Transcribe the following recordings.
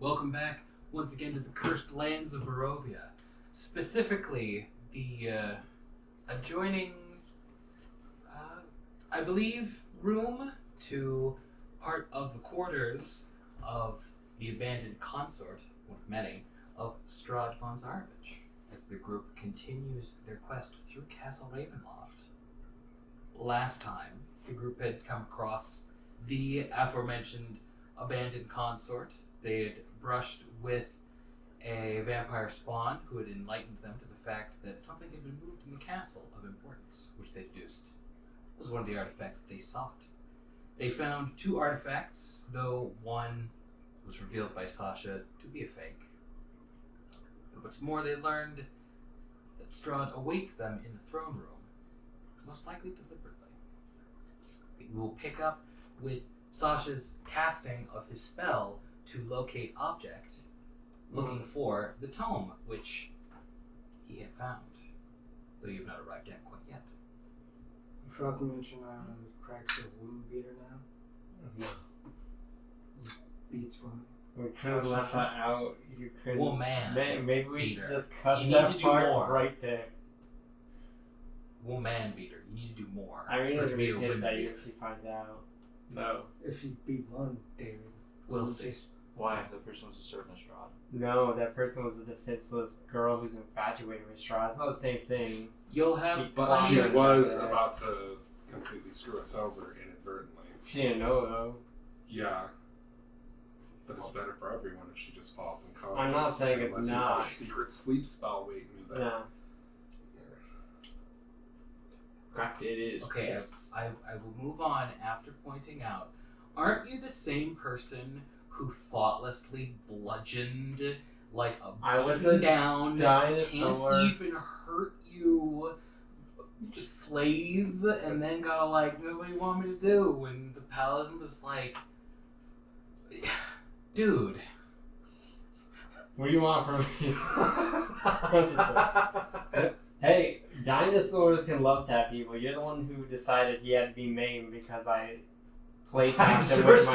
Welcome back once again to the cursed lands of Barovia. Specifically, the adjoining, I believe, room to part of the quarters of the abandoned consort, one of many, of Strahd von Zarevich, as the group continues their quest through Castle Ravenloft. Last time, the group had come across the aforementioned abandoned consort. They had brushed with a vampire spawn who had enlightened them to the fact that something had been moved in the castle of importance, which they deduced was one of the artifacts that they sought. They found 2 artifacts, though one was revealed by Sasha to be a fake. But what's more, they learned that Strahd awaits them in the throne room, most likely deliberately. We will pick up with Sasha's casting of his spell to locate object, looking for the tome, which he had found, though you have not arrived at quite yet. You forgot to mention cracks a wound beater now. Beats one. We could have left that out. You could. Well, man. Maybe we should just cut you that need to do part more. right there. Well, man beater, you need to do more. Irena's for gonna it to be a pissed wind at you beater. if she finds out. No. If you beat one, David. We'll see. Why? The person was a servant of Strahd. No, that person was a defenseless girl who's infatuated with Strahd. It's not the same thing. You'll have But plenty she of- was about to completely screw us over inadvertently. She didn't know though. Yeah. But it's better for everyone if she just falls unconscious. I'm not saying it's unless you have not. a secret sleep spell waiting there. No. Correct, it is. Okay, Yes. I will move on after pointing out, aren't you the same person who thoughtlessly bludgeoned like a I was beaten a down, dinosaur. can't even hurt you slave, and then got like, what do you want me to do? And the paladin was like, dude. What do you want from me? I'm just hey, dinosaurs can love tap people. You're the one who decided he had to be maimed because I played him with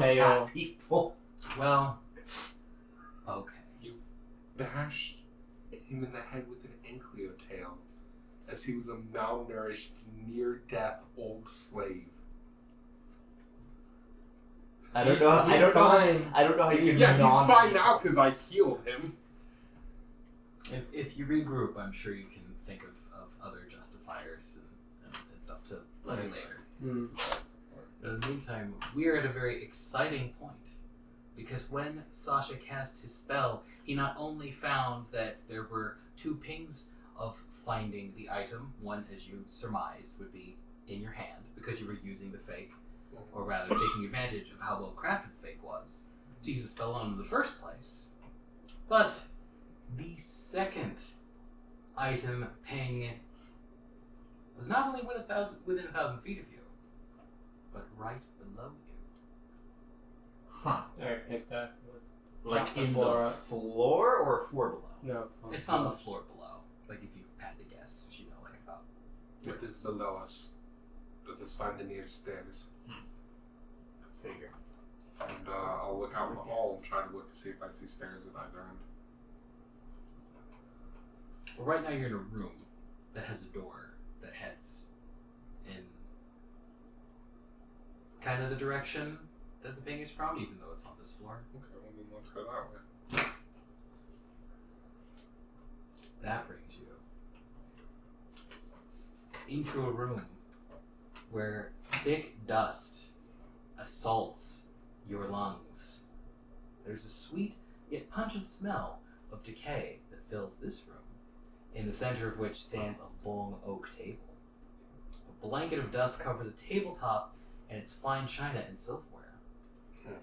my tail. People. Well, okay. Bashed him in the head with an MacLeod tail as he was a malnourished, near-death old slave. I don't know. I don't know how you can. Yeah, he's fine now because I healed him. If you regroup, I'm sure you can think of other justifiers and stuff to play later. But in the meantime, we are at a very exciting point. Because when Sasha cast his spell, he not only found that there were 2 pings of finding the item, one, as you surmised, would be in your hand, because you were using the fake, or rather taking advantage of how well crafted the fake was, to use a spell on him in the first place. But the second item ping was not only within 1,000 feet of you, but right below you. Huh. Alright, kicks ass. Let's Like chop the in floor the up. floor or floor below? No. It's on the floor below. Like if you had to guess, you know, like about. It is below us. Let us find the nearest stairs. Figure. And I'll look out in the hall and try to look to see if I see stairs at either end. Well, right now you're in a room that has a door that heads in kind of the direction that the ping is from, even though it's on this floor. Okay, well then let's go that way. That brings you into a room where thick dust assaults your lungs. There's a sweet yet pungent smell of decay that fills this room, in the center of which stands a long oak table. A blanket of dust covers the tabletop and its fine china and silverware.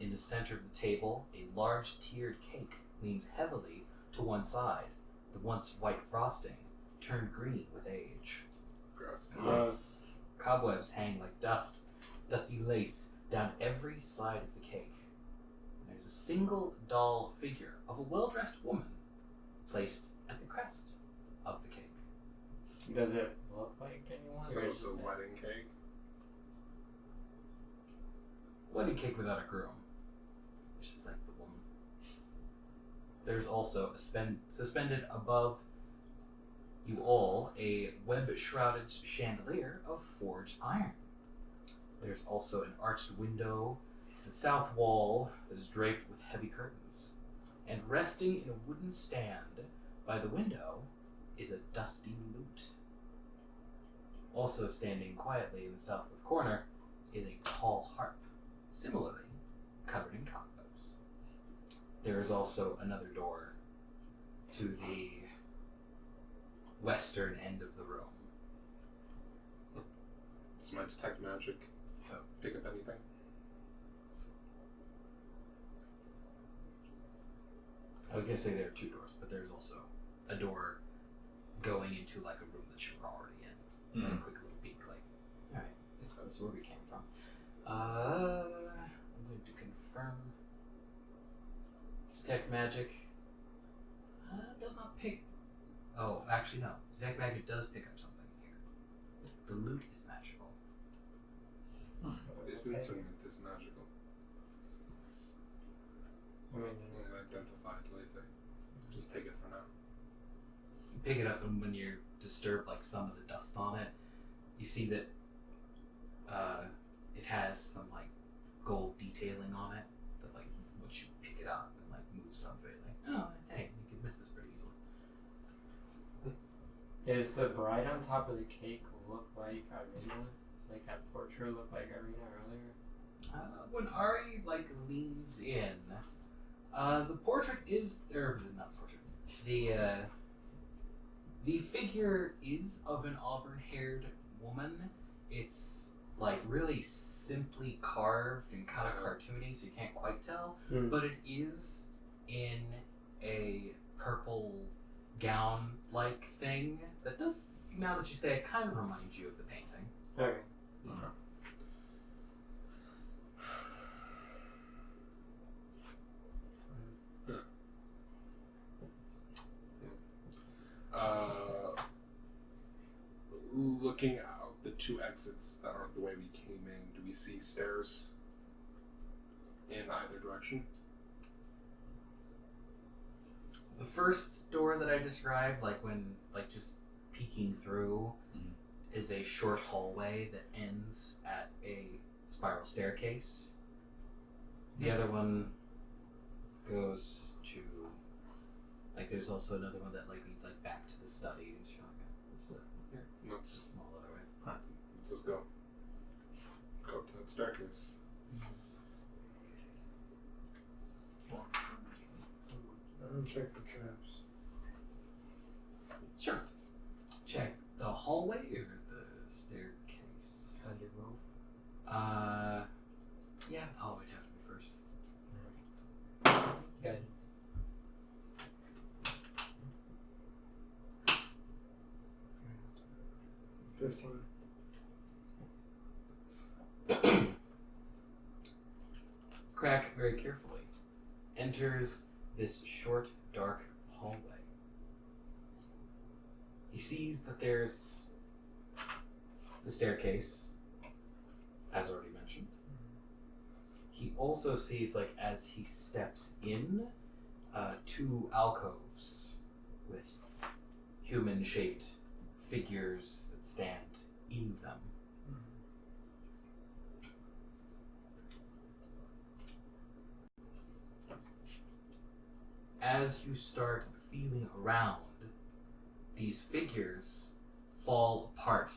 In the center of the table, a large tiered cake leans heavily to one side, the once white frosting turned green with age. Gross. Cobwebs hang like dusty lace down every side of the cake. And there's a single doll figure of a well-dressed woman placed at the crest of the cake. Does it look like anyone? So or it's a just- wedding cake? Wedding cake without a groom. It's just like the woman. there's also suspended above you all a web-shrouded chandelier of forged iron. There's also an arched window to the south wall that is draped with heavy curtains. And resting in a wooden stand by the window is a dusty lute. Also standing quietly in the southwest corner is a tall harp, similarly covered in cobwebs. There is also another door to the western end of the room. Does my detect magic pick up anything? I was gonna say there are two doors, but there's also a door going into like a room that you were already in. A quick little peek, like, alright, that's where we came from. I'm going to confirm. Detect magic. Does not pick. Oh, actually, no. Detect magic does pick up something here. The loot is magical. This instrument is magical. I mean, It's identified later. Just take it for now. You pick it up, and when you're disturbed, like some of the dust on it, you see that it has some like gold detailing on it. That like once you pick it up and like move some of it, like oh hey, you could miss this pretty easily. is the bride on top of the cake look like Ireena? Like that portrait looked like Ireena earlier? When Ahri like leans in, the portrait is not portrait. The figure is of an auburn-haired woman. It's like really simply carved and kind of cartoony, so you can't quite tell. But it is in a purple gown-like thing that does, now that you say it, kind of reminds you of the painting. Okay. Looking out the two exits that are the way we came in, do we see stairs in either direction? The first door that I described, like when, like just peeking through, is a short hallway that ends at a spiral staircase. The other one goes to, like, there's also another one that like leads like back to the study. And you're like, it's a Let's small other way. let's just go. Go up to that staircase. I'm gonna check for traps. Sure. Check the hallway or the staircase. How do you move? Yeah, the hallway would have to be first. Guidance. $15. Crack very carefully enters this short, dark hallway. He sees that there's the staircase, as already mentioned. He also sees, like, as he steps in, two alcoves with human-shaped figures that stand in them. As you start feeling around, these figures fall apart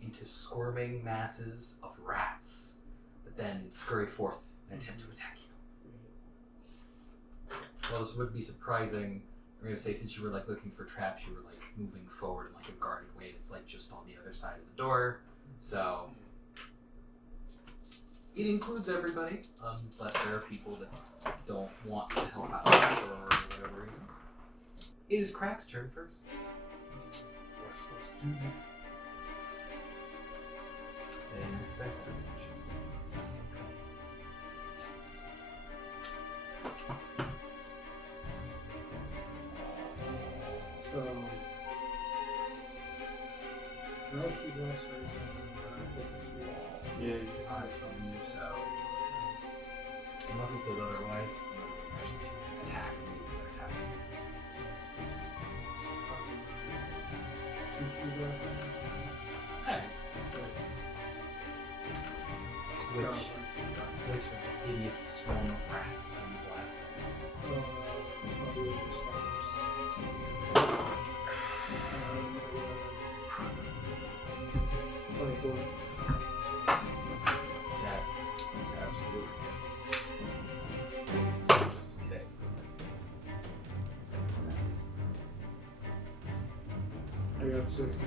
into squirming masses of rats that then scurry forth and attempt to attack you. Well, this would be surprising. I'm gonna say, since you were like looking for traps, you were like moving forward in like a guarded way that's like just on the other side of the door. So it includes everybody, unless there are people that don't want to help out for whatever reason. It is Crack's turn first. What am I supposed to do? They respect that action. That's okay. So, can I keep my straight with the speed? Yeah. I believe so. Unless it says otherwise, you can attack, move, or few less than Hey, No, which hideous swarm of rats are you blasting? I'll do it with stars. 24. That absolutely hits. So just to be safe. Rats. I got 6 now.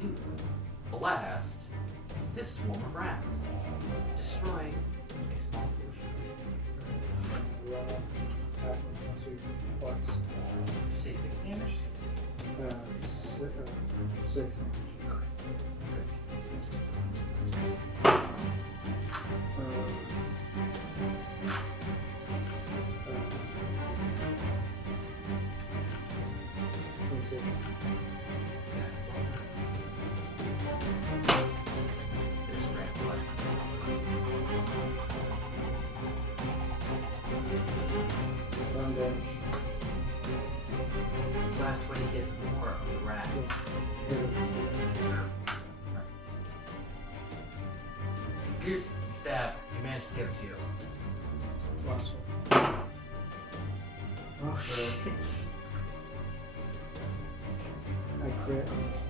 You blast this swarm of rats, destroying a small portion. Attack with my sweet twice. Did you say 6 damage or 16? 6 damage. Okay. Good. 26. Yeah, it's all turn. There's Strahd likes the One damage. last way to get more of the rats. Hits. You pierce, you stab, you manage to get a few. Last one. Oh shit. I crit on this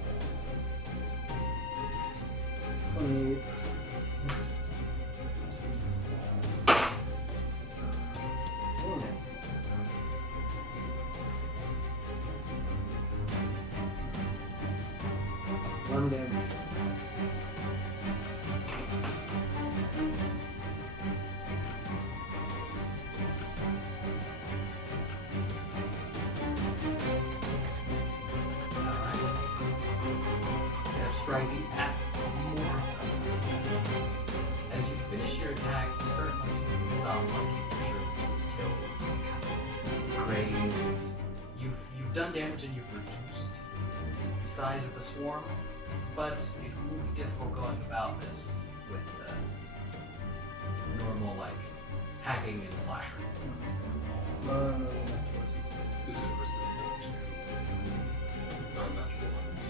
one. 28. One damage. Alright. Instead of striking at more of them. As you finish your attack, you start noticing some, like you're sure that you killed, kind of grazed. You've done damage and you've reduced the size of the swarm, but it will be difficult going about this with normal, like, hacking and slashing. No, not towards it. Is it resistant to non-natural weapons?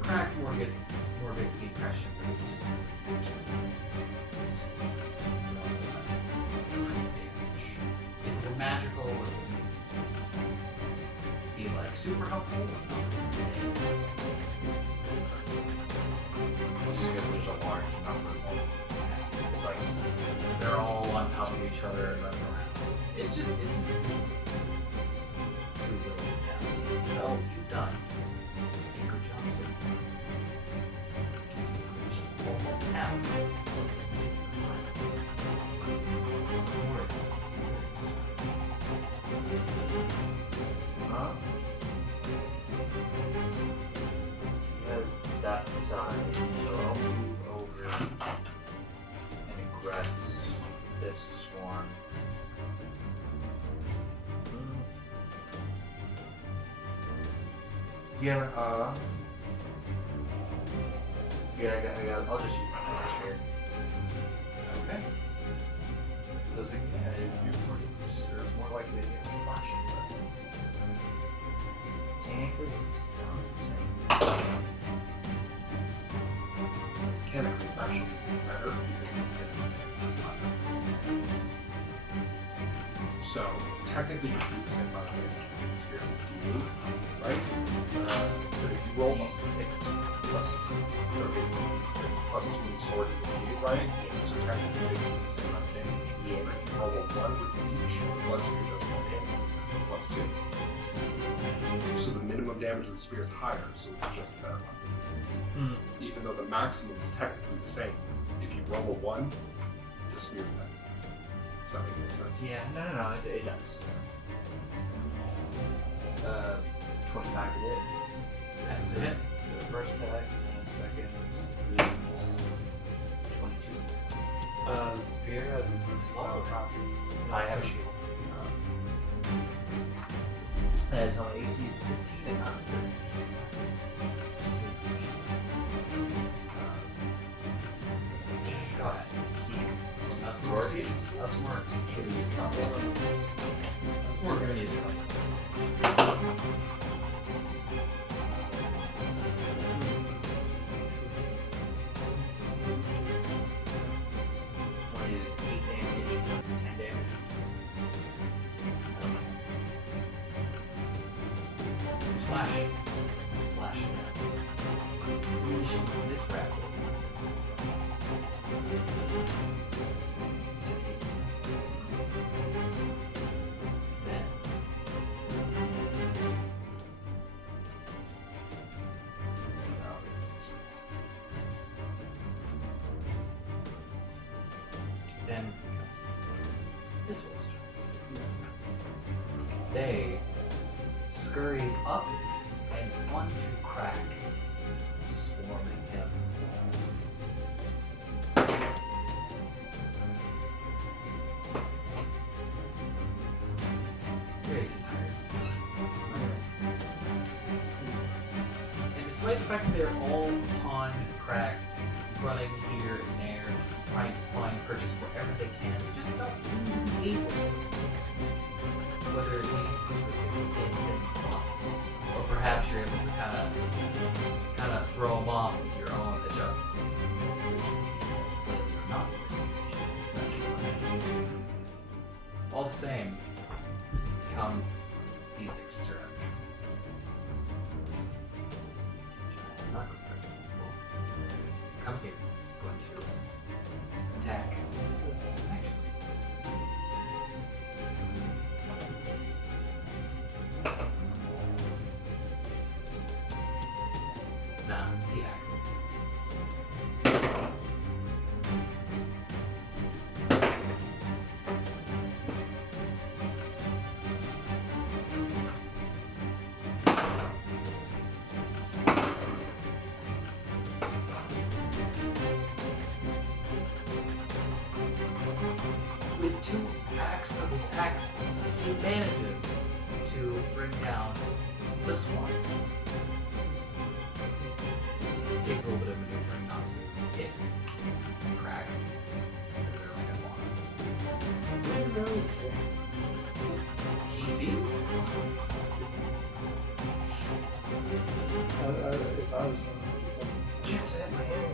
Crack more gets the impression that he's just resistant to damage. If it were magical, it would be like super helpful. It's not really resist. Just because there's a large number of them. It's like they're all on top of each other and then It's just too little. Yeah. Oh, you've done a good job so far. You've reached almost half of this particular line. What's more, it's serious. because that side. So I'll move over and aggress this swarm. Yeah, I'll just use my spear. Okay. Because you're more likely to get slashing, but technically it sounds the same. Mechanically, it's actually better because the hit is not. So technically, you do the same amount of damage because the spear's a D8, right? But if you roll D6 plus 2. or D6 plus 2 and sword is a D8, right? So technically, they do the same amount of damage. Yeah. But if you roll a 1 with each, the blood spear does more damage because of the plus 2. So the minimum damage of the spear is higher, so it's just a better one. Even though the maximum is technically the same. If you roll a 1, the spear's better. Does that make any sense? Yeah, no, it does. 25 to hit. That is a hit. For the first attack, and the second is 22. Spear has a Also property. I have a shield. As my AC is 15 and not 13. Go ahead. Keep That's more. That's more gonna need stuff. One is 8 damage, one is 10 damage. Slash. Slash. Diminishing this rat goes on. So 8. Then. Then comes this one's turn. They scurry up and one to crack, swarming him. Grace is higher. And despite the fact that they're all upon crack, just running here and there, trying to find purchase wherever they can, just don't seem to be able to. Whether it be because we're standing in the thoughts, or perhaps you're able to kind of throw them off with your own adjustments, which is flavor or not flavor, which is specified. All the same, comes Ezek's turn. I'm not going to come here. It's going to attack. Actually. Nah, he hacks. With 2 hacks of his axe, he manages to bring down this one. It takes a little bit of maneuvering not to hit and crack, because they're like a block. He seems to. If I was Jets in my head.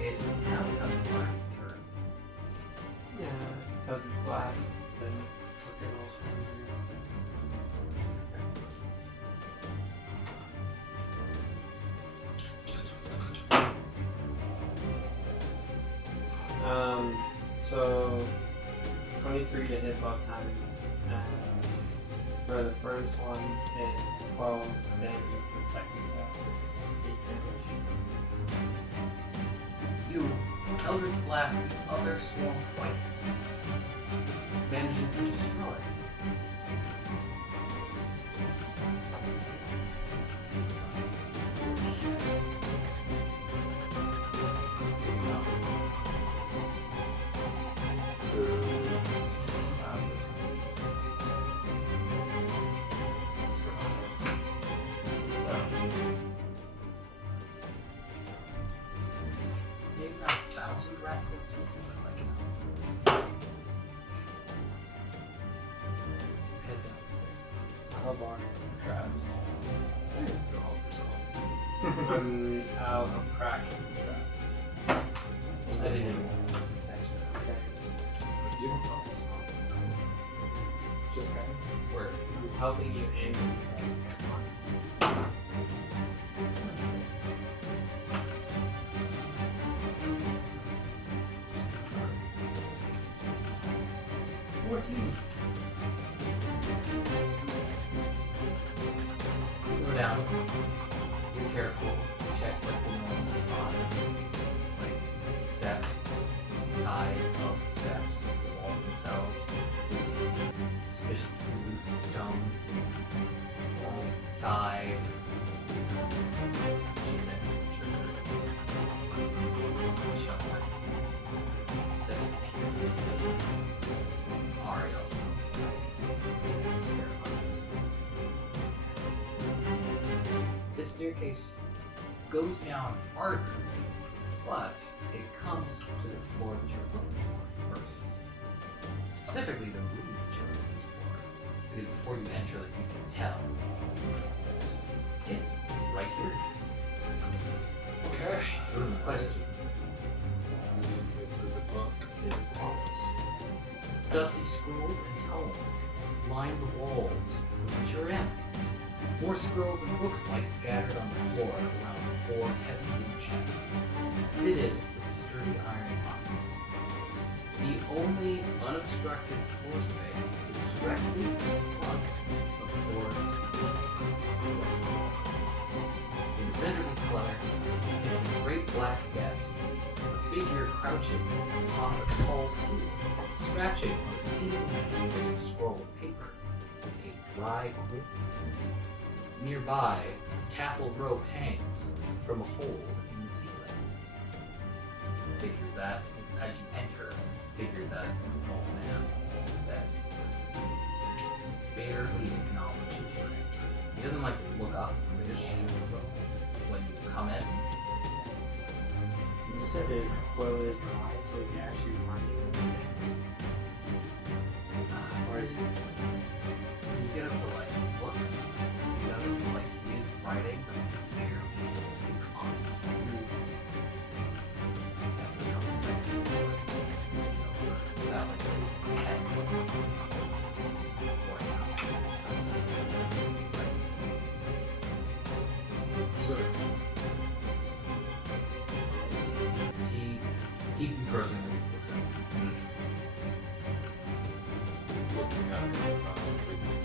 It now becomes Martin's turn. Yeah, that was last. Then okay, so 23 to hit both times. For the first one, it's 12 damage. For the second attack, it's 8 damage. You Eldritch Blast the other swarm twice, managing to destroy. Maybe not 1,000 rat corpses, but like head downstairs. I'll bar traps. Go help yourself. I'll crack the traps. I didn't even catch that. Okay. But you don't help yourself. just guys. Where? I'm helping you and Go down. Be careful. Check like the normal spots, like steps, sides of the steps, the walls themselves, loose, suspiciously loose stones, walls inside. Some geometric trickery. Shelf like set to appear to be safe. Ahri also this staircase goes down farther, but it comes to the floor that you're looking for first. Specifically, the room that you're looking for. Because before you enter, like, you can tell this is it, right here. Okay. The room in question Into the book. is as follows. Dusty scrolls and tomes line the walls that you're in. More scrolls and books lie scattered on the floor around 4 heavy wooden chests, fitted with sturdy iron hooks. The only unobstructed floor space is directly in front of the doors to the east and west walls. In the center of this clutter is a great black desk. A figure crouches on top of a tall stool, scratching on the ceiling with a scroll of paper with a dry quill. Nearby, tasseled rope hangs from a hole in the ceiling. Figure that, as you enter, figures that old man that barely acknowledges your entry. He doesn't like look up, they just shoot low when you come in. You said his quill is dry, so is he actually writing anything? Or is he... When you get up to like look, you notice that like he is writing, but it's barely holding on. After a couple seconds, it's like, without like raising his head, it's going out. It starts writing something. So, He grows in the books. looking at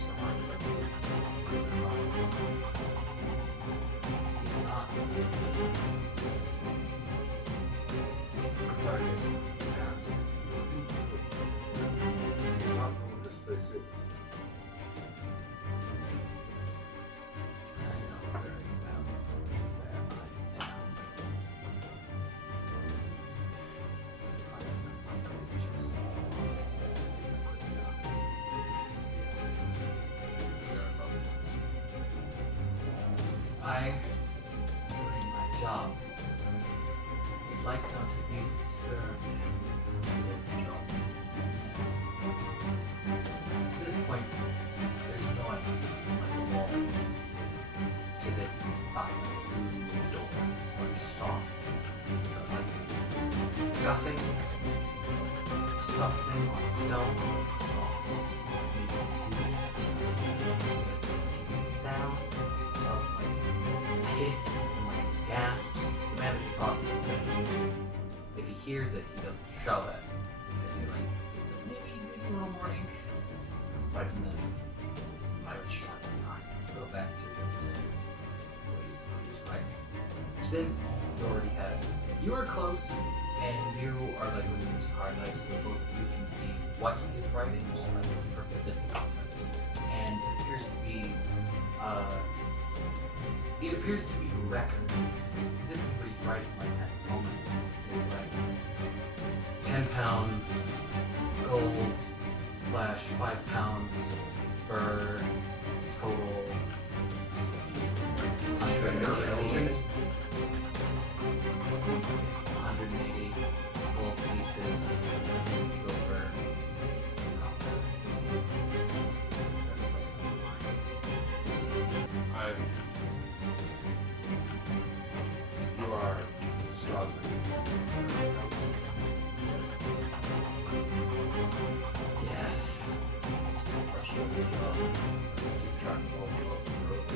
some high senses, see their mind. He's not. If I can ask, do you not know what this place is? I know very well where I am. If I remember, just lost. I, doing my job, would like not to be disturbed. Job. Yes. At this point, there's noise like a wall to this side through the doors. It's like soft, but like this scuffing of something on stones that are soft. Maybe leaf feet. It's the sound of like hiss and like some gasps. The manager talking to him. If he hears it, he doesn't show it. It's like it's maybe a little more ink. Right, and then I was trying to go back to his ways when he was writing. Since you already had, you are close, and you are like looking at his cards, so both of you can see what he is writing, just like perfect. It's and it appears to be records. Specifically, what he's writing like at the moment is like 10 pounds gold / 5 pounds for total 180 gold pieces, 10 silver, 2 copper. That's like You are Strahd's. yes. Must be a frustrating job. Keep track of all the love and growth.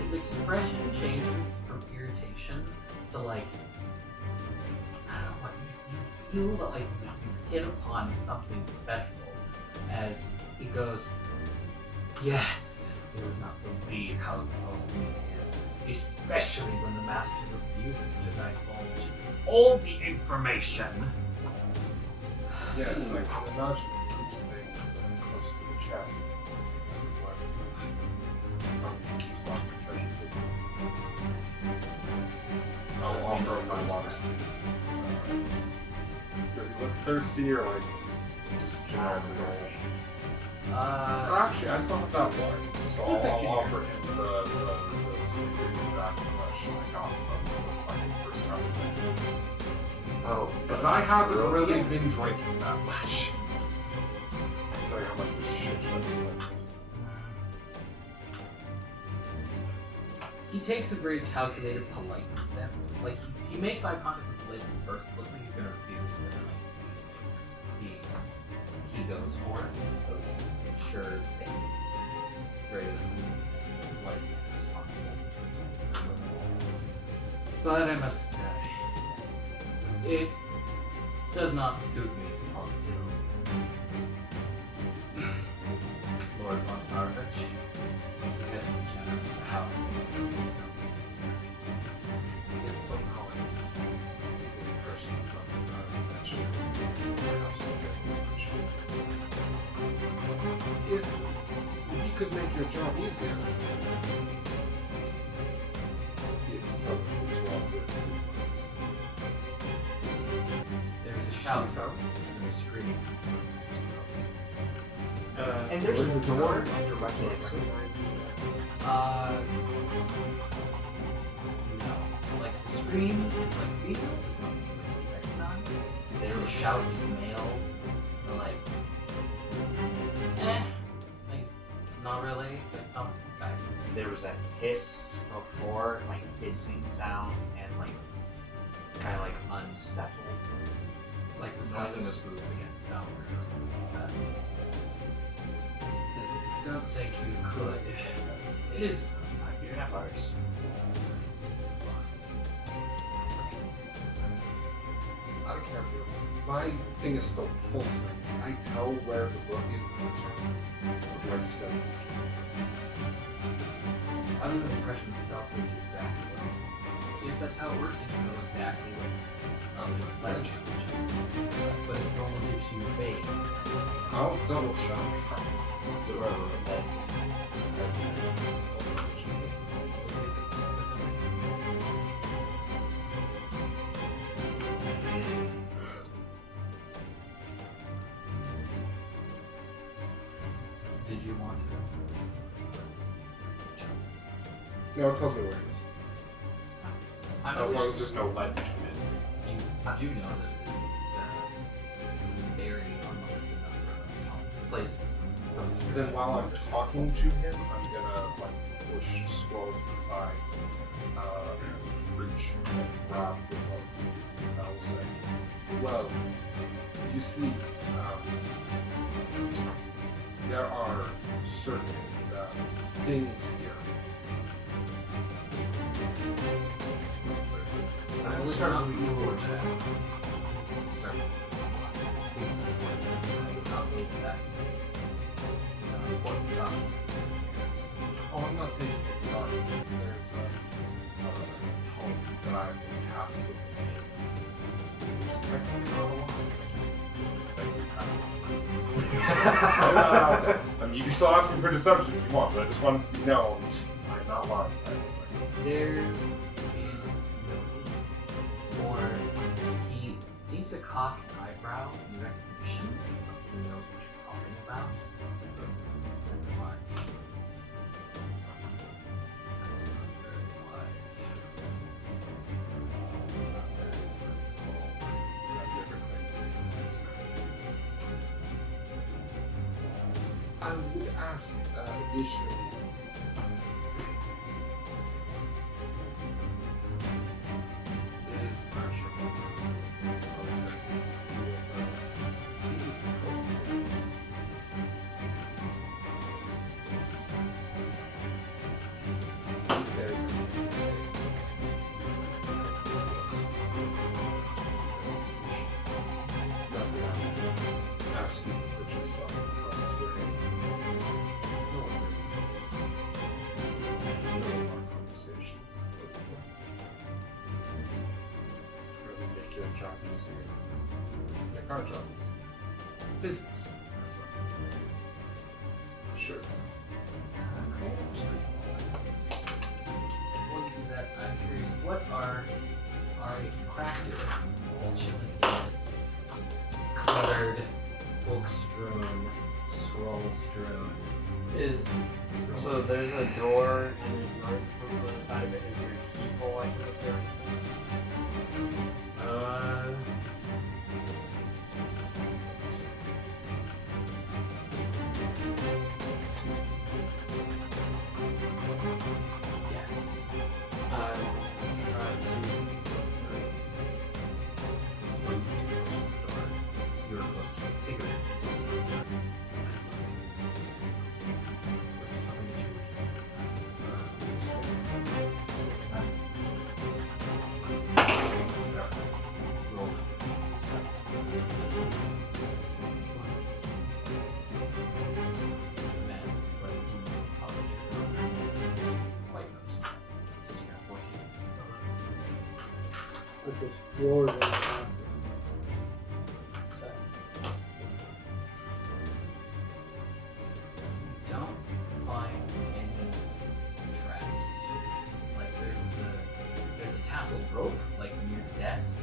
His expression changes from irritation to like, I don't know what, you feel that like you've hit upon something special as he goes, yes, you would not believe how exhausting it is, especially when the master refuses to divulge all the information. Yes, I can imagine he keeps things close to the chest, as it were. He keeps lots of treasure too. I'll offer him my water sleeve. Does he look thirsty or like just generically old? Actually, I still have that one, so Looks like I'll junior. offer him the Superior Dragon Flesh I got from the fucking first time. Oh, Because I haven't really Yeah. been drinking that much. I tell you how much this shit was. He takes a very calculated, polite step. Like, he makes eye contact with the lady first. It looks like he's gonna refuse, but then, like, he sees it. He goes for it. Sure thing. Very as polite as possible. But I must say, it does not suit me to talk ill. Lord von Sarovich. So he has been generous to house me. So, Yet somehow I get the impression it's not the time that she was perhaps insinuating much. If we could make your job easier, if someone is welcome. there's a shout and a scream. and there's What is a it door sound? directly recognizing No. Like, the scream is like female, it's not something that you recognize. The shout is male, but like, like, not really. Like, some guy. there was a hiss before, like hissing sound, and like kind of like unsettled. Like, the sound of the boots against stone or something like that. Don't think you could. It is. You don't have ours. It's Out of character. My thing is still pulsing. Can I tell where the book is in this room? Or do I just know it's here? I was under the impression the spell told you exactly what. If that's how it works, then you know exactly what. It's less challenging. But if no one gives you vague, I'll double check. The road that what is it? The specifics? Did you want to? No, it tells me where it is. I As long as there's no light between it. You do know that it's buried amongst a number of tombs. This place. Then while I'm talking to him, I'm gonna like push scrolls aside and reach and grab the book. And I will say, well, you see, there are certain things here. I will start moving towards that. Start tasting it. Not move that. Important documents. Oh, I'm not taking any documents. There's a tome that I've been tasked with. Just technically not a lot. Just say you're tasked. I mean, you can still ask me for deception if you want, but I just wanted to be known I'm not lying. There is no need for. He seems to cock an eyebrow in recognition. Like he knows what you're talking about. Otherwise, that's not very wise. Not very wise at all. I've never claimed to be from this man. I would ask additionally. Ask you to purchase something from this very no one really needs. No more conversations. Really make your job easier. Make our job easier. Business. That's like, sure. Cool. Before you do that, I'm curious, what are crafted while chilling in this cluttered, book-strewn, scroll strewn. So there's a door and there's noise coming from the side of it. Is there a keyhole I can look there? Yes. I will try to go through. When you get close to the door, you were close to Siguror. Was there something that you were start rolling stuff. Man, it's like you talk to your it's quite noticeable. Since you have 14. Which was floored in the classic. Don't find any traps. Like there's the tasseled rope like near the desk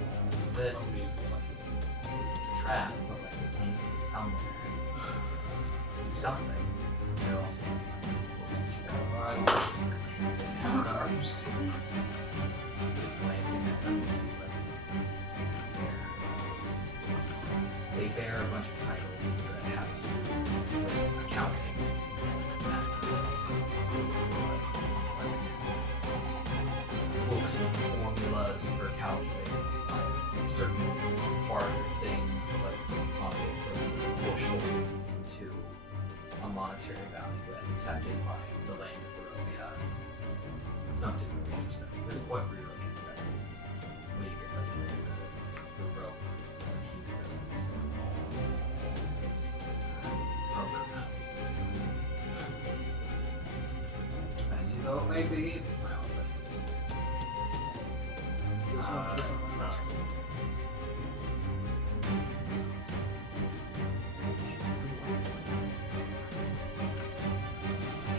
that is a trap, but like it leads to somewhere. Do something. There are also books that you got glancing at them. Are you serious? Just glancing at them, you see like they bear a bunch of titles that have to do with accounting and mathematics, specifically like books and formulas for calculating certain barter things, like how they put bushels into a monetary value as accepted by the land of Barovia. It's not typically interesting. There's a point where you're like expecting when you get like the rope this is poker out. Messy though it may be, it's my own mistake.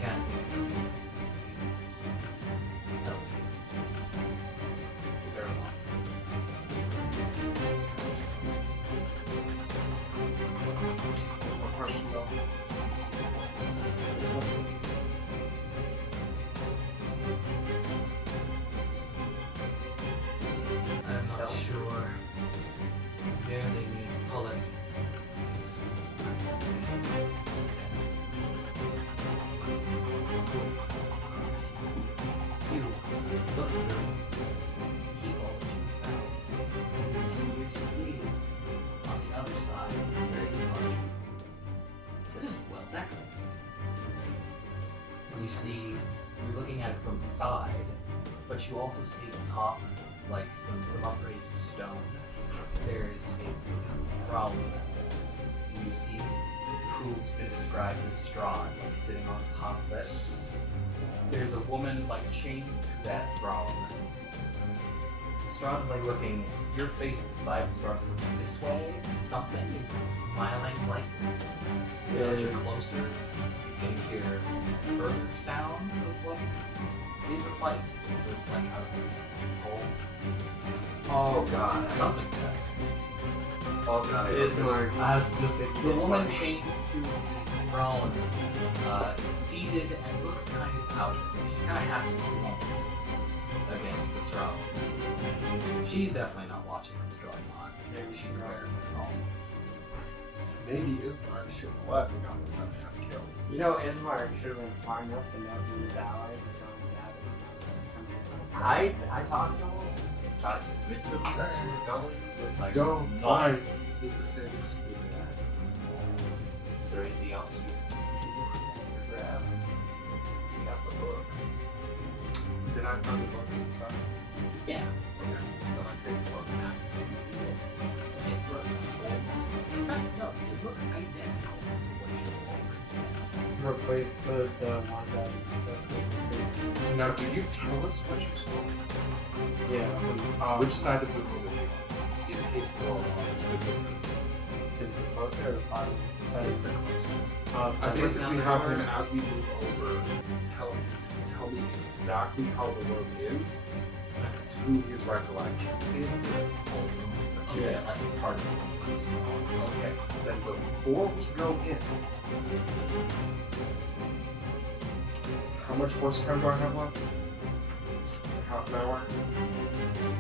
Can't think of no. There are lots. One question though. There's nothing. I'm not sure. Barely need to pull it. Yes. You look through the keyhole that you found, and you see on the other side a very large room that is well decorated. You see, you're looking at it from the side, but you also see on top, like some upraised stone. There's a throne. You see who's been described as Strahd, like sitting on top of it. There's a woman like chained to that throne. Strahd is like looking, your face at the side, Strahd's looking this way at something. He's like smiling like as you're closer, you can hear further sounds of what is a fight. It's like out of a hole. Oh god. Something's happening. Oh god. Ismark. I was just thinking. The woman chained to the throne, seated and looks kind of out. She's kind of half slumped against the throne. She's definitely not watching what's going on. Maybe she's aware of it at all. Maybe Ismark should have left and got his dumbass killed. You know, Ismark should have been smart enough to know who his allies are going to have. I talked to him. Tried to convince him that we were going. Let's Like, go. not- Fine. With the same stupid ass. Is there anything else you grab? We got the book. Did I find the book and stuff? Yeah. Okay. Then I take the book. Absolutely. It looks almost. In fact, no, it looks identical to what you already have. Replace the one that Now, do you tell us what you saw? yeah. Which side of the room is he on? Is he still on specifically? Is it closer or the bottom? It's the closer. I basically have him as we move over tell me exactly how the room is To his recollection. It's the whole room, but you get like part of the piece. Okay. Then before we go in, how much horse time do I have left? Like half an hour?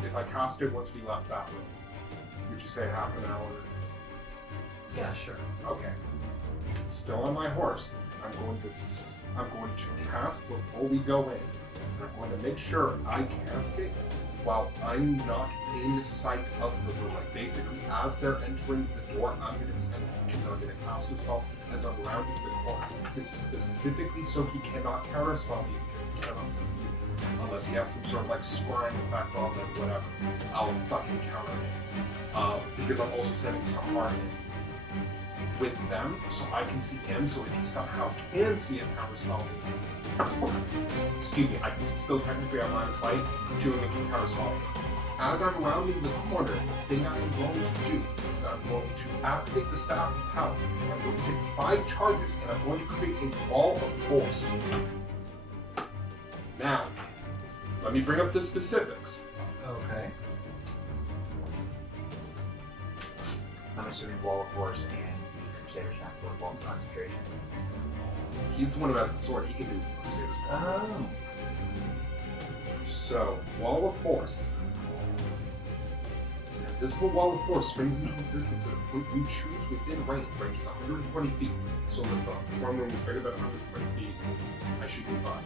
If I cast it once we left that room, would you say half an hour? Yeah, sure. Okay. Still on my horse. I'm going to cast before we go in. I'm going to make sure I cast it while I'm not in sight of the room. Like basically, as they're entering the door, I'm going to be entering. I'm going to cast a spell as I'm rounding the corner. This is specifically so he cannot counterspell me because he cannot see me. Unless he has some sort of like scrying effect on them, whatever. I'll fucking counter him. Because I'm also sending Siguror in with them, so I can see him. So if he somehow can see and counterspell me, excuse me, I can still technically have line of sight to him and can counterspell him. As I'm rounding the corner, the thing I am going to do is I'm going to activate the Staff of Power. I'm going to take 5 charges and I'm going to create a wall of force. Now, let me bring up the specifics. Okay. I'm assuming Wall of Force and the Crusader's Pact for Wall of Concentration. He's the one who has the sword. He can do Crusader's Pact. Oh. So, Wall of Force. An invisible Wall of Force springs into existence at a point you choose within range. Range is 120 feet. So unless the form room is bigger than 120 feet, I should be fine.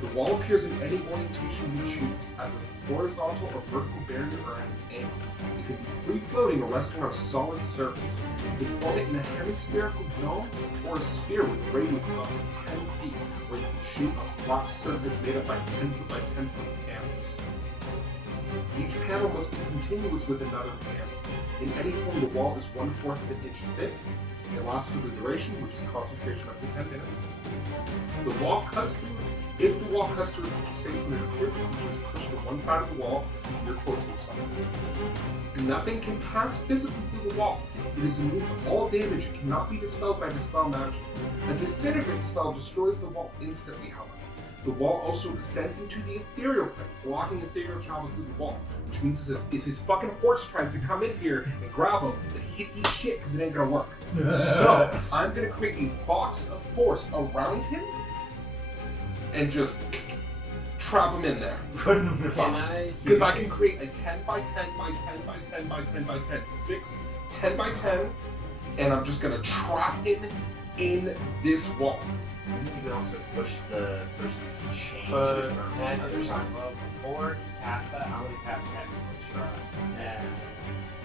The wall appears in any orientation you choose, as a horizontal or vertical barrier or at an angle. It can be free-floating or resting on a solid surface. You can form it in a hemispherical dome or a sphere with a radius of up to 10 feet, where you can shoot a flat surface made up by 10 foot by 10 foot panels. Each panel must be continuous with another panel. In any form, the wall is 1/4 of an inch thick. It lasts for the duration, which is concentration up to 10 minutes. The wall cuts through. If the wall cuts through a creature's space when it appears, the creature is pushed to one side of the wall, your choice of side. Nothing can pass physically through the wall. It is immune to all damage and cannot be dispelled by dispel magic. A disintegrate spell destroys the wall instantly, however. The wall also extends into the ethereal plane, blocking ethereal travel through the wall, which means if his fucking horse tries to come in here and grab him, then he can eat shit because it ain't gonna work. So, I'm gonna create a box of force around him and just trap him in there. Put him in the box. Because I can create a 10 by 10 by 10 by 10 by 10 by 10, 10 by 10, and I'm just gonna trap him in this wall. You can also push the person who's chained to But his throne. can I just talk about before he casts that, I'm going to cast Excellent Strahd, and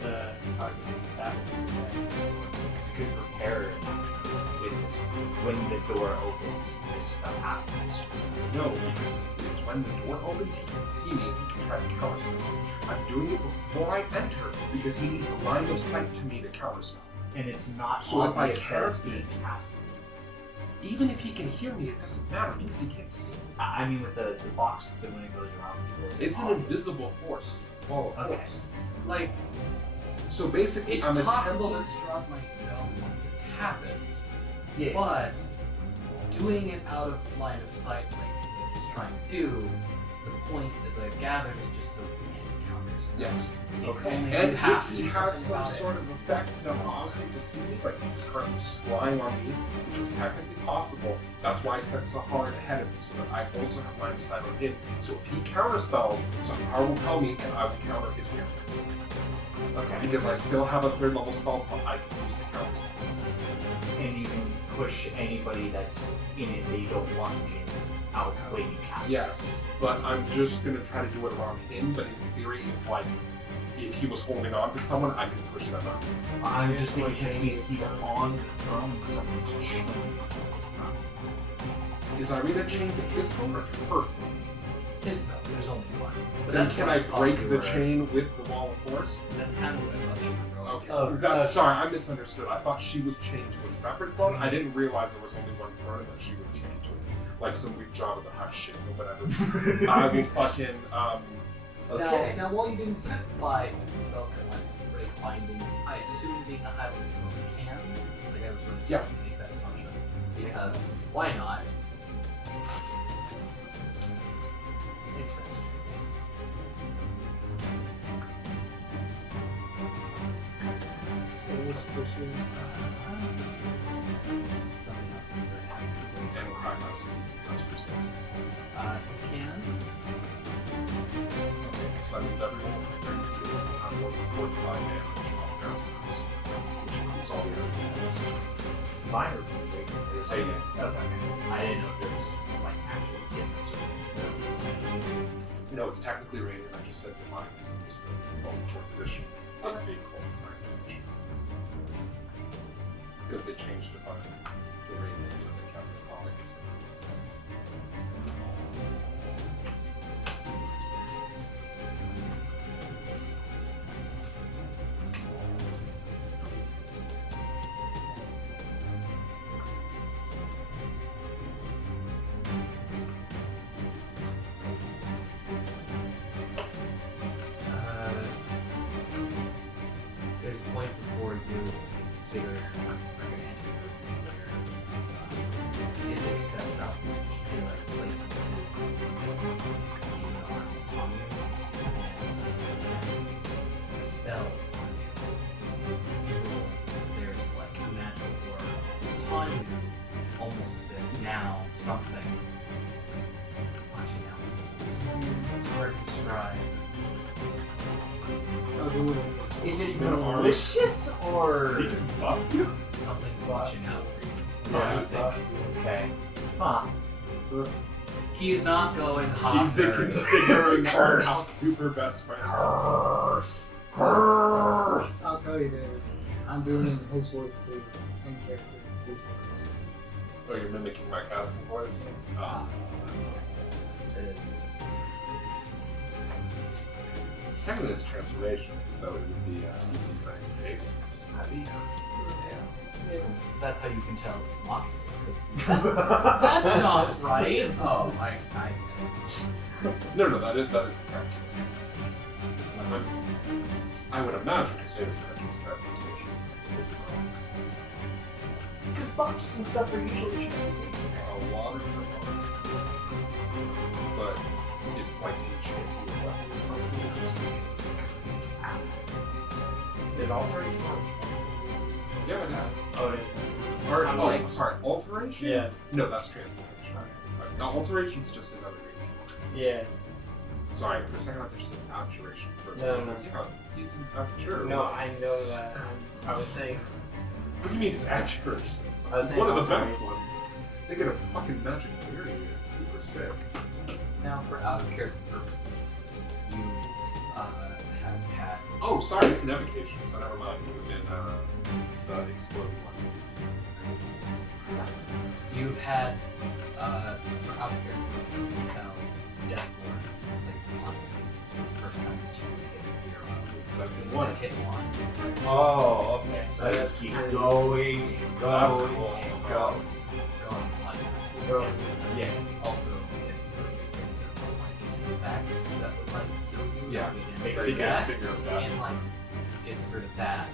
the target staff will be next. You could prepare an action with this. When the door opens, this stuff happens. No, because it's when the door opens, he can see me and he can try to counterspell. I'm doing it before I enter because he needs a line of sight to me to counterspell. And it's not So if I obvious that it's cast being it- cast. Even if he can hear me, it doesn't matter because he can't see me. I mean, with the box that when it goes around, It's an invisible force. Wall of Okay. force. Like, So basically, it's I'm possible that attempting... Strahd might know once it's happened, Yeah. but doing it out of line of sight, like he's trying to do, the point, as I gathered, is just so he can counterspell. Yes. It's Okay. only And you have if to he do has something some about sort it. of effect that allows him to see me, like he's currently scrying on me, which is technically possible, that's why I set Siguror ahead of me, so that I also have line of sight on him. So if he counterspells, Siguror will tell me, and I will counter his counter. Okay. Because I still have a 3rd level spell slot I can use to counterspell. And you can push anybody that's in it that you don't want to be in out when you cast it. Yes, but I'm just gonna try to do it around him, but in theory, if he was holding on to someone, I could push them out. I'm just thinking because he's on the throne with someone's chained to his throne. Is Ireena chained to his throne or to her throne? His no, there's only one. But Then that's can what I thought break you the were- chain with the wall of force? That's kind of what I thought you were going Okay. for. That's sorry, I misunderstood. I thought she was chained to a separate throne. I didn't realize there was only one throne and that she was chained to it. Like some weird job of the Hutt shit or whatever. I will fucking Okay. Now, while you didn't specify if the spell can like break bindings, I assume being a high level spell can. Like I was going to make that assumption because why not? Makes sense. pushing. Something else is very active. And cry less because we're still. It can. So that means everyone from 30 feet will have more than 45 damage on their attacks, which includes all the other attacks. Minor thing. You're saying it. Okay. I didn't know if there was like actual difference. No, it's technically radiant. I just said divine because I'm just still falling short edition. It being called divine damage. Because they changed divine to radiant when they kept it calling. There's a point before you, Siguror, are going to enter your room where Isaac steps out and places his demon arm upon you and casts a spell on you. You feel there's like a magical aura upon you, almost as if now something is like watching out. It's hard to describe. Is it malicious or? They just buffed you? Something's watching out for you. Yeah, He thinks Okay. Huh. he's not going hot. Isaac and Siguror are now super best friends. Curse. I'll tell you, David. I'm doing his voice too. In character, his voice. Oh, you're mimicking my casting voice? That's fine. It is. Technically it's transformation, so it would be saying faceless. That's how you can tell it's mocking. Because that's not right. Oh, No, that is the practice. I would imagine you say it's transmutation. Because buffs and stuff are usually A lot of them aren't. But it's like enchanting a weapon or something. There's alteration. Yeah, it is. Oh, it Or, I'm oh, like- sorry, alteration? Yeah. No, that's transmutation. No, alteration is just another name. Yeah. Sorry, for a second I thought you said abjuration first. No, I was no. like, yeah, he's an abjurer. No, I know that. I was saying. What do you mean it's abjuration? I was It's saying one of the best alteration. ones. They get a fucking magic barrier. It's super sick. Now, for out of character purposes, you have had. Oh, sorry, it's an evocation, so never mind. It would have been the exploding one. You've had, for out of character purposes, the spell Death Ward placed upon you. So the first time that you hit 0, Instead of instead one. of hit 1. Oh, okay. So I I just just keep keep going and That's going cool. and going. Going 1 time. Go. Yeah. Also, if you're into like an effect that would like kill you, Yeah, we I didn't think it's that, figure of that. and like gets rid of that,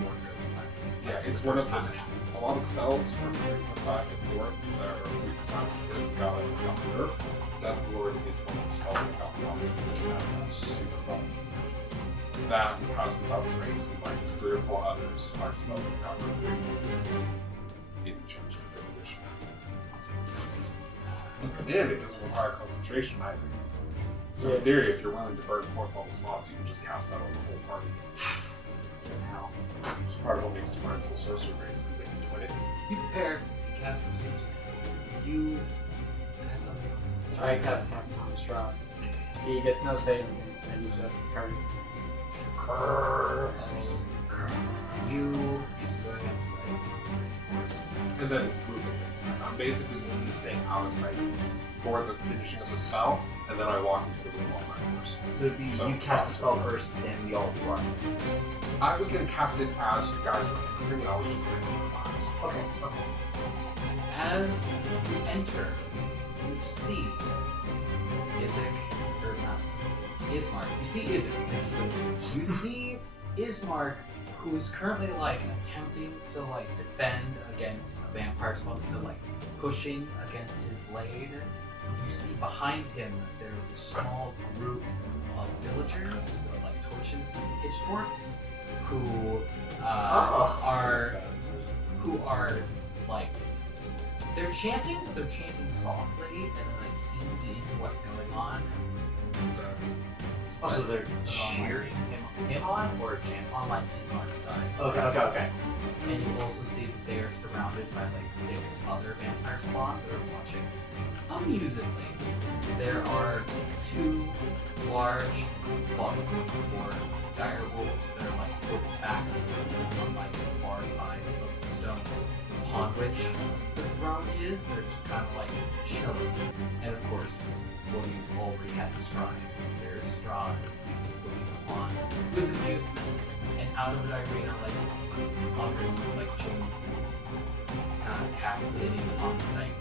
more goes away. Yeah, Like, it's the one of first the. time A lot of spells from 3.5 to 4th, or 3.5 to 4th got nerfed. Death Lord is one of the spells that got the opposite of that. Super buff. That has without trace, and like 3 or 4 others are spells that got nerfed in the change of the edition. And it doesn't require concentration either. So in theory, if you're willing to burn 4th level slots, you can just cast that on the whole party. How? It's part of what makes Divine Soul Sorcerer great, because they can twin it. You prepared to cast for siege. You had something else. I cast Hex on Strahd. He gets no saving against it, he's just cursed. Curse. You. And then movement hits. I'm basically only staying out of sight for the finishing of the spell, and then I walk into the room on my horse. So it'd be you cast the spell first, then we all run. I was gonna cast it as you guys were entering, and I was just gonna enter last. Okay. As you enter, you see Isaac, or not Ismark. You see Isaac because he's with you. You see Ismark, who is currently like attempting to like defend against a vampire monster, like pushing against his blade. You see behind him there is a small group of villagers with like torches and pitchforks, who Uh-oh. are like they're chanting softly and like seem to be into what's going on. Also, they're cheering him on or against? On like Ismark's side. Okay. And you also see that they are surrounded by like 6 other vampire spawn that are watching amusedly. There are 2 large bodies looking for dire wolves that are like towards the back of the room on like the far side of the stone upon which the throne is. They're just kind of like chilling. And of course, what you already had described, there's Strahd who's looking upon with amusement. And out of it, Ireena like underneath like chains, kind of half leaning on the thing.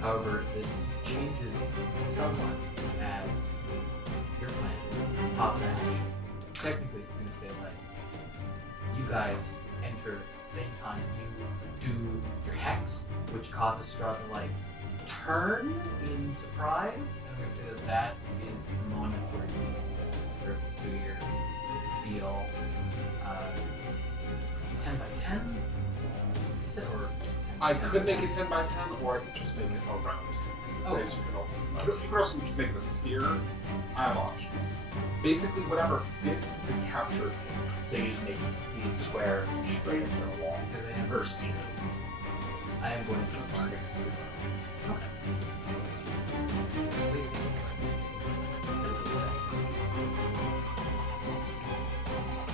However, this changes somewhat as your plans pop in action. Technically, I'm gonna say like you guys enter at the same time. You do your hex, which causes Strahd to like turn in surprise. And I'm gonna say that is the moment where you do your deal. It's 10 by 10. Is it or? I could make it 10 by 10, or I could just make it a round. Because it says you can also just make it a sphere. I have options. Basically, whatever fits to capture him. So you just make these square straight into the wall. Because I am Or ceiling. I am going to Just make it sphere.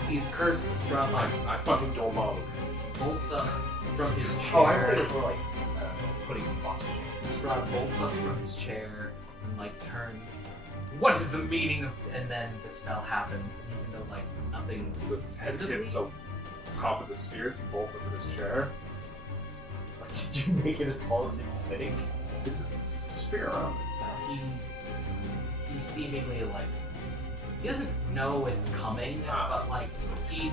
He's cursed. Strahd like I fucking don't bother. bolts up from his Oh, I chair. think we're like putting boxes. Strahd bolts up from his chair and like turns. What is the meaning of? And then the spell happens, and even though like nothing's So does his head visibly, hit the top of the sphere as he bolts up in his chair? Did you make it as tall as it's sitting? It's a sphere around it. he seemingly like he doesn't know it's coming, but like he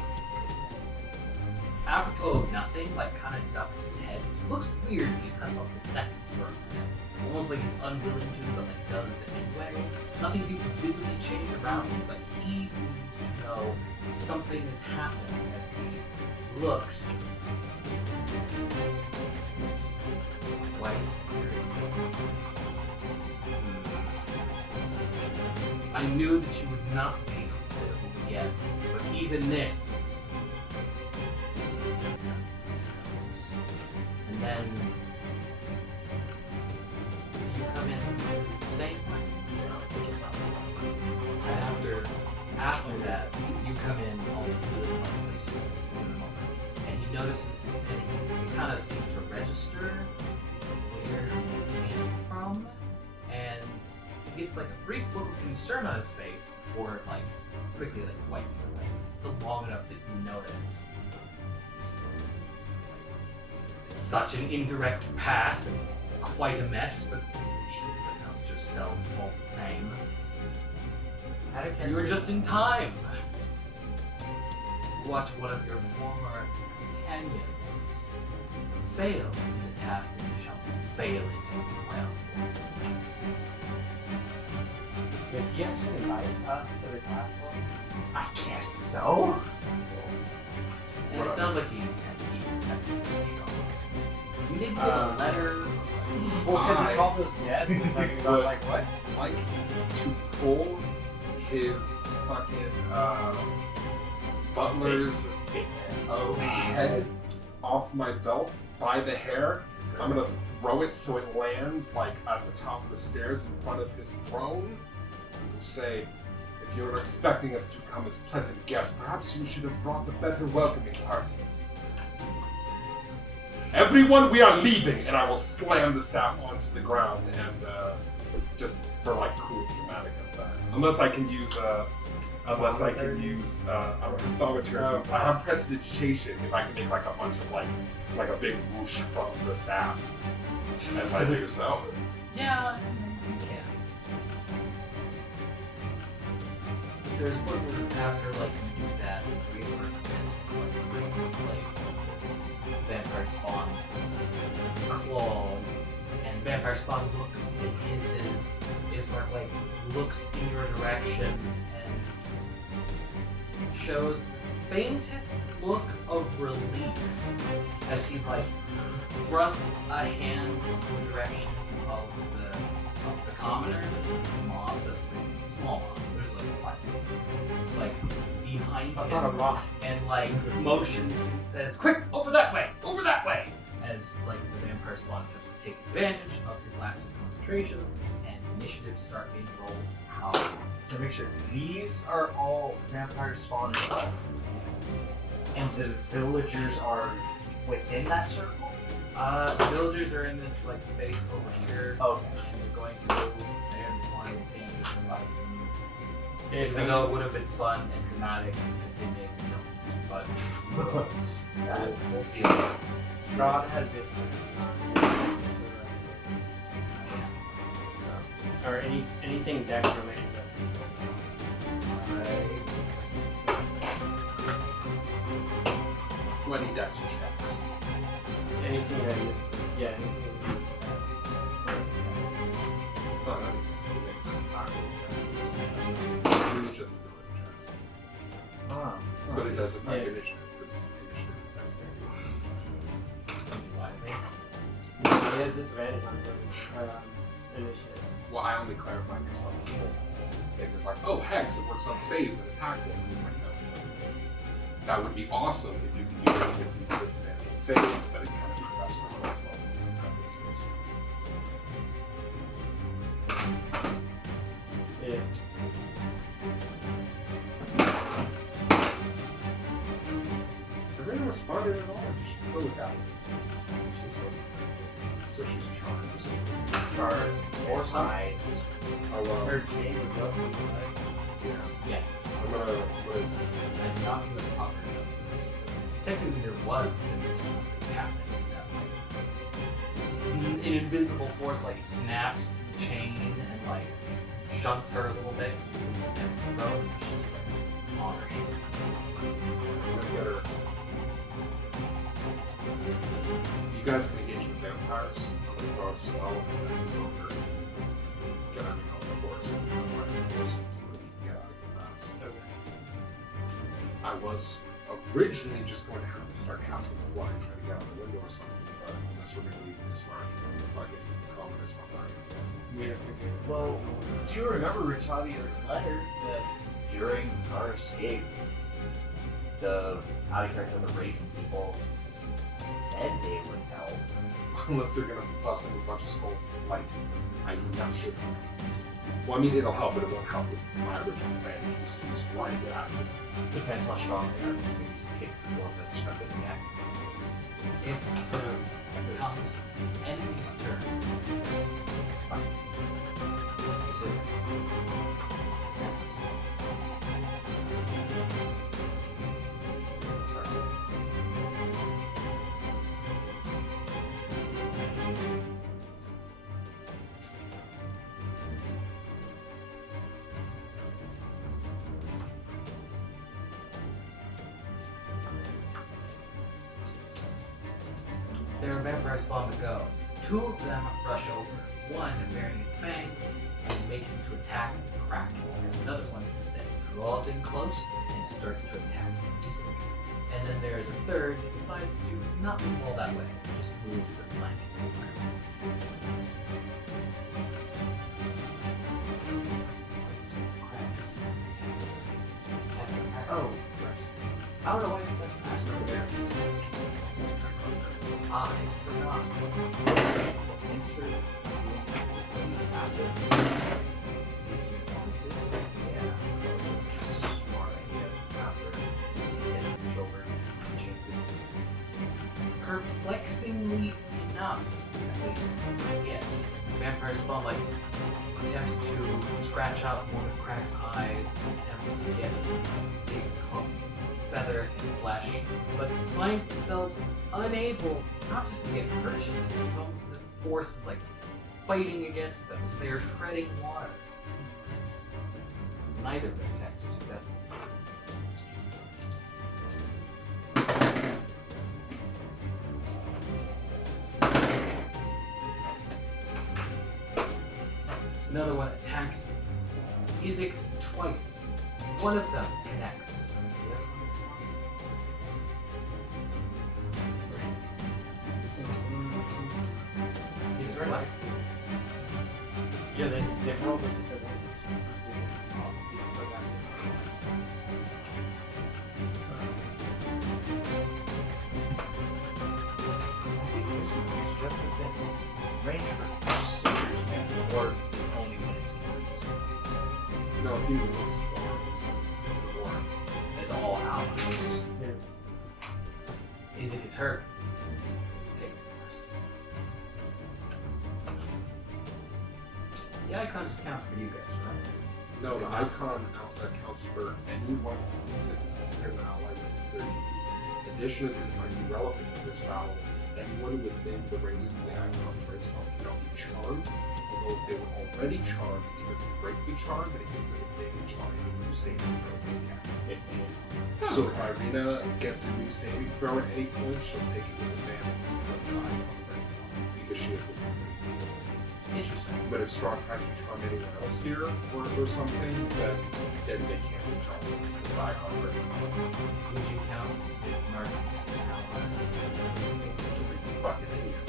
apropos of nothing, like kind of ducks his head. It looks weird when he cuts off his sentence for a minute. Almost like he's unwilling to, but like does anyway. Nothing seems to visibly change around him, but he seems to know something is happening as he looks. It's quite irritating. I knew that you would not be hospitable to guests, but even this. And then do you come in the same way? And after that, you come in onto the place this is in a moment. And he notices and he kind of seems to register where you came from, and he gets like a brief look of concern on his face before like quickly like wiping it away. It's still long enough that you notice such an indirect path, quite a mess, but pronounce yourselves all the same. You were just in time to watch one of your former companions fail in the task that you shall fail in as well. Did he actually invite us to the castle? I guess so. And it sounds like he expected you to show up. You didn't get a letter. Well, because he called us guests, it's like, we were like, what? Like to pull his fucking butler's head off my belt by the hair. I'm gonna throw it so it lands like at the top of the stairs in front of his throne. And we'll say, if you were expecting us to come as pleasant guests, perhaps you should have brought a better welcoming party. Everyone, we are leaving! And I will slam the staff onto the ground and just for like cool dramatic effect. Unless I can use a thaumaturgy. I have prestidigitation if I can make like a bunch of like a big whoosh from the staff as I do so. Yeah, you can. There's one where after like you do that, Wagner manages to like freeze like vampire spawns, claws And Vampire Spawn looks and hisses, Ismark like looks in your direction and shows the faintest look of relief as he like thrusts a hand in the direction of the commoners, mob, the small mob. There's like behind That's him, not a mob. and like motions and says, "Quick, over that way, over that way!" As like the Vampire Spawn attempts to take advantage of his lapse in concentration, and initiatives start being rolled. So make sure these are all vampire spawn as Yes. and the villagers are within that circle? The villagers are in this like space over here, Okay. and they're going to move and want to gain their life. If Even though it would have been fun and dramatic as they made me know, but we'll deal with it. Strahd has this So, or anything dex related justice. Any dex checks. Anything that is, yeah, anything that is It's not anything. It makes an attack roll. It's just ability checks. Ah. But it does affect Yeah. initiative, because initiative is He has disadvantage on initiative. Well, I only clarified because some people think it's like, oh, Hex, it works on saves and attack rolls. And it's like, no, it doesn't. That would be awesome if you could use it to give people disadvantage on saves, but it kind of progresses for slow slow. Yeah. So Ireena responded at all, or did she slow it down? she's still So she's charmed or something. Charred or Sized. sized. Oh, Her chain would love me, yeah. Yes. I'm gonna I did not give it proper justice. Technically, there was a significant something happening that, like, an invisible force, like, snaps the chain and, like, shunts her a little bit against the throat. And she's, like, on her hands and knees. I'm gonna get her. If you guys can engage the vampires, I'm gonna throw a spell and then move over. Get on the horse. That's why I'm horse so that you can get out of here fast. I was originally just going to have to start casting fly and try to get out the window or something, but unless we're going to leave this mark, if I get common as my mind. We have to Well, do you remember Ritavia's letter that during our escape, the out of character, the Raven people said they would help? Unless they're going to be busting a bunch of skulls in flight. I know it's going to. Well, I mean, it'll help, but it won't help with my original plan, which was to use fly and get out of here. Depends how strong they are. Maybe just kick one that's stuck in the neck. It becomes enemy's turns. Specific. There are vampire spawn to go. Two of them rush over. One bearing its fangs and making to attack Crack. There's another one that draws in close and starts to attack Isaac. And then there's a third that decides to not move all that way, just moves to flank it. Cracks. Attacks. Oh, First. I don't know why it's like I forgot. enter. Smart idea. After getting the shoulder Perplexingly enough, at least yet, Vampire Spawn like attempts to scratch out one of Crack's eyes, and attempts to get a big clump of feather and flesh, but finds themselves unable not just to get purchased, it's almost as if force is like fighting against them, so they are treading water. Neither of their attacks are successful. Another one attacks Izik twice. One of them connects. The other one does not. He's right. Yeah, they rolled with disadvantage. I think this one is just within range for Siguror's, or it's only when it's close. No, if he moves, it's more. It's all allies. Izik is hurt. He's taking worse. The icon just counts for you guys, right? No, the Because icon accounts for anyone that's considered an ally within 30 feet. Additionally, because it might be relevant for this battle, anyone within the radius of the icon right now cannot be charmed. Although if they were already charmed, it doesn't break the charm, but it gives them advantage on any new saving throws they get. So if Ireena gets a new saving throw at any point, she'll take it with advantage because of the icon effect, because she is the one. Interesting. But if Strahd tries to charm anyone else here or something, then they can't be charmed because the icon breaks. Would you count this mark? He's a fucking idiot.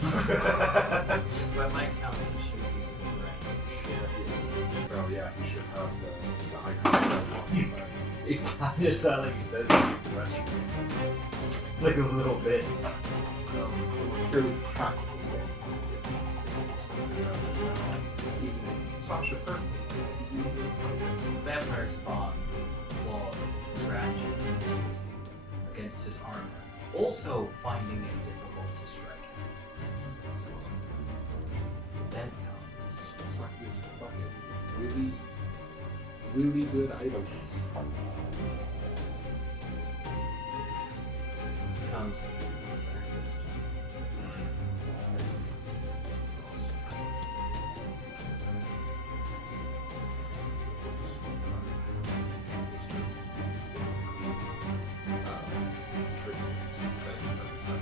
But my count should be within range. So yeah, he should have the icon. It kind of sounded like you said running. Like a little bit. From a purely tactical standpoint, it makes more sense to have this now. Even if Sasha personally thinks he needs to. Vampire spawns, claws, scratching against his armor, also finding it difficult to strike him. Then comes It's like this fucking really good item. comes It's just basically Trixie's thing, but it's not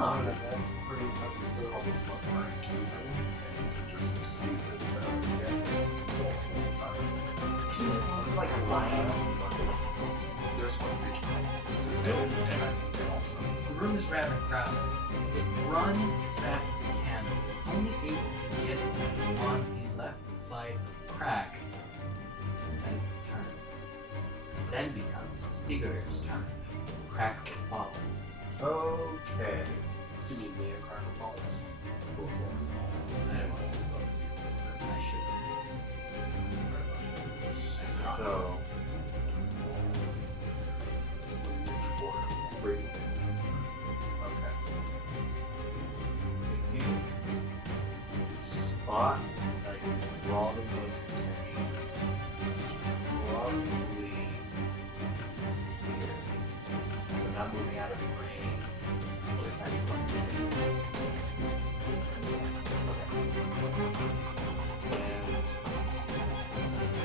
Oh, that's pretty It's called the Slut's Line Cube, and you can just squeeze it to get control. It's like a lion or something. There's one for each one. And I think they all summon. the room is rather crowded. It runs as fast as it can, but it's only able to get on the left side of Crack. That is its turn. It then becomes Siguror's turn. Crack will follow. Okay. You mean me and Cracker Falls? Both ones. I didn't want to spoke. I should have. So, Brady. okay. If you spot, like, draw the most attention, it's probably here. So not moving out of range. Or attacking one. Okay. And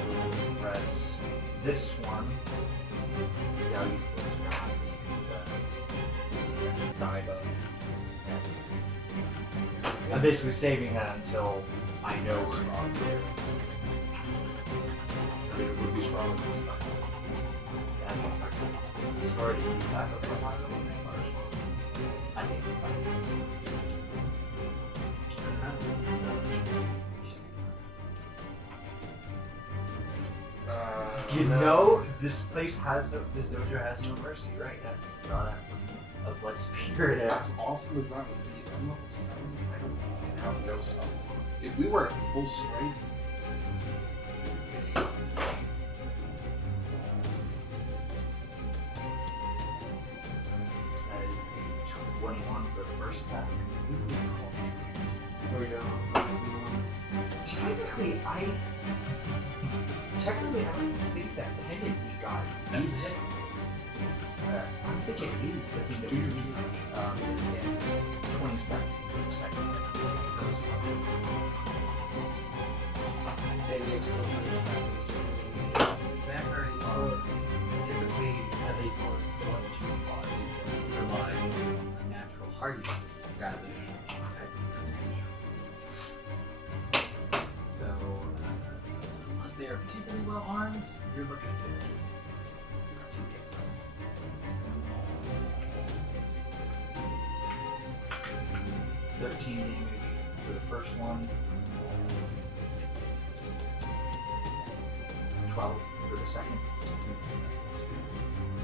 we'll press this one. Yeah, I'll use this one. Use the thigh bone. I'm basically saving that until I know we're strong. I mean, it would be strong in this fight. That's effective. Is this already attack of the high level name or I think it's You know, this dojo has no mercy, right? Yeah, just draw that from a blood spirit. As awesome as that would be, I'm level 7. I don't have no spell slots. If we were at full strength, That is a 21 for the first attack. Here we go. Technically, I don't think that pendant we got is. I don't think it is the thing that do we your need. Yeah. 27 second. Those ones. Vampire spawn typically, at least the ones that you have fought, rely on a natural hardiness rather than a type of protection. unless they are particularly well armed, you're looking at 15. You are 2 hit. 13 damage for the first one. 12 for the second.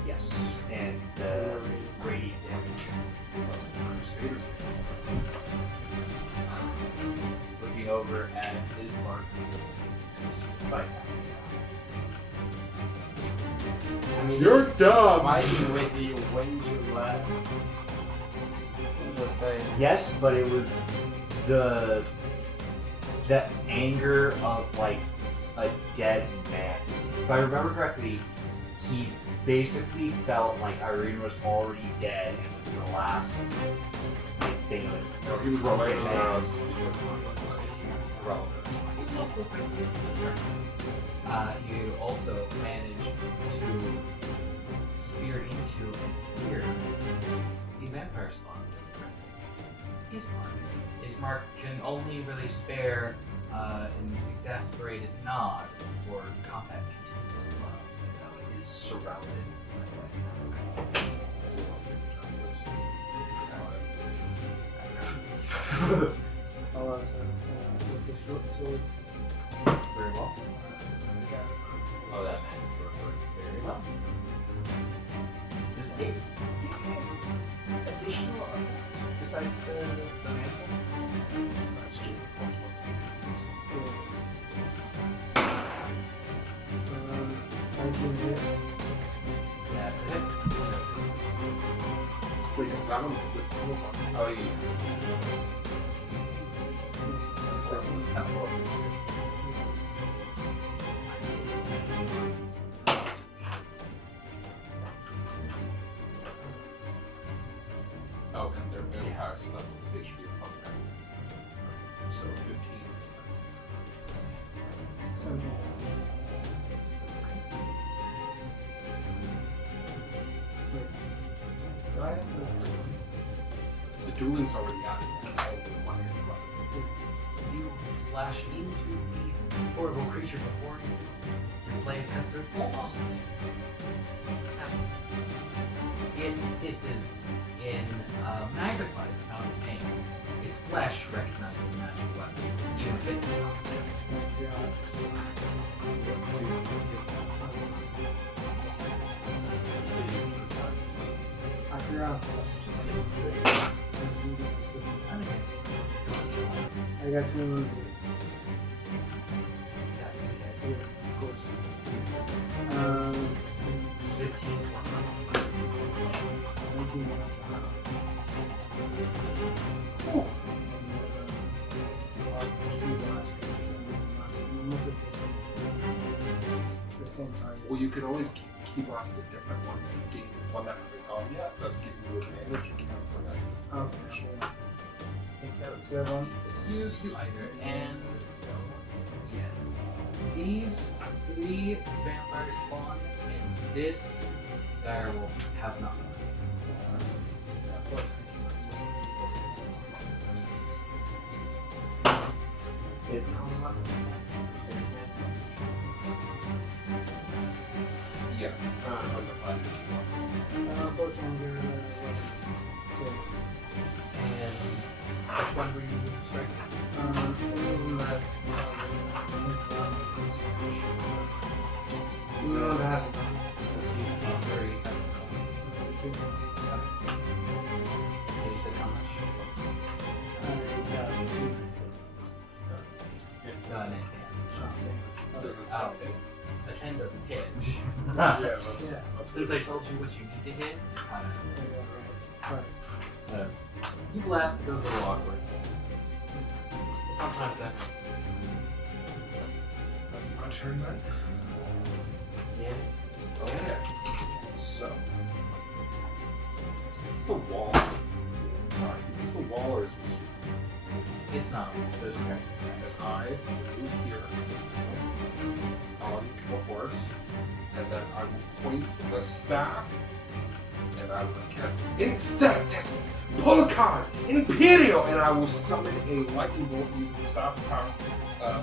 Yes. And radiant damage. Crusaders. Looking over at his mark. Fight. I mean, You're dumb! fighting with you when you left. I'm just saying. Yes, but it was the anger of like a dead man. If I remember correctly, he basically felt like Ireena was already dead and was the last thing that No, he was broken relying on man. us because it's relevant. You also manage to spear into and sear the vampire spawn that is aggressive. Ismark. Ismark can only really spare an exasperated nod before combat continues to flow. He's surrounded. I'll with the short sword. Very well. Oh, that man. Very well. Is it additional effect besides the mantle? That's just a plus 1. 19 hit. That's it. Wait, is that one? Is it 2 of 1? Oh, you. 6 was that 4 of 6. Oh, and they're vampires, so that means they should be a plus 10. So 15 instead. 17. Wait. Do I have The dueling's already added. This is only the one hand weapon. You slash into the horrible creature before you. Your blade cuts through almost. It hisses in a magnified amount of pain. Its flesh recognizes the magic weapon, even if it does not. I forgot. I got 2 moves. That is it. Yeah, of course. 15. 19 damage. Well, you could always key blast a different one and gain one that hasn't gone yet, thus giving you advantage and canceling out this. Okay. Is there one? You do either, and yes, these 3 vampires spawn, and this direwolf have not. Is it only one? Yeah. On the 5 plus. Unfortunately, And which one were you striking? No, that's These 3. Okay, you said how much? No, an 10. Doesn't Oh, tell me. a 10 doesn't hit. Yeah, that's Since I told you what you need to hit, kind of. Right. You blast, it goes a little awkward. But sometimes that's. That's my turn then. Yeah. Okay. So. Is this a wall? Sorry, is this a wall or is this. It's not. There's okay. And I move here on the horse, and then I will point the staff And I will cast Incertus Polcard Imperio, and I will summon a lightning bolt using the staff of power.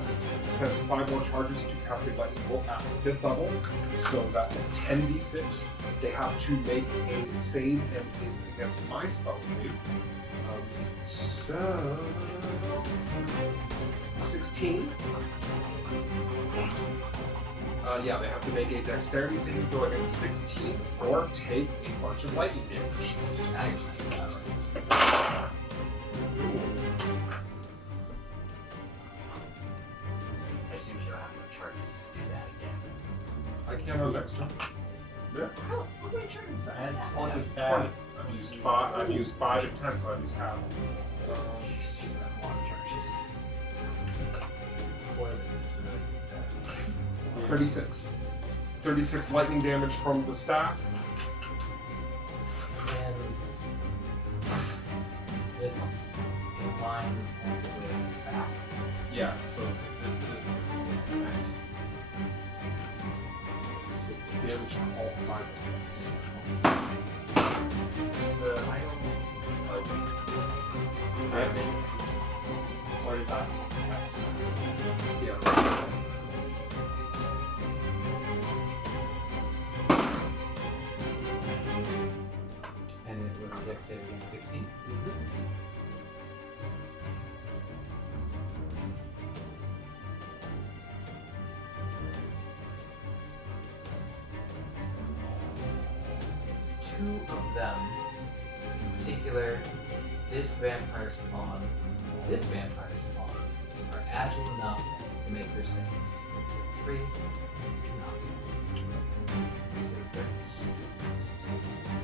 This spends 5 more charges to cast a lightning bolt at the 5th level, so that is 10d6. They have to make a save, and it's against my spell save. So 16. Yeah, they have to make a dexterity saving throw against 16 or take a bunch of lightning damage. I assume you don't have enough charges to do that again. I can on next turn. Yeah. How many charges? And 20 stabs. I've used 5 and 10, so I've used half. That's a lot of charges. Spoilers, it's really good stuff. 36. 36 lightning damage from the staff. And it's in line all the way back. Yeah, so this event. Damage from all 5 attacks. The item. What is that? Yeah. And it was a dex save against 16. Two of them, in particular, this vampire spawn, are agile enough to make their saves. 3 do not. So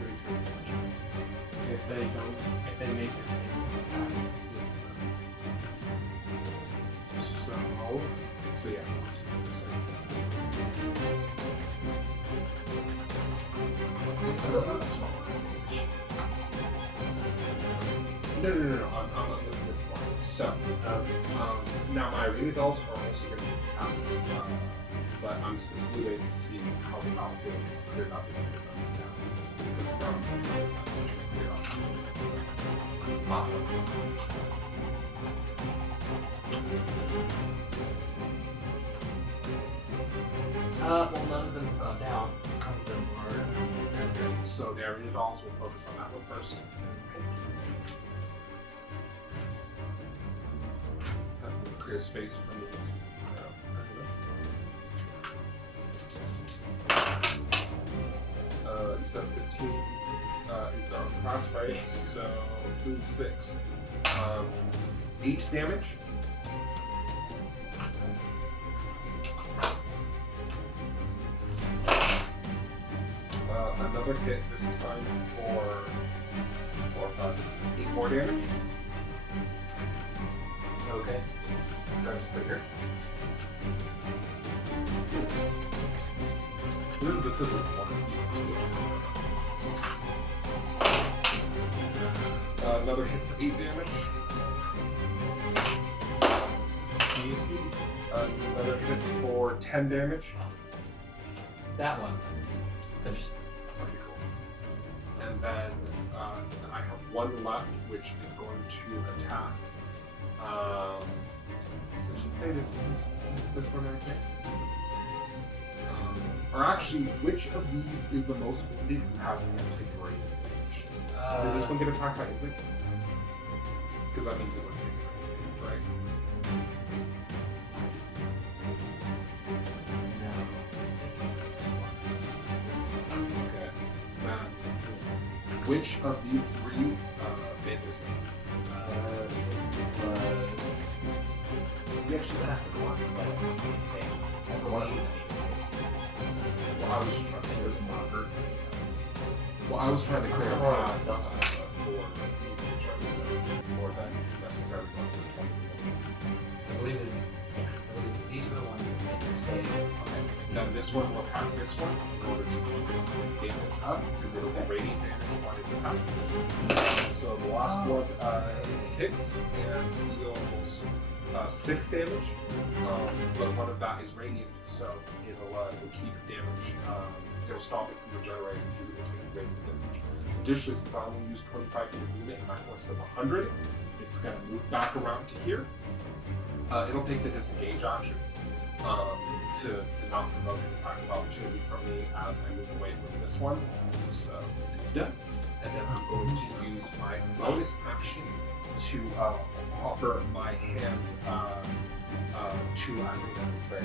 36 damage. If they make their save. So yeah. This is a little small range. No. I'm not looking at the one. So, now my Ireena dolls are also going to be attacked, but I'm specifically waiting to see how the battlefield is cleared up if they're done now. Because I'm not clear up, so. Well, none of them have gone down. Some of them are. So the Ireena dolls will focus on that one first. Time to clear space for me. You said 15 is the class, right? So 3, 6. 8 damage. Another hit this time for 4, 5, 6, 8 more damage. Okay. Starts quicker. So this is the tilt of one. Another hit for 8 damage. Another hit for 10 damage. That one. Finished. Okay, cool. And then I have one left, which is going to attack. Let's just say this one right here. Or actually, which of these is the most wounded who hasn't yet taken radiant damage? Did this one get attacked by Isaac? Because that means it would take radiant damage, right? No. This one. Okay. That's the three. Which of these 3 made their save? It was. You actually would have to go on and say, one of them. Well, I was just trying to It was Margaret. Well, I was trying to clear a path for more than necessarily I believe these were the ones that made their save. Okay. Now this one will attack this one in order to keep its damage up, because it'll be radiant damage on its attack. So the last one hits and deals 6 damage, but one of that is radiant, so it'll keep damage. it'll stop it from regenerating due to it taking radiant damage. Additionally, since I only use 25 feet of movement and my horse has 100, it's going to move back around to here. It'll take the disengage action to not provoke an attack of opportunity from me as I move away from this one. So, yeah. And then I'm going to use my bonus action to offer my hand to Ireena and say,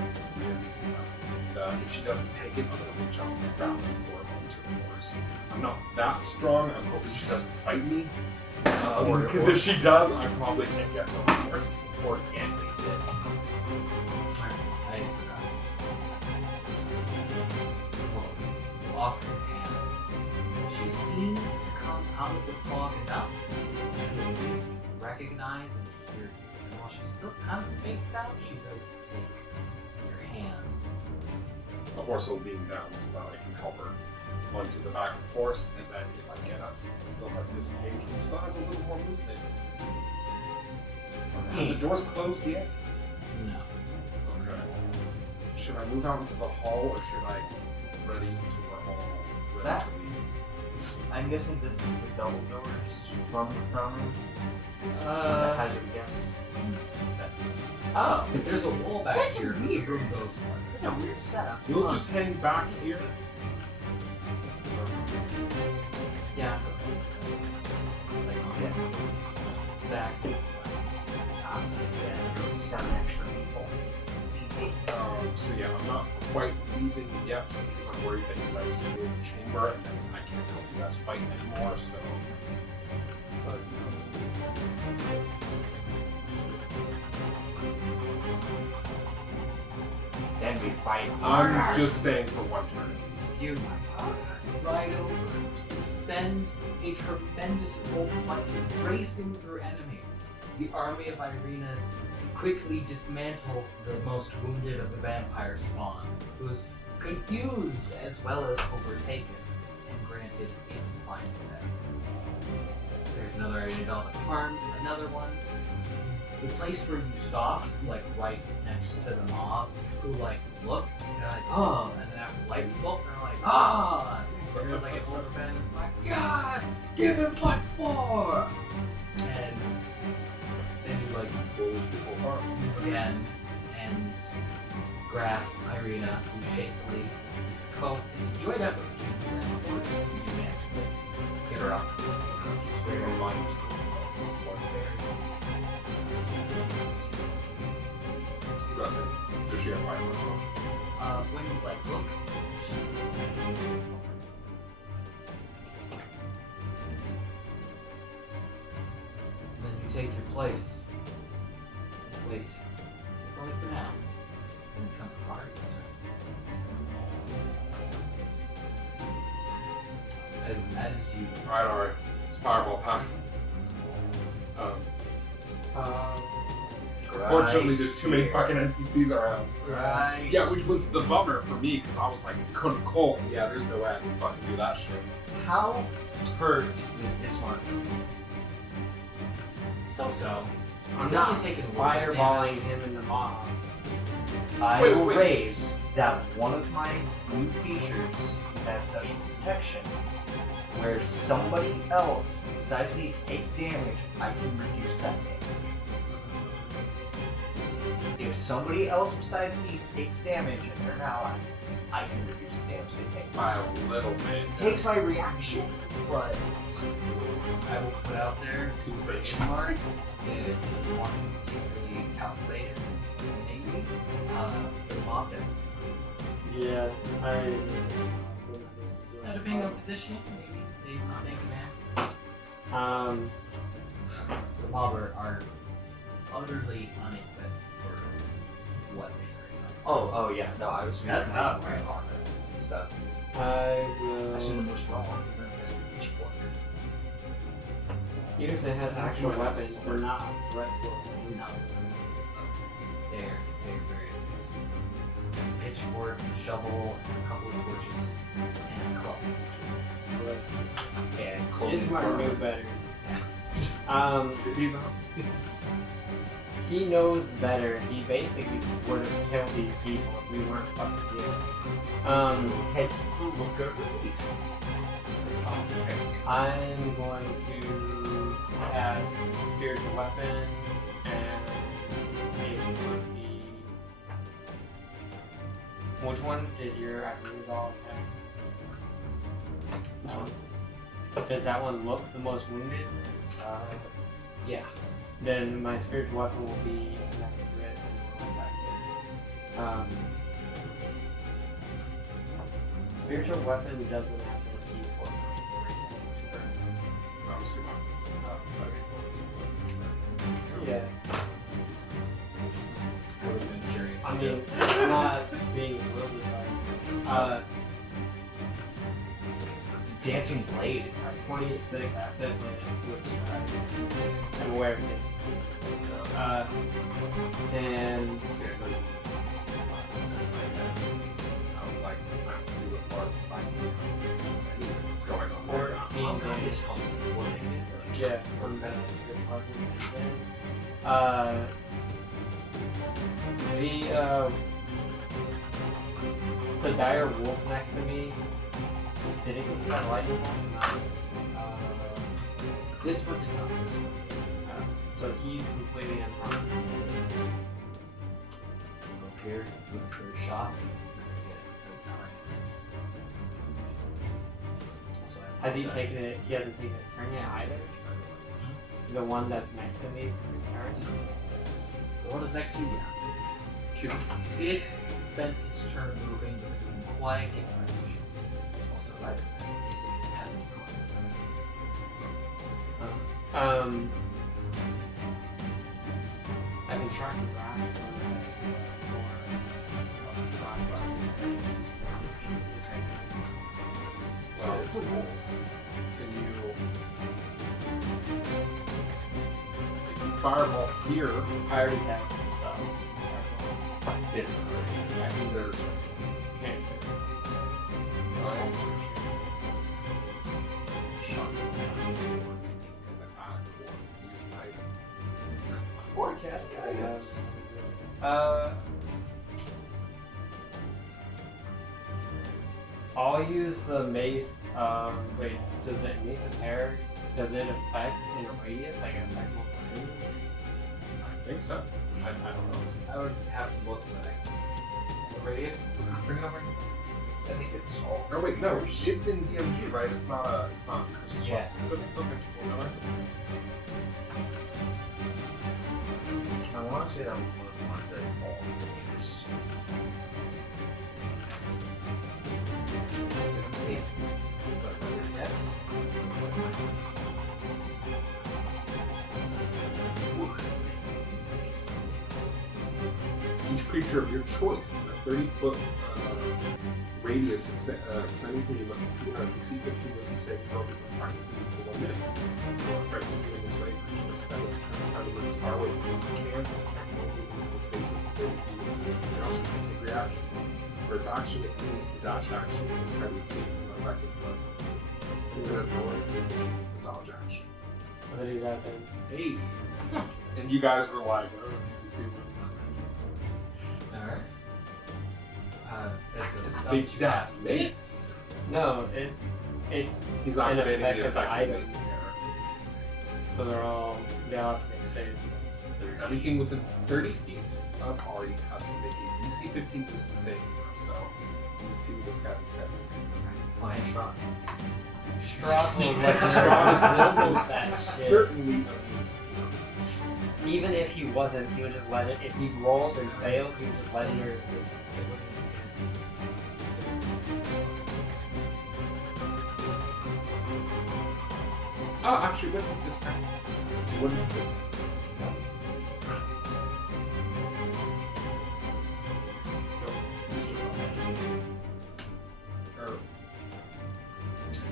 if she doesn't take it, I'm going to reach out and grab the cord onto the horse. I'm not that strong. I'm hoping she doesn't fight me. Because if she does, I probably can't get the horse. Or gambling it. I forgot. Off her hand. She seems to come out of the fog enough to at least recognize and hear you. And while she's still kind of spaced out, she does take your hand. The horse will lean down so that I can help her onto the back of the horse, and then if I get up, since it still has disengage, it still has a little more movement. Have the doors closed yet? No. Okay. Should I move out into the hall, or should I ready to we're all ready that- to leave? I'm guessing this is the double doors from the throne room. Hazard guess. That's nice. Oh, There's a wall back That's here. weird. The room goes for that's a weird setup. You'll just hang back here. Yeah, go ahead. That's fine. Like on Yeah. stack is fine. Yeah, 7 extra people. So yeah, I'm not quite leaving yet because I'm worried that you guys stay in the chamber and then I can't help you guys fight anymore. So, but Then we fight. I'm just staying for one turn. You ride over to send a tremendous bolt of lightning racing through enemies. The army of Ireena's quickly dismantles the most wounded of the vampire spawn, who's confused as well as overtaken, and granted its final death. There's another Ireena that harms another one. The place where you stop is like right next to the mob, who like look and they're like, oh, and then after lightning bolt, they're like, ah, and there's like an older man that's like, God, give him what for? And then you like Pull people apart. move again and grasp Ireena, who shakily its coat. It's a joint effort to do that. Of course, you do manage to get her up. She's very Remind Does she have fire? when you like look, she's then you take your place. Wait. Only for now. Then it becomes a hardest. As you Alright. It's fireball time. Unfortunately, there's too many fucking NPCs around. Right. Yeah, which was the bummer for me, because I was like, it's kind of cold. Yeah, there's no way I can fucking do that shit. How hurt is this one? so. I'm You've not only taken a little bit of fireballing damage. him in the mob. I Wait, will wait. raise that one of my new features is ancestral protection, where somebody else besides me takes damage, I can reduce that damage. If somebody else besides me takes damage and they're an ally, I can reduce the damage they take. By a little bit. It takes my reaction, but I will put out there Seems like smart if you want to be particularly calculated, maybe for the mob death. Yeah, Now, depending on position, maybe they think that the mob are utterly unequipped for what they are. oh yeah, no, I was That's not very fair. hard stuff. I I should will. have pushed wrong as a pitchfork. Even if they had actual weapons, they're not a threat to a No. They're very easy. There's a pitchfork, a shovel, and a couple of torches, and a club. So that's And it is my move better. Yes. Did he though? he knows better. He basically would have killed these people if we weren't fucking here. Hence the look of relief. It's like, oh, okay. I'm going to cast Spiritual Weapon, and it would be... Which one did your Ireena dolls have? This one. Does that one look the most wounded? Yeah. Then my Spiritual Weapon will be next to it and will attack it. Spiritual Weapon doesn't have the key for Obviously not. Yeah. I would have been curious. I mean, it's not being wielded by. Dancing blade. 26 to hit, which I'm aware of it. And See, I was like, I have to see what Barb's sign is. What's going on? 14 damage. Damage. Yeah, from the Spiritual Weapon. The dire wolf next to me. Did it get that lightning bolt? This one did not. This one. So he's completely unharmed. Up here, he's looking for a shot. He's not gonna get it. That's not right. Also, Has he taken it? He hasn't taken his turn yet either. The one that's next to me took his turn. The one that's next to you. Cute. It spent its turn moving because it didn't quite get range. Also, right. Basically, has it I've been trying to grasp Well, it's a wolf. Can you... If you fireball here, I already cast the spell. I think there's... Can't check. Shot an attack or use an item. Or cast it, I guess. I'll use the mace. Wait, does the mace of terror? Does it affect in a radius? Like affect multiple enemies? I think so. I don't know. I would have to look at the radius. Bring it over. I think it's all. Oh wait, no, it's in DMG, right? It's not a. It's not. It's just Yeah. specific. Okay, well, no, I want to say that one says all creatures. So let's see. Yes. Each creature of your choice in a 30-foot radius extending from you must succeed on a DC 15 wisdom saving throw before fighting for 1 minute. While affecting you in this way, the creature must spend its turn trying to move as far away from you as it can. It can't move into the space within 30 feet. It also can take reactions. For its action, it needs the dash action and try to escape from the affected ones. If it has no way, it needs the dodge action. What did he got then? Hey! And you guys were like, oh, you see what Alright. That's a It's spell big that you dash cast. mace. No, it's He's an activating effect the of the effect of item. this terror. So they all have to make saves. Everything within 30 feet of Ahri has to make a DC 15 wisdom saving throw. So these two, this guy, this guy, this guy, this guy. Lion Strahd. Strahd was like Strahd is resistant almost that shit. certainly immune. Even if he wasn't, he would just let it. If he rolled and failed, he would just let it your resistance. Oh, actually, what did this guy? What did this guy? No, he's just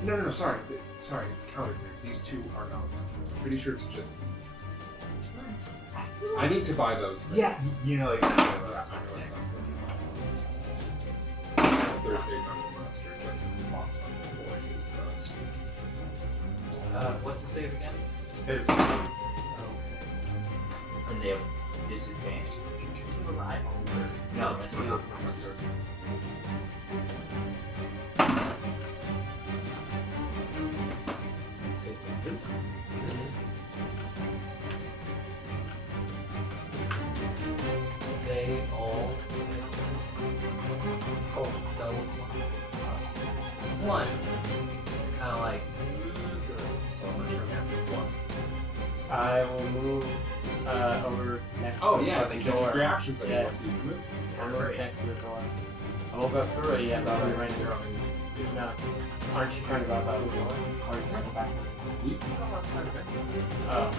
No, sorry. Sorry, it's counted. These two are not. I'm pretty sure it's just these. I need to buy those things. Yes. You know exactly Yeah, what I I know was it's saying. not Thursday Dungeon Master, just lots of What's the save against? And they have disadvantage. No, that's what goes first. Say some wisdom. They all fail. Though one gets close. There's one kind of like. So I'm gonna turn after one. I will move over next Oh to yeah, the they door. can't do reactions Yeah. anymore, so you can move. I'll move next to the door. I won't go through it yet, but I'll be right in there. No. Aren't you trying to go out that door? Or are you trying to go back? You can go outside of it. Oh.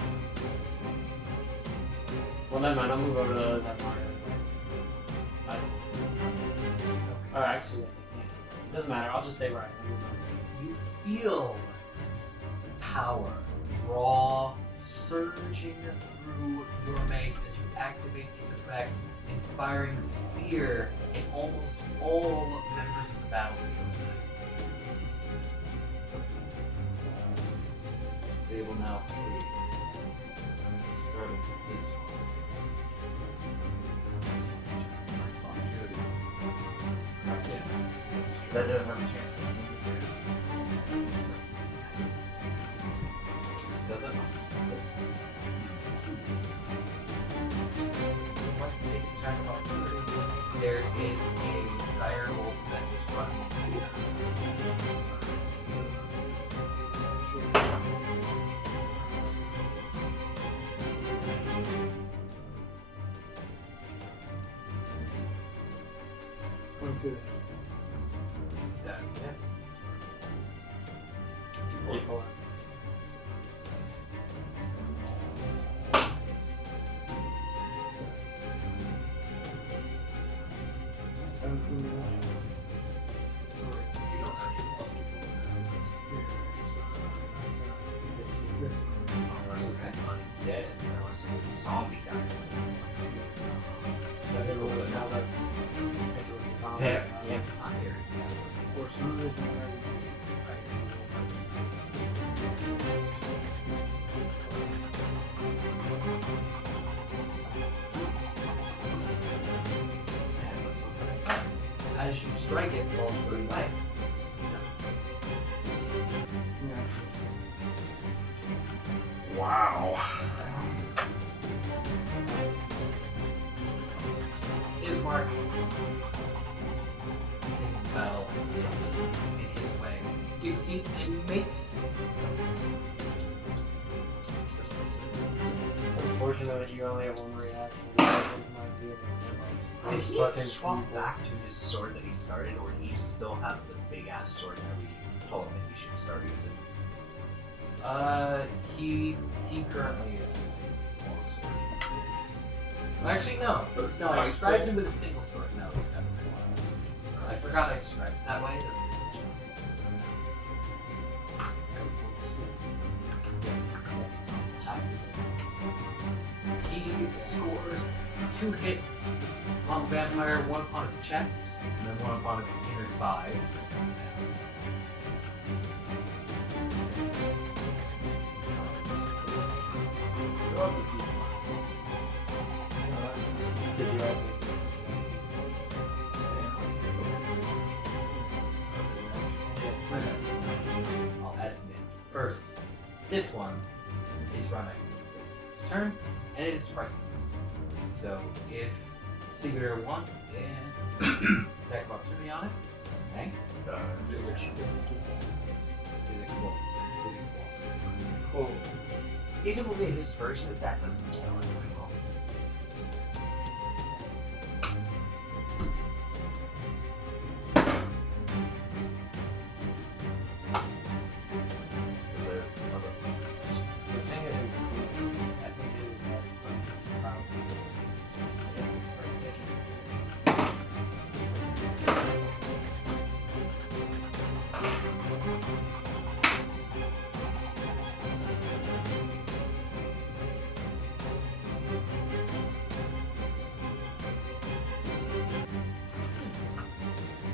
Well, never mind. I'll move over to the other side. Oh, actually, I can't. It doesn't matter. I'll just stay where I am. You feel power, raw, surging through your mace as you activate its effect, inspiring fear in almost all members of the battlefield. They will now flee. Starting this one. Nice opportunity. Yes. That doesn't have a chance. Does it? Take attack of opportunity. There is a dire wolf that is running here. That's it. Before. You don't have your plus 2 for this. Unless it's an undead, unless it's a zombie guy. Now that's. It's a zombie. Vampire. For some reason, And let's look at it. As you strike it, falls further away. Wow. Ismark is in battle still in his way. Digs deep and makes something. Unfortunately, you only have one reaction. Did he swap back to his sword that he started, or do he still have the big ass sword that we told him that he should start using? He currently is using a long sword. Actually, no. But No, I described him with a single sword. No, he's got the big one. I forgot I described it that way. That's what he scores 2 hits on the vampire, one upon its chest, and then one upon its inner thighs as it comes Did you have I'll add some damage. First, this one is running. It's his turn, and it is frightened. So if Siguror wants an attack of opportunity on it, okay? Is it Is it cool? Is it also? Oh, Is it will be his first if that doesn't kill him? the thing is, I think it is next from probably his first stage.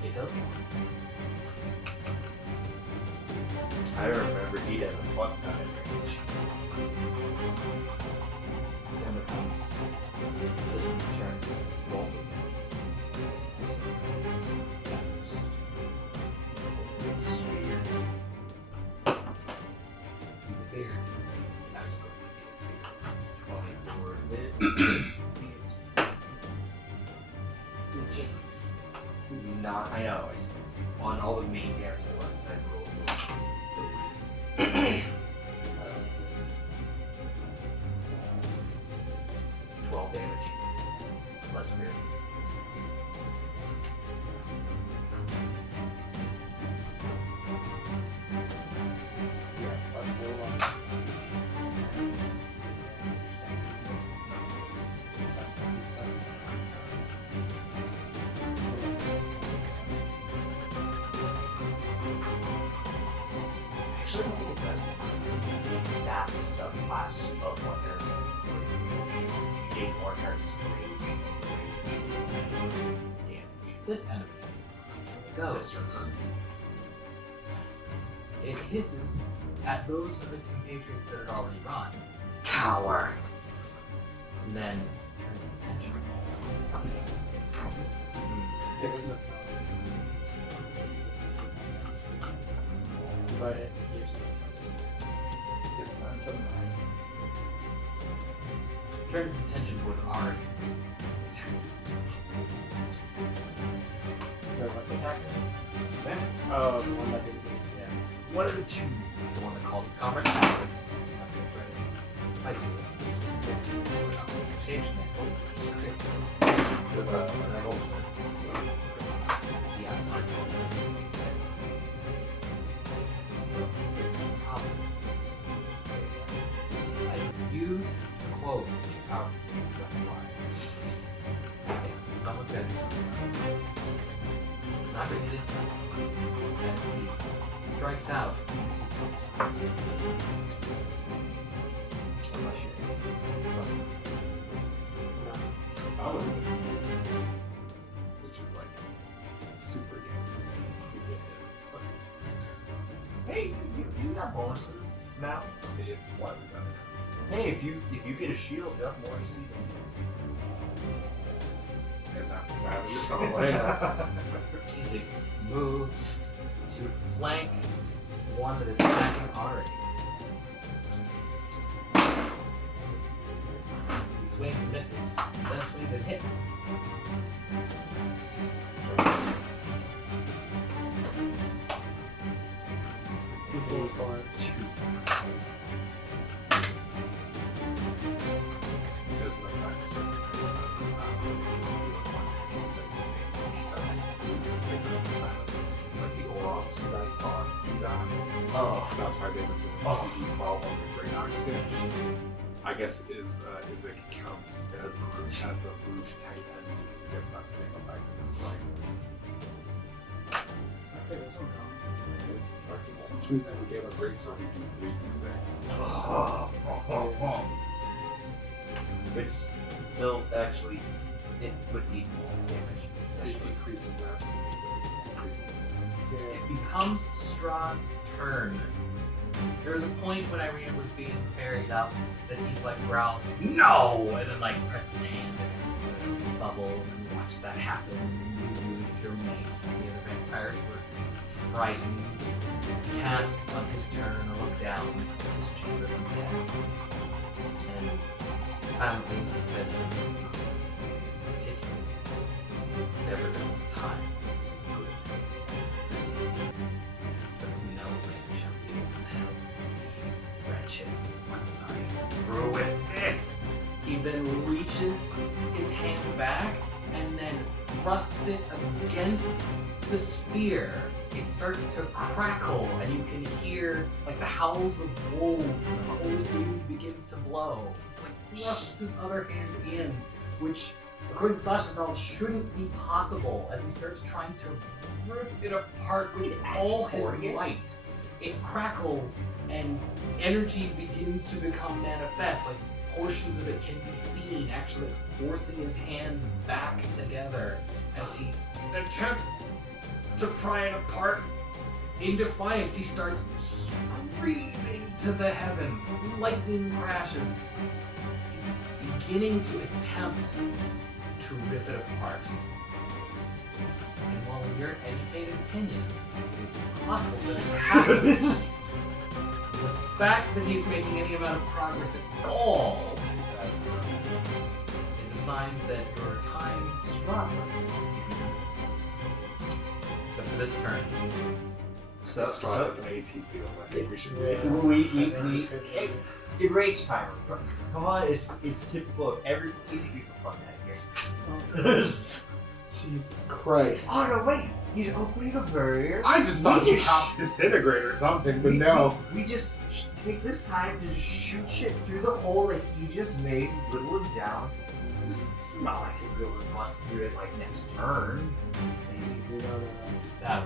It does not. I remember he had a fuck ton of range. then becomes this one's turn. You also failed. Spear. He's a fear. Now he's going to be a sphere. 24 hit. It's just Not, I know, I just, on all the main damage I want, I rolled. 12 damage. Legendary. yeah, plus 4 1. Actually, I don't think it does. That subclass of Wagner. You gain more charges to rage damage. This enemy goes. It hisses at those of its compatriots that had already run. Cowards! And then turns its attention. But you're still Turns its attention towards Ahri. Attacks. what's attacking? Vampires. Oh, the one that didn't yeah. One of the two. The one that called his comrade cowards. That's what's ready. Fight you. Change that focus. Yeah, still problems. I use the quote to powerfully someone's gotta do something. It's not gonna be this time. As he strikes out. Unless you're something. I would miss it. Which is like super games. Hey, you got bonuses now? It's slightly better. Hey, if you get a shield, you have more AC than And that's savage. So like, He moves to flank one that is attacking Ahri. He swings and misses, then swings and hits. it doesn't affect certain types of weapons. Just do it one action, basically. Like the Oroms you guys fought, you got. Oh. That's why they've been doing 2d12 on the Great Oxyds. I guess is it counts as a brute type enemy because it gets that same effect. It's like which means if we gave a great sword, we do 3d6. Which still actually it would decrease its damage. It decreases maps. Increases. It becomes Strahd's turn. There was a point when Ireena was being ferried up that he'd like growl, "No!" and then like pressed his hand against the bubble and watched that happen. You used your mace. The other vampires were frightened. Casts on his turn a look down at his chamberlain's head. And silently says to him, "It's particular. If ever there was a time, good. But no one shall be able to help these wretches once I am through with this." He then reaches his hand back and then thrusts it against the spear. It starts to crackle, and you can hear like the howls of wolves, and the cold wind begins to blow. It's like thrusts his other hand in, which, according to Slash's knowledge, shouldn't be possible as he starts trying to rip it apart with all his might. It crackles, and energy begins to become manifest. Like portions of it can be seen, actually forcing his hands back together as he attempts to pry it apart. In defiance, he starts screaming to the heavens. Lightning crashes. He's beginning to attempt to rip it apart. And while in your educated opinion, it is impossible that this happens, the fact that he's making any amount of progress at all is a sign that your time struggles. But for this turn, So, Strahd has an AT field. I think we should it rage timer. Come on, it's typical of every people fuck that here. Jesus Christ. Oh no, wait! He's opening a barrier. I just thought you cast Disintegrate or something, but no. We just take this time to just shoot shit through the hole that he just made, whittle him down. This is not like he really wants to do it like next turn. Maybe. that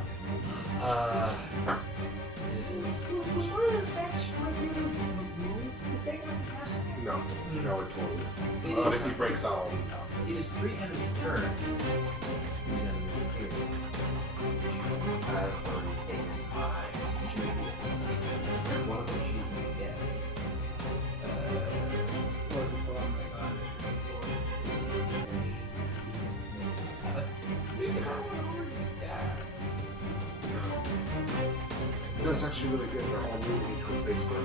No, no, it totally is. It But is- if he breaks out, I'll cast it. it is 3 enemies' turns. These enemies are here. I've already taken my speed. One of which you can get. What was the one I got? No, it's actually really good. They're all moving into a place where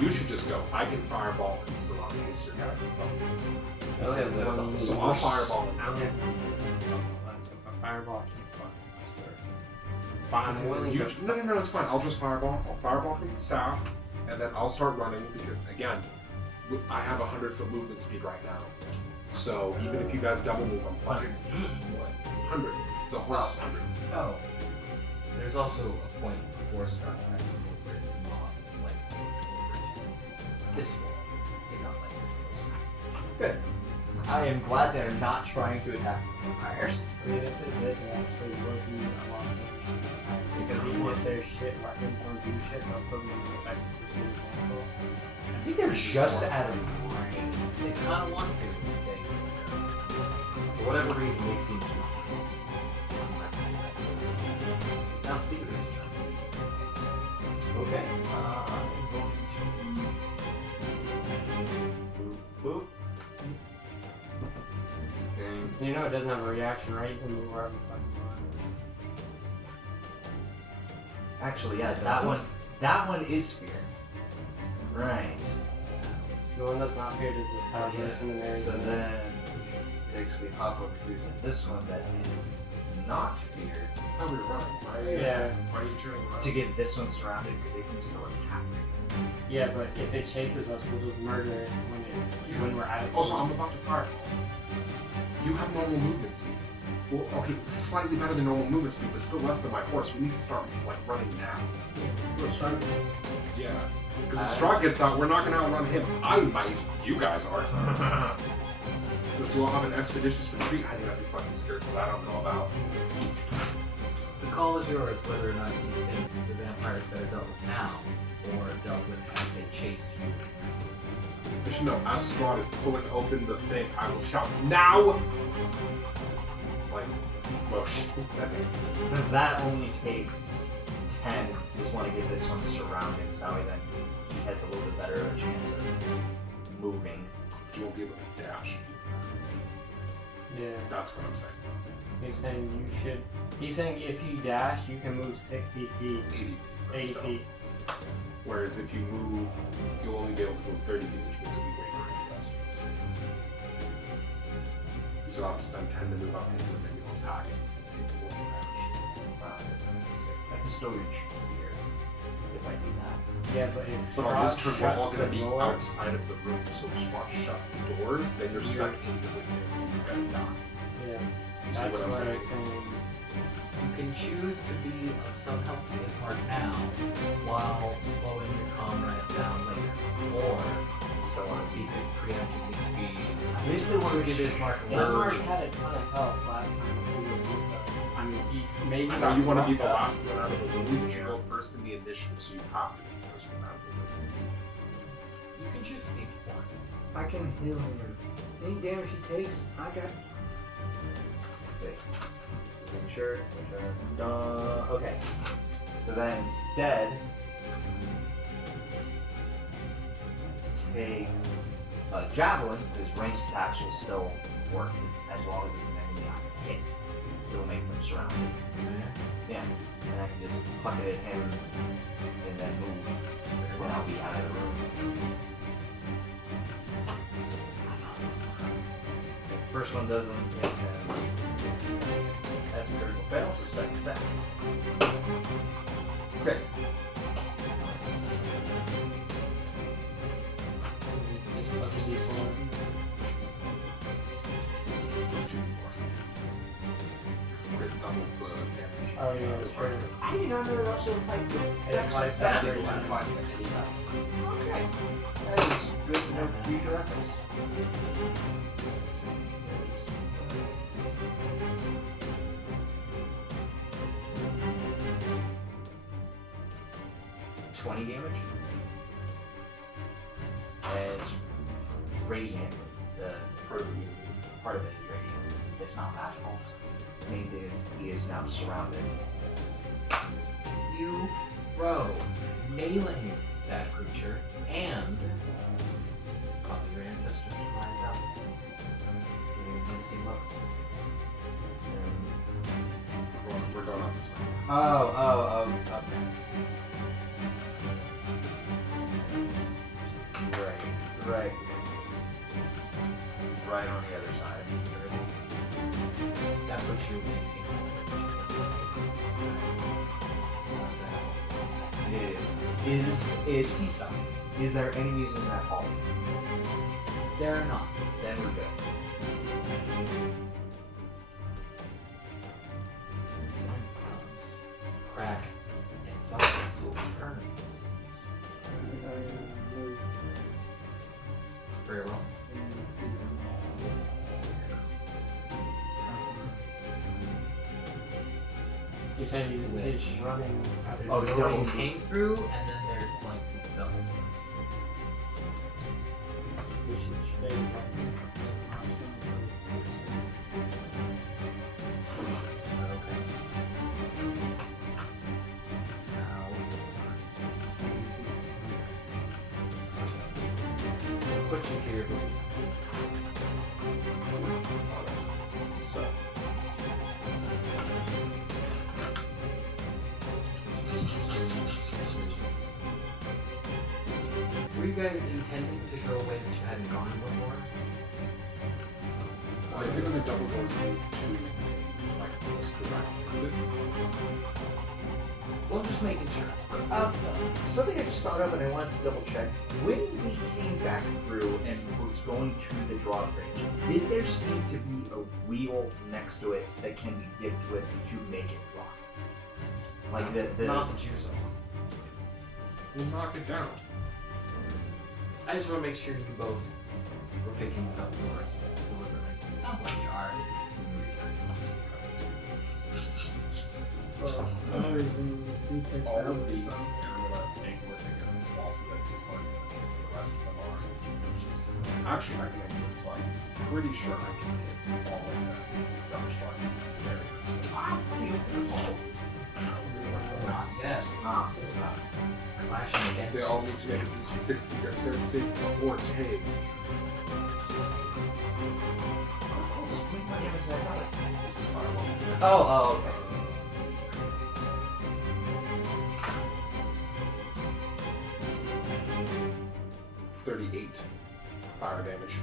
you should just go. I can fireball and still not use your guys' So I'll fireball I don't have so if I fireball, I can't fuck. I swear. But I'm willing you, to. no, it's fine. I'll just fireball. I'll fireball from the staff, and then I'll start running because again, I have 100-foot movement speed right now. So even if you guys double move, I'm fine. 100. The horse is 100. Oh. There's also a point before Strahd's act where you're not like over to this wall. You're not like close. Good. I am glad they're not trying to attack vampires. I mean, if they did, they actually would be a lot more. Because even if their shit weapons don't do shit, they'll still be effective for seeing cancel. I think they're just out of range. They kind of want to, getting this. For whatever reason, they seem to. It's now Siguror's turn. Okay. I'm going to. Boop. Okay. You know it doesn't have a reaction, right? You can move wherever you fucking want. Actually, yeah, Does it? that one is fear. Right. The one that's not feared is the stab person and So everything. then we actually hop over to this one that is not feared I thought we were running. Yeah. Why are you turning around? to get this one surrounded because they can still attack. Yeah, but if it chases us, we'll just murder it when we're out of Also, I'm about to fireball. You have normal movement speed. Well, okay, slightly better than normal movement speed, but still less than my horse. We need to start like running now. Yeah. Because if Strahd gets out, we're not going to outrun him. I might. You guys are. So we'll have an expeditious retreat. I think I'd be fucking scared, so that I don't know about. The call is yours whether or not you think the vampires better dealt with now or dealt with as they chase you. But you know, as Strahd is pulling open the thing, I will shout, now! Like, motion. Since that only takes 10, just want to get this one surrounded so that way then he has a little bit better of a chance of moving. But you won't be able to dash if you Yeah. That's what I'm saying. He's saying you should. He's saying if you dash, you can move 60 feet, 80 feet. but 80 still. feet. Whereas if you move, you'll only be able to move 30 feet, which means you'll be way behind the rest of us. So I'll have to spend 10 to move up to him, and then you'll attack him. And he won't dash. 5, 6. I can still reach here if I do that. Yeah, but if But on this Strahd turn, we're all shuts going the to be door, outside of the room, so if Strahd shuts the doors, then you're stuck in the window. You're going to die. yeah, You see that's what I'm what I saying? was saying. You can choose to be of some help to Bismarck now while slowing your comrades down later. Or So you could preemptively speed I basically want to to give get Bismarck a Bismarck word. had a ton of health last time we were with us. I mean, he maybe I know you want to be the buffed up. last one out of the room, but you go first in the initiative, so you have to be the first one out of the room. You can choose to be if you want. I can heal him. Any damage he takes, I got. Make sure, which are done. Okay. So then instead, a javelin, because ranged attacks will still work as long as it's an enemy I can hit. It'll make them surrounded. Yeah, and I can just pluck it at him and then move, and I'll be out of the room. First one doesn't, and that's a critical fail, so second attack. Okay. Crit doubles the damage. Oh, yeah, that's true. I did not know that also like It reflects applies that. to It applies to any house. Okay. That is good to know for future reference. $20 damage. And it's radiant. The part of it is radiant. It's not magical. So main thing is he is now surrounded. You throw, nailing that creature and causing your ancestors to rise up. Giving menacing looks. We're going up this way. Oh, okay. Right. Right on the other side. That puts you in Is there enemies in that hall? There are not. Then we're good. One comes crack and some burns. Very well. You said he's running. There's Oh, the double door you move. came through, and then there's like double ones. Which is very Okay. Now, put you here. So. Were you guys intending to go away that you hadn't gone before? I figure the double doors lead to like the most direct exit. Well, I'm just making sure. Something I just thought of and I wanted to double check. When we came back through and was going to the drawbridge, did there seem to be a wheel next to it that can be dipped with to make it drop? Like the Not that you saw. We'll knock it down. I just want to make sure you both were picking up yours deliberately. It sounds like you are. All of these, and I'm gonna make work against this wall so that this one isn't hit, the rest of them are. Actually, I can make it, so I'm pretty sure I can hit all of them, except for Strahd, because it's the barrier. So Not yet. It's clashing against they all need to make a DC 60 dexterity save or take. This is fireball. Oh, okay. $38 fire damage.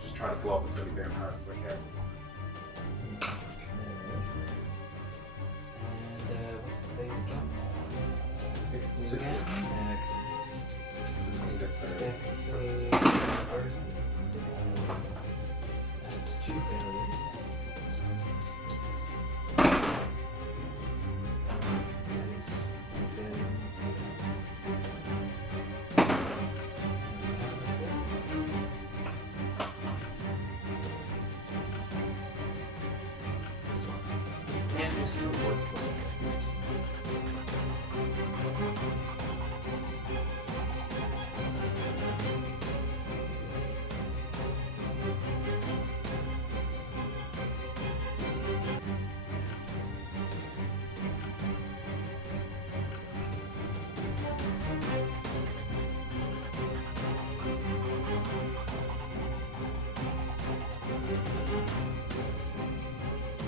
Just try to blow up as many vampires as I can. And what's the save against? 16. Again? 16 dexterity. That's 2 failures. That is 1 failure. That's a 7. This one. And just 2 more plus that.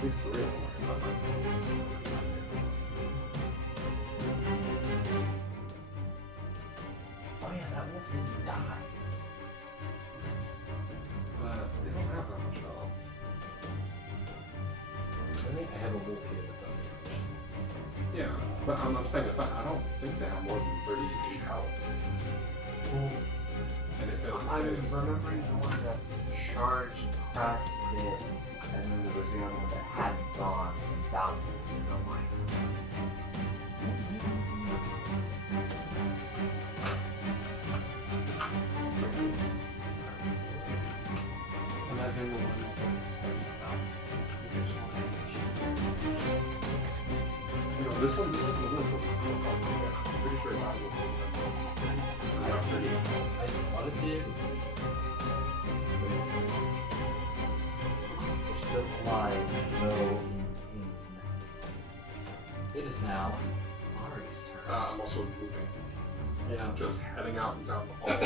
at least 3 of them are not like Oh yeah, that wolf didn't die. but they don't have that much health. I think I have a wolf here that's undernourished. Yeah, but I'm saying I don't think they have more than 38 health. And it failed to I'm save. remembering the one that charged, cracked it, and then there was the other one that hadn't gone, and that one was in the line. And I've been the one that started stop. There's one You know, this was the wolf that was a cool call. I'm pretty sure that wolf was not 38. I thought it did. They're still alive, though. It is now Ahri's turn. I'm also moving. Yeah. I'm just heading out and down the hall,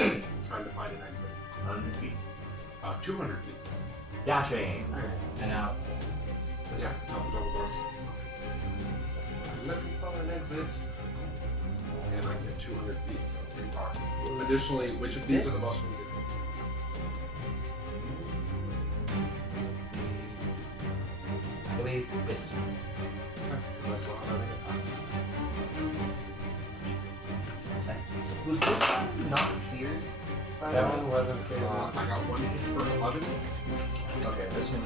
trying to find an exit. 100 feet. 200 feet. Dashing. Alright, and out. Yeah, out the double doors. I'm looking for an exit. And I get 200 feet, so pretty far. Additionally, which of these are the most needed? I believe this one. Because I still have it times. Was this one not feared? By That one wasn't fair. I got 1 hit for 11. Okay, this one.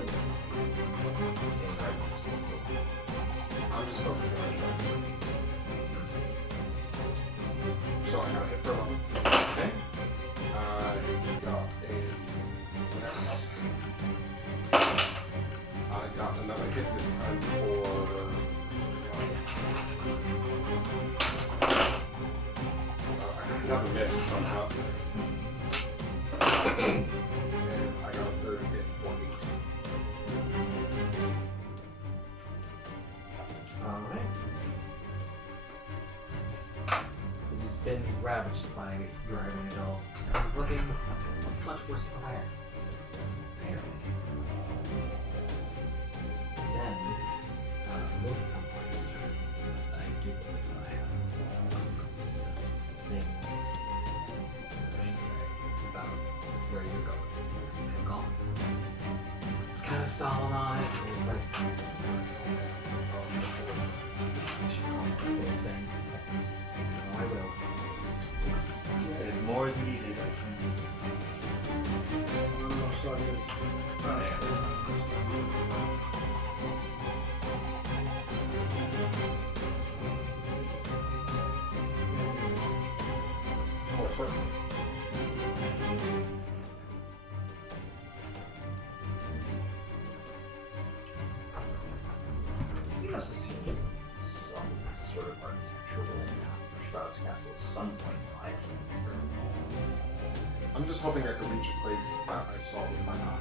I'm just focusing on trying. So I got a hit for 11. Okay. I got a yes. I got another hit this time for I got another miss somehow. And I got a third hit for 8. Alright. It's been ravaged by your Ireena dolls. It's looking much worse for hire. Damn. Then, will become Ahri's turn. I do believe I have some things I should say about where you're going and gone. It's kind of stalling on it. It's like, I should call it the same thing. I will. If more is needed, I can. No such Oh, fuck. You must have seen some sort of architectural for Strahd's castle at some point in life. I'm just hoping I can reach a place that I saw with my eye.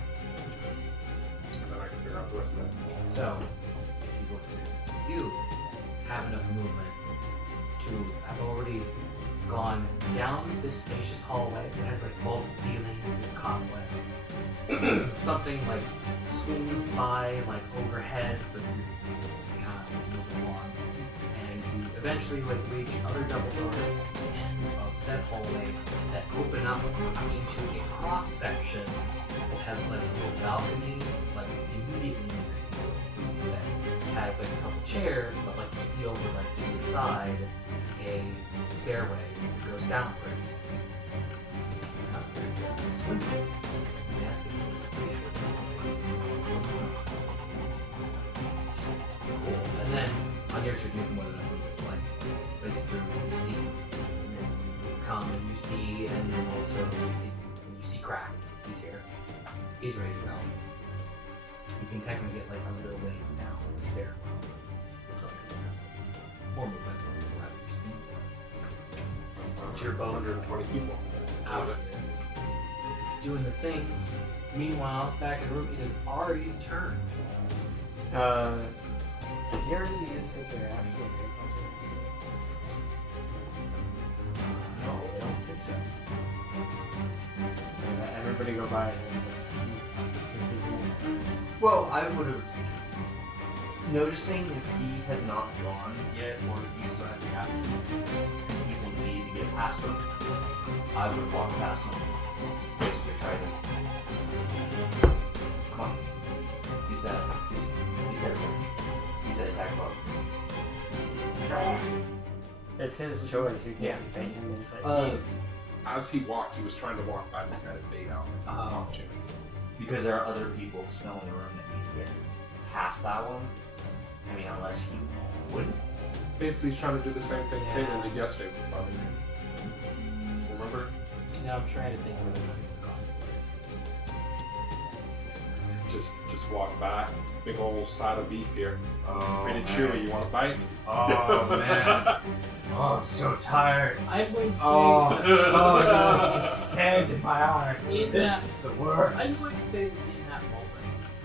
And then I can figure out the rest of it. So, if you go through, you have enough movement to have already gone down this spacious hallway that has like vaulted ceilings and cobwebs. Something like swings by like overhead, but you're kind of moving along. And you eventually like reach other double doors at the end of said hallway that open up into a cross section that has like a little balcony, like immediately near you, that has like a couple chairs, but like you see over like to your side a stairway that goes downwards. Okay, swing. Yes, it was pretty sure cool. And then on your turn, you have more than enough movement to like race through. You see, and then you come and you see, and then also you see Crack. He's here. He's ready to go. You can technically get like a little ways down the stairwell. More movement. We'll have your seat. That's You're both 120 feet long. out doing the things. Meanwhile, back in the room, it is Ahri's turn. Did he already use his reaction? No, I don't think so. Everybody go by him. Well, I would have. Noticing if he had not gone yet, or if he still had captured and people need to get past him, I would walk past him. Basically try to... Come on. Use that. Use that approach. Use that attack button. It's his choice. You Yeah. can't make him inside. As he walked, he was trying to walk by this guy to bait out the opportunity. Because there are other people still in the room that need to get past that one. I mean, unless he wouldn't. Basically, he's trying to do the same thing Caitlin did yesterday with Bobby. Remember? No, I'm trying to think of it. Just walk by. Big old side of beef here. Oh, Pretty chewy. You want a bite? Oh, man. Oh, I'm so tired. I would say Oh, no, there's sand in my eye. in This that, is the I worst. would say that in that moment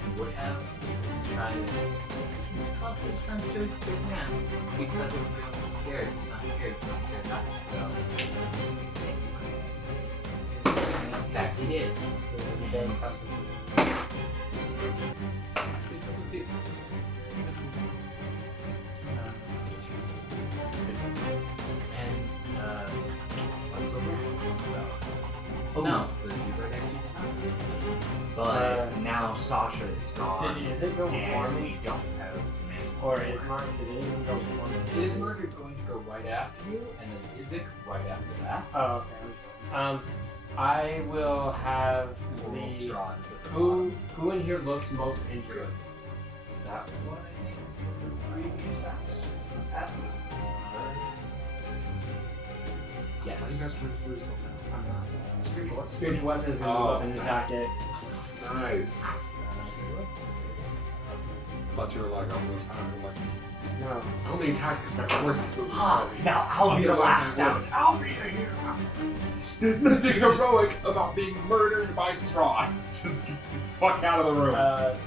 he would have, because he's trying to, he's confident, he's trying to show his big man because everybody else is scared. He's not scared nothing. So in fact he did. Because of people. And also this. So no, the dude right next to you is not. But now Sasha is gone. Is it go before And me? we don't have management. Or Ismark? Does it even go before me? Ismark is going to go right after you, and then Isaac right after that. Oh, okay. I will have Roll the Strahd is at the who in here looks most injured. That one, I think, from the previous apps. Ask me. How do you Yes. guys trying to sleep something? I'm not. Spiritual weapon. Spiritual weapon is gonna move up and attack it. Nice. Thought you were like, I'm like, No. I only attack because my horse is Ah, now I'll be the Otherwise last I down. would. I'll be the hero. There's nothing heroic about being murdered by Strahd. Just get the fuck out of the room.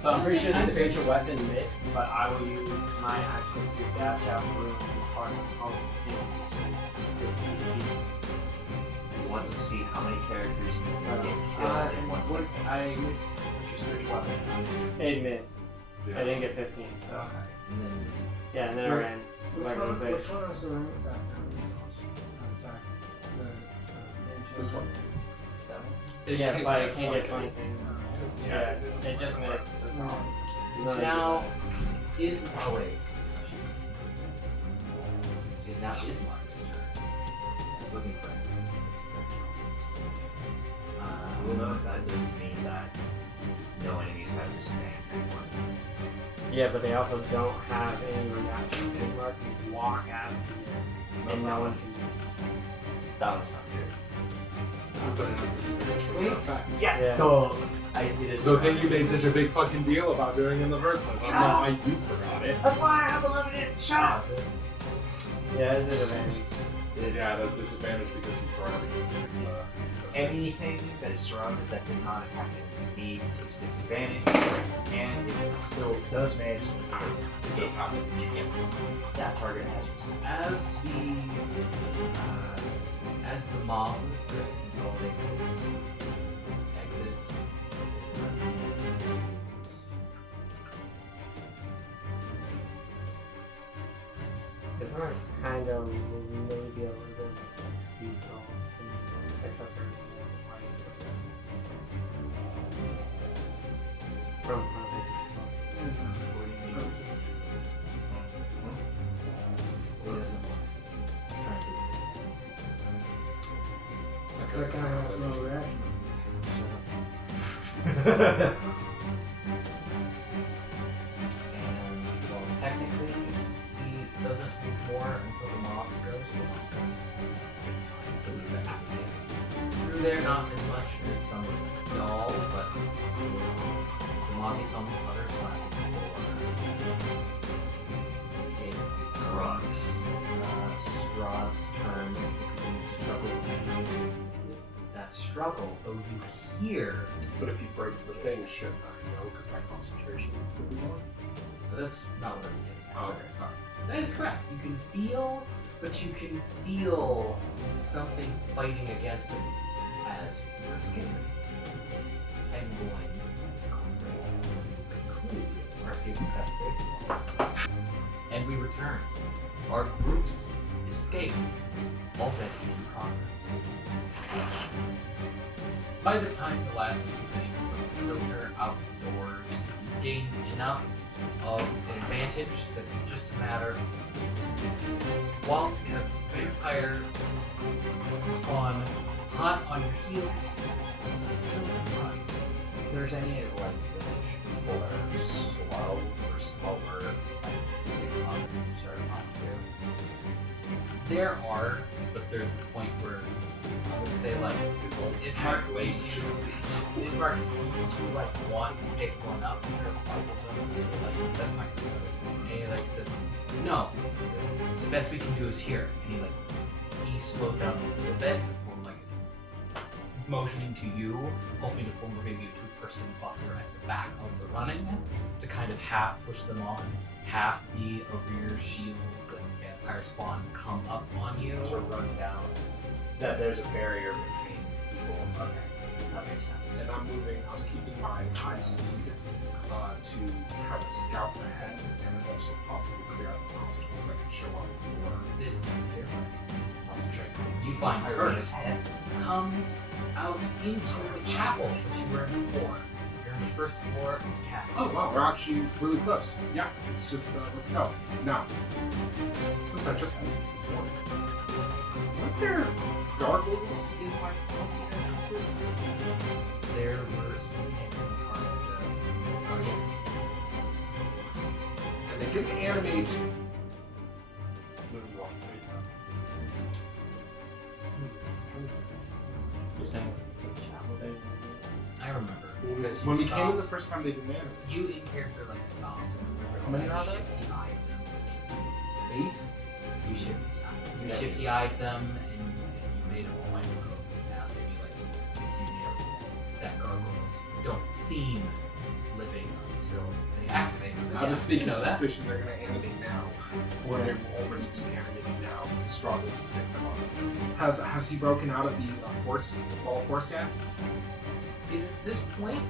So I'm pretty sure the spiritual weapon missed, but I will use my action to dash out the room as far as all this thing, which is 15 feet. He wants to see how many characters he can get And killed in one what? I missed. What's your spiritual weapon? It missed. Yeah. I didn't get 15, so. Okay. And then Yeah, and then I Wait, ran. Which Like a one bitch. is the room that attack? This one. that one. It Yeah, but it can't flank get 20 things. Yeah, Yeah, it is. it just missed. That's all. Is now is oh wait. Is now Ismark's turn. I was looking for it. Well, no, that doesn't mean that no enemies have disadvantage anymore. Yeah, but they also don't have any reaction. They mark and walk after you, and no one can. That one's not good. But it has disadvantage for Wait. that fact. Yeah, Yeah. duh. I did it. The thing you made such a big fucking deal about doing in the first place. I don't know why you forgot it. That's why I have 11 in. Shut up. Yeah, it's disadvantage. Yeah, that's disadvantage because he's surrounded with his accessories. Anything that is surrounded that does not attack me takes disadvantage, and it still does manage to hit. It does happen. That target has resistance. As the mob starts to consolidate, exits. It's not kind of maybe a little bit like seasonal, except for his light. From context. He doesn't want it. He's trying to. That guy has no reaction. And well, technically, he doesn't move more until the mob goes. The mob goes at the same time. So he actually gets through there, not as much as some of y'all, but the mob gets on the other side of the door. It runs. Strahd's turn. To struggle with that struggle, though you hear. But if he breaks the thing, shouldn't I know? Because my concentration would be more. That's not what I was getting at. Oh, okay, sorry. That is correct. You can feel, but you can feel something fighting against it as you're scared. I'm going to go break. conclude our escape from Castle. And we return. Our group's escape already in progress. By the time the last evening would filter out the doors, you gained enough of an advantage that it's just a matter of speed. While you have vampire spawn hot on your heels, still run. If there's any like village people that are slow or slower, like they come and start on you. There are, but there's a point where I would say like Ismark sees you. Ismark sees you like want to pick one up, and there are 5 of them, so like that's not gonna go. And he like says, "No, the best we can do is here." And he slows down a little bit to form like motioning to you, hoping to form maybe a 2-person buffer at the back of the running to kind of half push them on, half be a rear shield when vampire spawn come up on you. To run down. That there's a barrier between people. Okay, that makes sense. And I'm keeping my high speed to kind of scout ahead and also possibly clear out the obstacles that can show up for This is their Concentrate. you find Ireena's first head. comes out into the chapel that you were in before. You're on the first floor of the castle. Oh wow, we're actually really close. Yeah, it's just let's go. Now, since I just had it this morning, weren't there gargoyles in like all the entrances? There were some ancient part of the... Oh yes. And they didn't animate. You're saying to the chapel there? I remember. Because When you we came in the stopped- first time, they didn't animate. You in character like stopped and How many are there? shifty-eyed them. 8? You shifty-eyed them and you made a point of asking me like if you knew that gargoyles don't seem living until they activate. I was like, I was "Yeah, speaking you of know that." suspicion they're going to animate now, or they will already be animating now because Strahd is sick of us. Has he broken out of the wall of force yet? It is this point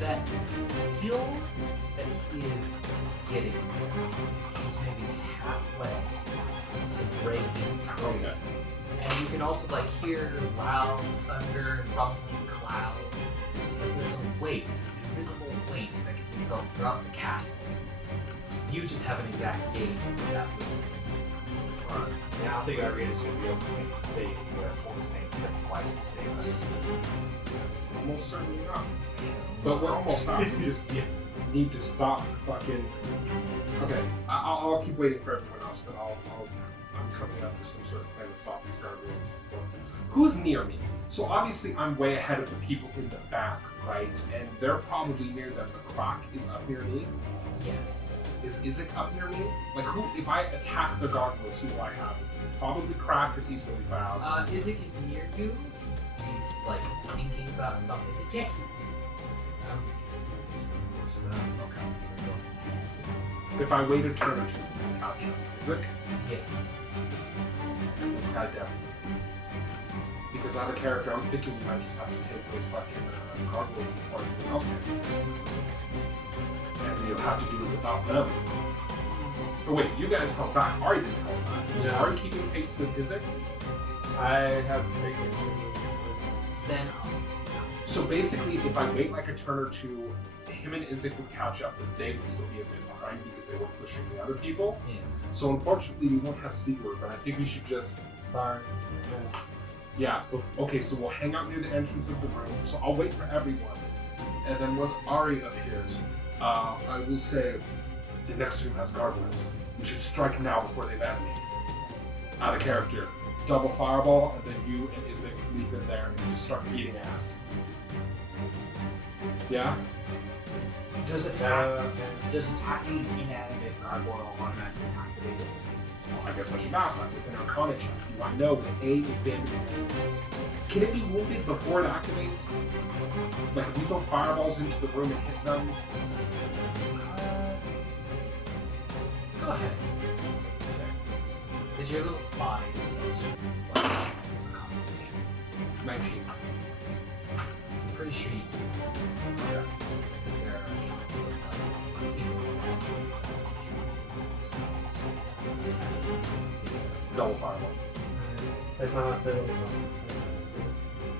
that you feel that he is getting there. He's maybe halfway to breaking through. Okay. And you can also like hear loud thunder and rumbling clouds. Like there's a weight, an invisible weight that can be felt throughout the castle. You just have an exact gauge of that weight. It's Yeah, I don't think Ireena's going to be able to save pull the same trick twice to save us. Almost certainly not. But we're almost not. We just need to stop fucking. Okay, I'll keep waiting for everyone else, but I'm coming up with some sort of plan to stop these gargoyles before. Who's near me? So obviously I'm way ahead of the people in the back, right? And they're probably near them. The crack is up near me. yes. Is Isaac up near me? Like who? If I attack the gargoyles, who do I have? Probably Crack because he's really fast. Isaac is near you. He's like thinking about something. He can't. I don't think he can do this, If I wait a turn or two, catch up. Isaac? Yeah. This guy definitely. Because out of character, I'm thinking we might just have to take those fucking gargoyles before everyone else gets them. And we'll have to do it without them. Oh wait, you guys held back. Ahri didn't hold back. Was No. Ahri keeping pace with Isaac? I have taken. Then So basically, if I wait like a turn or two, him and Isaac would catch up, but they would still be a bit behind because they were pushing the other people. yeah. So unfortunately, we won't have Siguror, but I think we should just... Sorry. Yeah, okay, so we'll hang out near the entrance of the room. So I'll wait for everyone. And then once Ahri appears, I will say, the next room has gargoyles. We should strike now before they've animated. Out of character. Double fireball, and then you and Isaac leap in there and just start beating ass. Yeah? Does attacking inanimate gargoyle automatically activate it? Well, I guess I should ask that with an Arcana check. Do I know that A is damage? Can it be wounded before it activates? Like if we throw fireballs into the room and hit them? Go ahead. Is your little spy? It's just it's like a combination. 19. I'm pretty sure you can. Okay. Because there are accounts of people who actually Double fireball. That's my last city.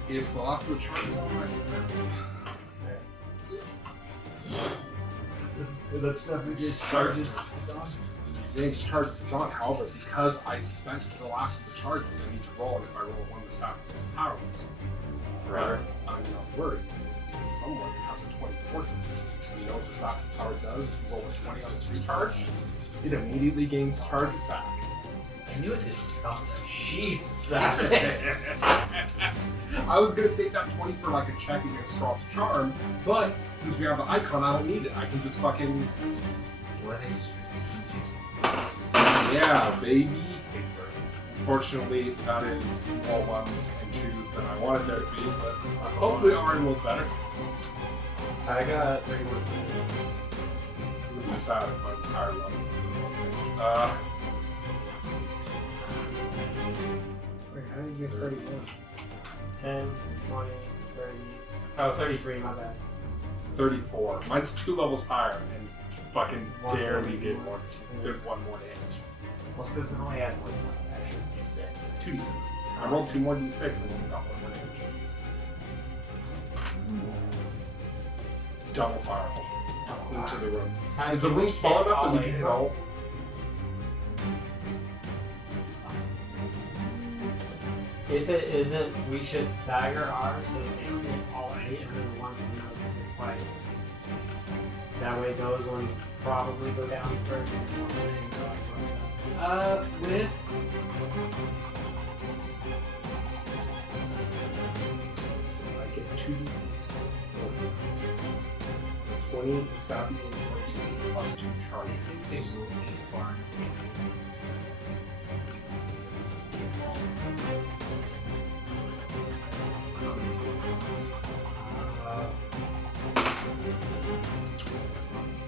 It's the last of the charges on my side. That's definitely Charges. Range charges is on. However, because I spent the last of the charges, I need to roll, and if I roll one, the staff is powerless. Right. I'm not worried because someone has a 20 portion. You know what the staff of power does? If you roll a 20 on its recharge, it immediately gains charges back. I knew it did something. Jesus. I was gonna save that 20 for like a check against Strahd's charm, but since we have the icon, I don't need it. I can just fucking What is yeah, baby. Unfortunately, that is more ones and twos than I wanted there to be, but hopefully it already looked better. I got 31. It would be sad if my entire level was on stage. Wait, how did you get 31? 10, 20, 30. Oh, 33, my bad. 34. Mine's 2 levels higher and fucking One barely more. did one. Did 1 more damage. Well, because it only had like one extra D6. 2d6. I rolled 2 more d6 and only got 1 more damage. Double fireball into the room. Is the room small enough that we can hit all? If it isn't, we should stagger ours so that they hit all 8 and then the ones in the middle hit twice. That way those ones probably go down first and then go like with So I get 2d8. 20 staff equals 1d8 plus 2 charges. they will be far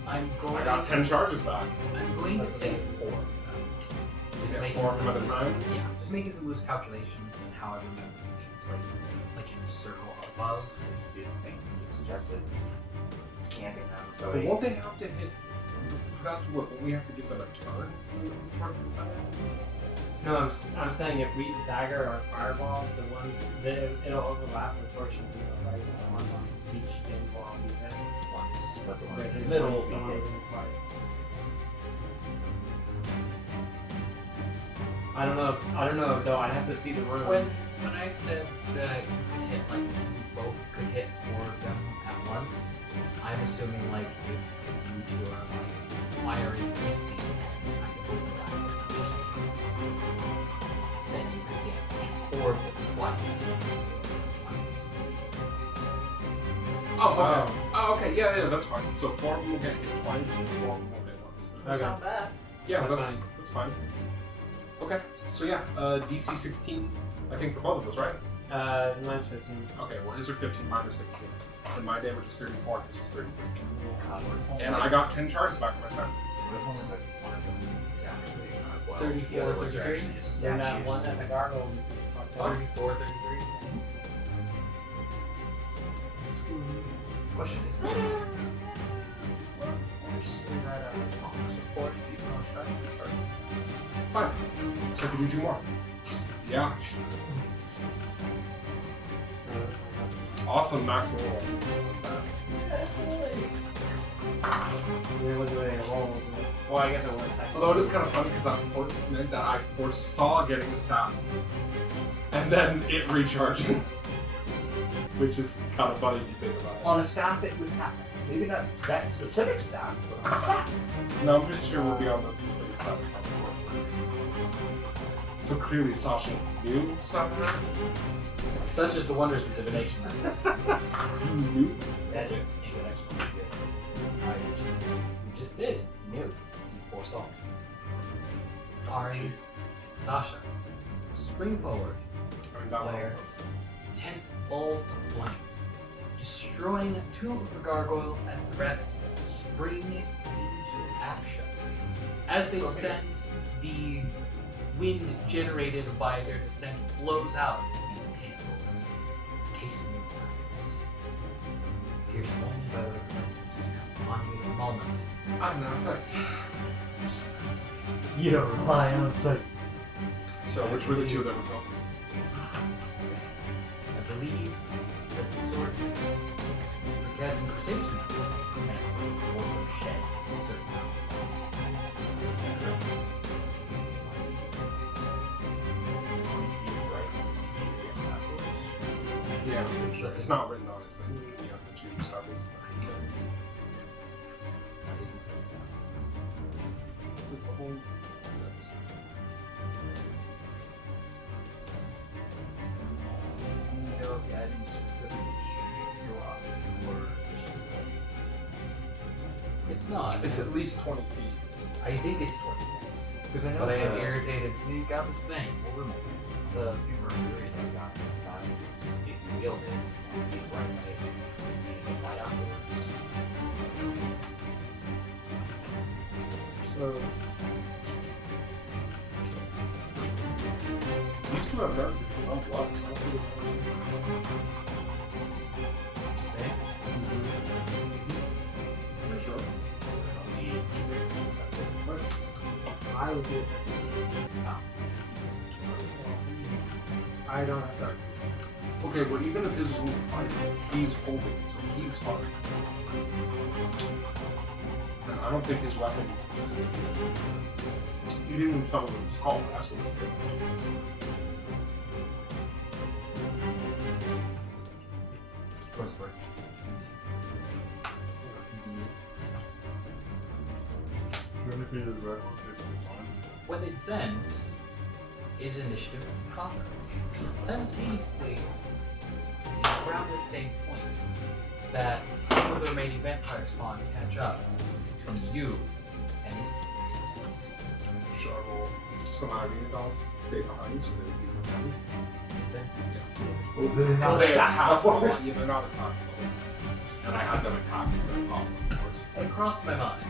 I'm going. I got 10 charges back. I'm going to say 4 of them. Just Yeah, making 4 of some them at a loose- time? Yeah, just making some loose calculations and how I remember being placed, like in a circle above. Didn't think he suggested canting them. So But won't they have to hit? For that to work, won't we have to give them a turn towards the center? No, I'm saying if we stagger our fireballs, the ones it'll overlap unfortunately, right? The ones on each game ball will be hit once, but the one They in the hit middle once, will the be one hit. hit twice. I don't know though. I'd have to see the room. When I said you could hit, like you both could hit 4 of them at once, I'm assuming like if you two are like firing with the intent of trying to overlap as much as you can, then you could damage 4 of them twice. Once. Oh, okay. Oh, okay. Yeah, that's fine. So 4 of them will get hit twice, and 4 of them will hit once. Okay. Not bad. Yeah, That's that's fine. Okay. So yeah, DC 16, I think for both of us, right? Mine's 15. Okay. Well, his are 15, mine are 16, and my damage was 34, and his was 33. God, what if only And like, I got 10 charges back on my staff. what if only like one of them is actually well, 34, the other ones are 33? actually just Then that one statues. at the gargoyle is fucked up. 34, 33. Question is that what force or that officer force even on striking charges? 5. So I can do 2 more. Yeah. Awesome max roll. It wasn't really a roll. Well, I guess it was. Although it is kind of funny because that meant that I foresaw getting a staff and then it recharging. Which is kind of funny if you think about it. On a staff it would happen. Maybe not that specific staff, but on a staff. No, I'm pretty sure we'll be on the specific staff at some point. So clearly Sasha knew somehow. Such is the wonders of divination. You knew? Magic ain't an explanation. We just did. You knew. You foresaw. Ahri, Sasha, spring forward. I mean, that Fire. one. Intense balls of flame, destroying 2 of the gargoyles as the rest spring into action. As they descend, the wind generated by their descent blows out the candles, casing their eyes. pierced only by whatever upon you at the moment. I'm not affected. You don't rely on sight. So, which were the two that were talking? I believe that the sword you're casting crusaders with also sheds a certain amount of light. Is that correct? 20 feet right, 20 feet again afterwards. Yeah, it's not written on his thing. You have the two stars. That isn't written down. Is the whole. There will be items specific to options or It's not. It's at least 20 feet. I think it's 20 minutes. Because I know But I am the- irritated. You got this thing. Over me. the fewer theories I got this time is if you wield it, he's right away 20 feet and light afterwards. So, These two have dark vision. I'm blocked, so I don't think Okay? it's sure. I would be. I don't have dark vision. Okay, but even if his is only 5, he's holding it, so he's fine. And I don't think his weapon. You didn't even tell me what it was called. That's what it's called. Crossword. When they descend, is initiative combat. Simultaneously, it's around the same point that some of the remaining vampire spawn catch up between you and his. Shovel some Ireena dolls stay behind so they would be behind. Well, they're not They fast attack a lot. horse. Yeah, they're not as fast as the horse. And I had them attack instead of pop, of course. It crossed my mind.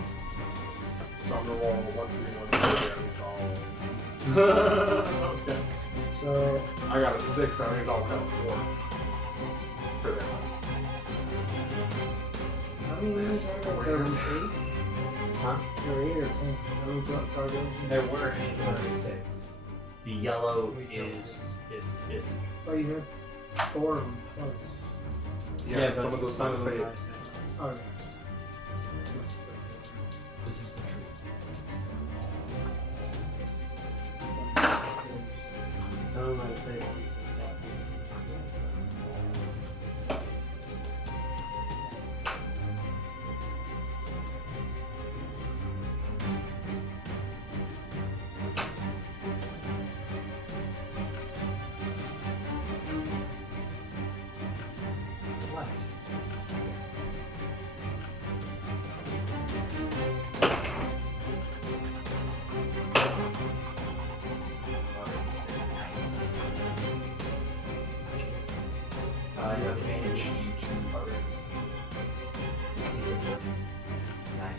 So I'm gonna roll 1c1 Ireena dolls. Okay. So, I got a 6, Ireena dolls got a 4. For that. how many This units is are there? grand. 8? Huh? There are 8 or 10. How many gargoyles? There were 6. The yellow is. Oh, you had 4 of them twice. Yeah, but some of those might say. Oh, yeah. This is the truth. So I'm going to say one. What? You have advantage due to already. He said 14. 9.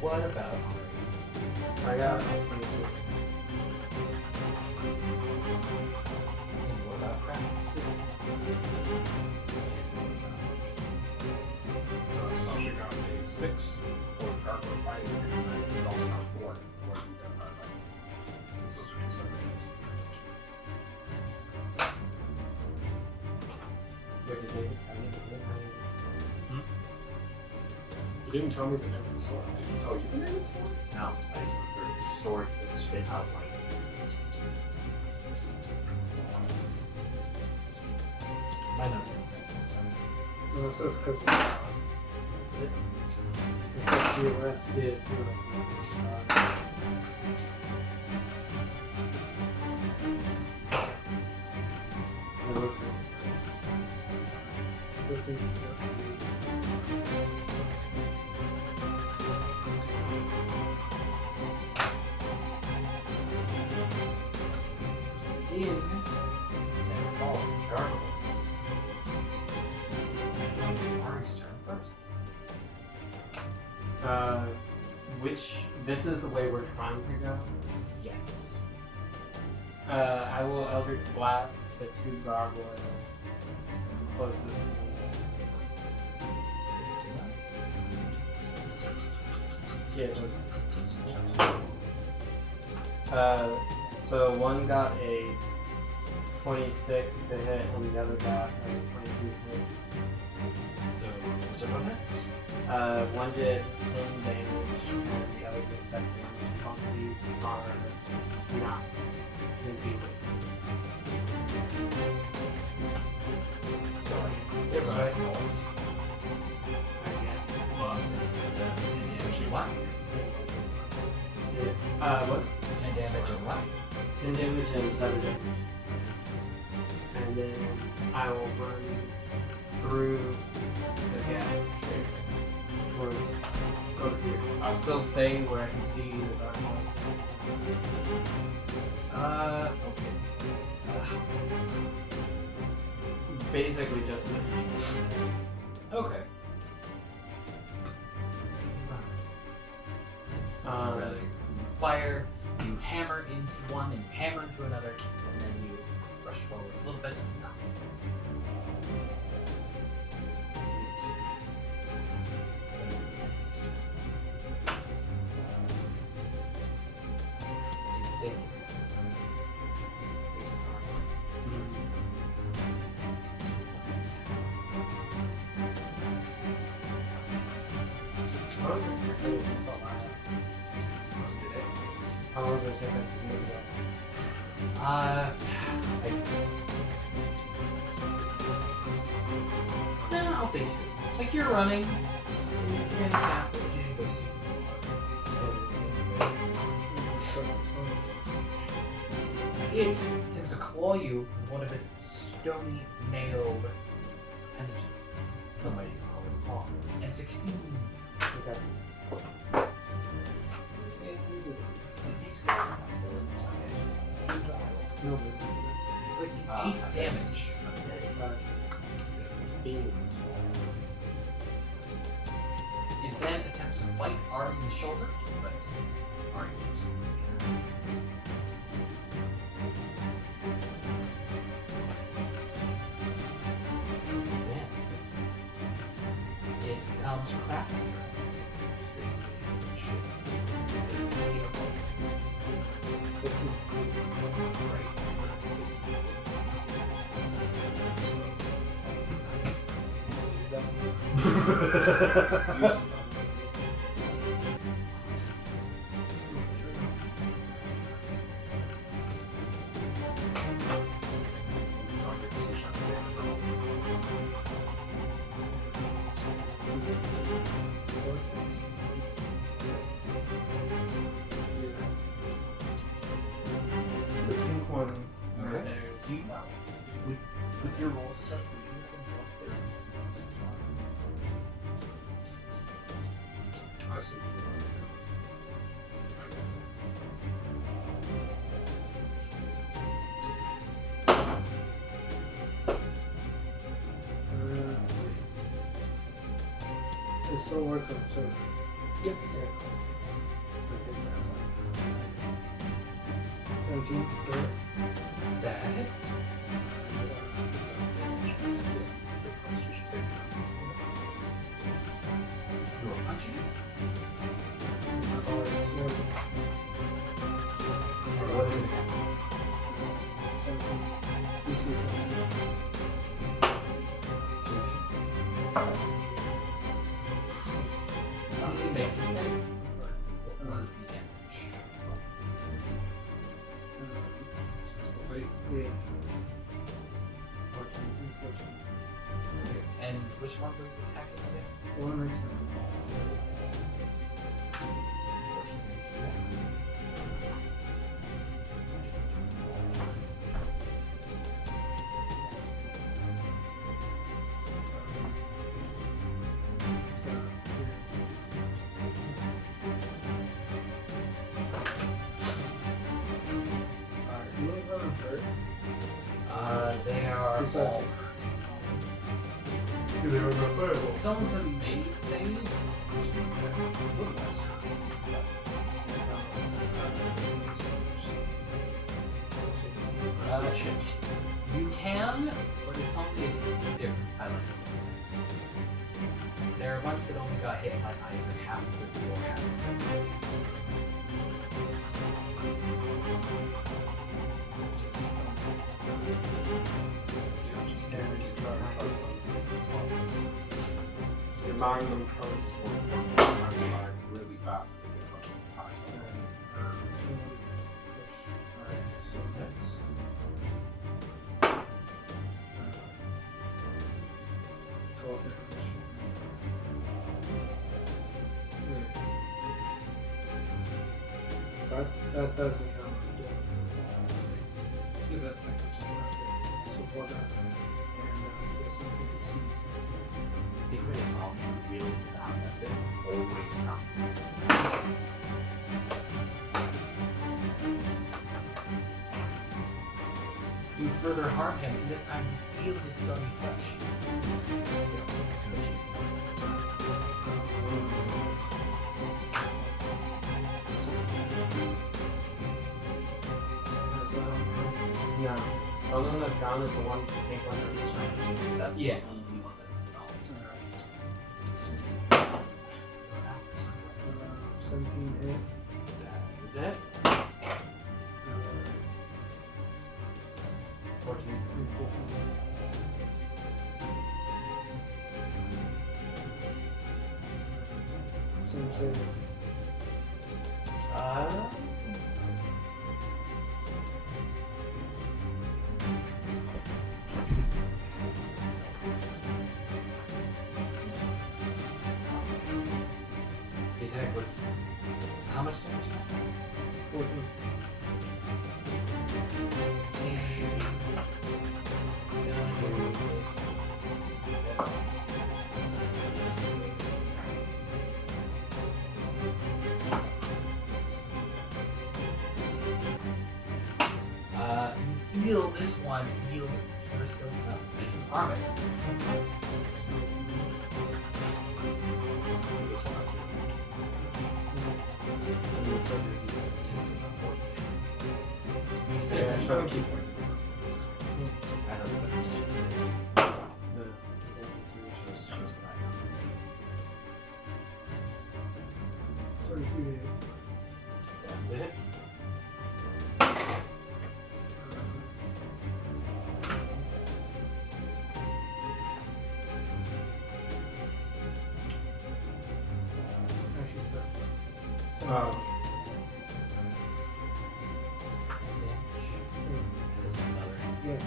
What about I got 22. and what about crap? Sasha got a 6 for gargoyle fighting, and it also got 4 for the vampire fighting. Since those are 2 separate things. Where did they? You didn't tell me the name of the sword. I didn't tell you the name of the sword. No, they're swords that spit out like. My number is 6. No, it says because it says COS. Yeah, COS. It looks 15 In San Paul, gargoyles. It's Ahri's turn first. This is the way we're trying to go. Yes. I will Eldritch Blast the 2 gargoyles closest to me. Yeah, those. So one got a 26 to hit, and the other got a 22 to hit. So, circumference? One did 10 damage, and the other did 7 damage. Both of these are not 10 feet away Sorry. It was right almost. Again. Well, I was thinking the 10 damage and what? It's the same. What? 10 damage and what? 10 damage and 7 damage. And then I will run through the gap towards over here. I'll still stay where I can see the dark walls. Okay. Basically just Okay. Rather, you fire, you hammer into one and hammer into another, and then you rush forward a little bit and stop. You take this part. How long does it take us to do that? I'll say 2. Like you're running, you're in the castle, you need to go see. It attempts to claw you with one of its stony nailed appendages. Somebody call it a claw. And succeeds. Okay. Inflicting 8 damage. Feelings. It then attempts to bite Ahri in the shoulder, but Ahri just it comes cracks. This pink one right Okay. there Do you know, with your rolls and stuff, would you have I see. It still works on the server. Yep. 17. Good. That hits. It's the Constitution saving You are punching it. Sorry, it's What is it against? 17. DC 17. He makes a save. What was the damage? 6 plus 8. Yeah. 14. And which one were you attacking again? One next time. Alright, can you leave them hurt? They are Besides- all. Some of them made saves, which means they're a little less hurt. You can, but it's only a difference highlighted. There are a bunch that only got hit by either half of it or half of it. Yeah, just try to trust them as possible. Your magnum turns really fast if they get a bunch of attacks on it. That doesn't count. Yeah, that's right. So 4 damage. And yes, you can seize. I think when it comes to real that weapon, always count. You further harm him, and this time you feel his stony flesh. Still, no juice. No. The only one that's gone is the one to take one from the strength. That's Yeah. the only one that's gone. 17 hit. Is it? 14. 14. Same save. The attack was how much damage? 14. You feel this one yield to risk of and you harm it. This one has It's unfortunate. Yeah, just try to keep it. Just what I know. 23 hit. That's it. Actually, so. Oh. This is another. Yeah.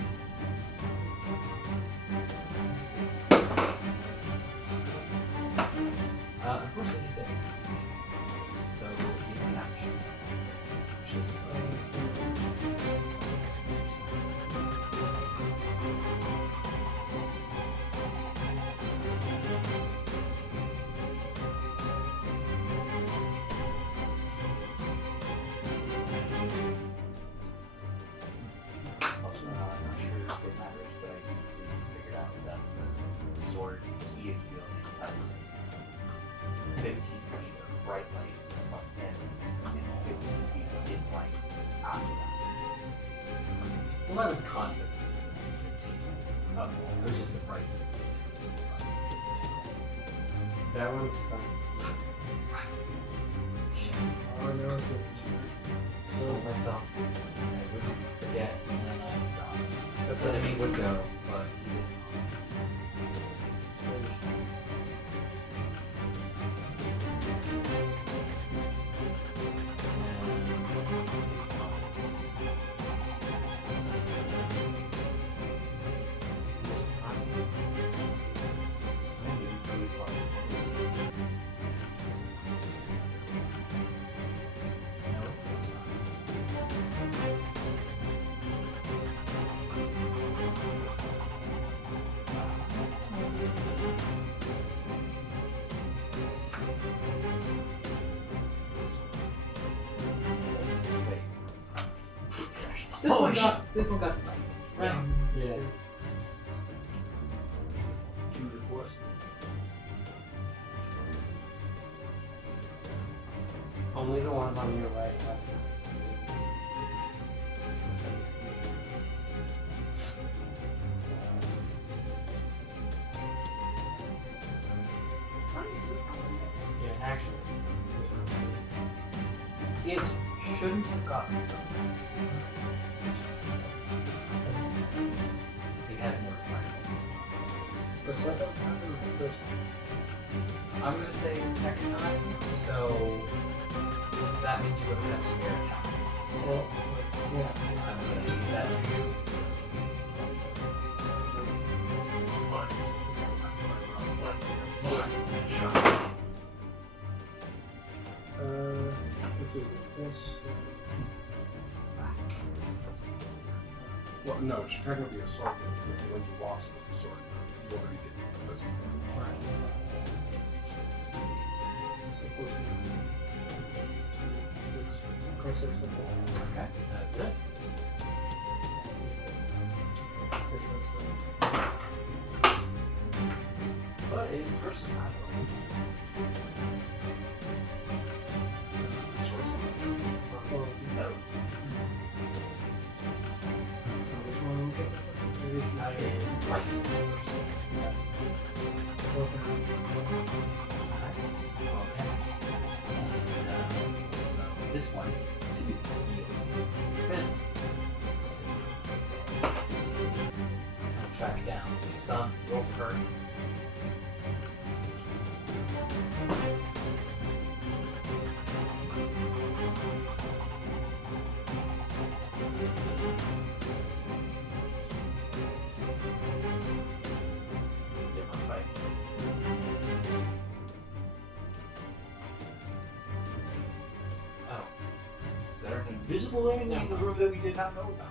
Unfortunately, he saves. Though he's matched. Which is Also, I'm not sure if it matters, but I think we figured out that the sword he is wielding has 15 feet of bright light in front of him and 15 feet of dim light after that. well, I was confident it was 15. I was just surprised. That one's fine. Oh, no, it's not. I told myself I wouldn't forget, and then I forgot. That's That what enemy would go, but he is not. No, it's not. This one got sniped. Right. Yeah. To the force. Only the ones on your right have to. Actually, it shouldn't have gotten stuck. It had more time. The second time or the first time? I'm gonna say the second time, so that means you would have had spare attack. Well, yeah. I'm gonna leave that to you. Which is the fist. Well, no, it should technically be a sword. Because when you lost was the sword. You already did the physical. Okay, that's it. But it is versatile. Swords. So this one, 2 yields. Fist. Just gonna track it down. He's stunned. He's also hurt. Different fight. Oh. Is there an invisible enemy in the room that we did not know about?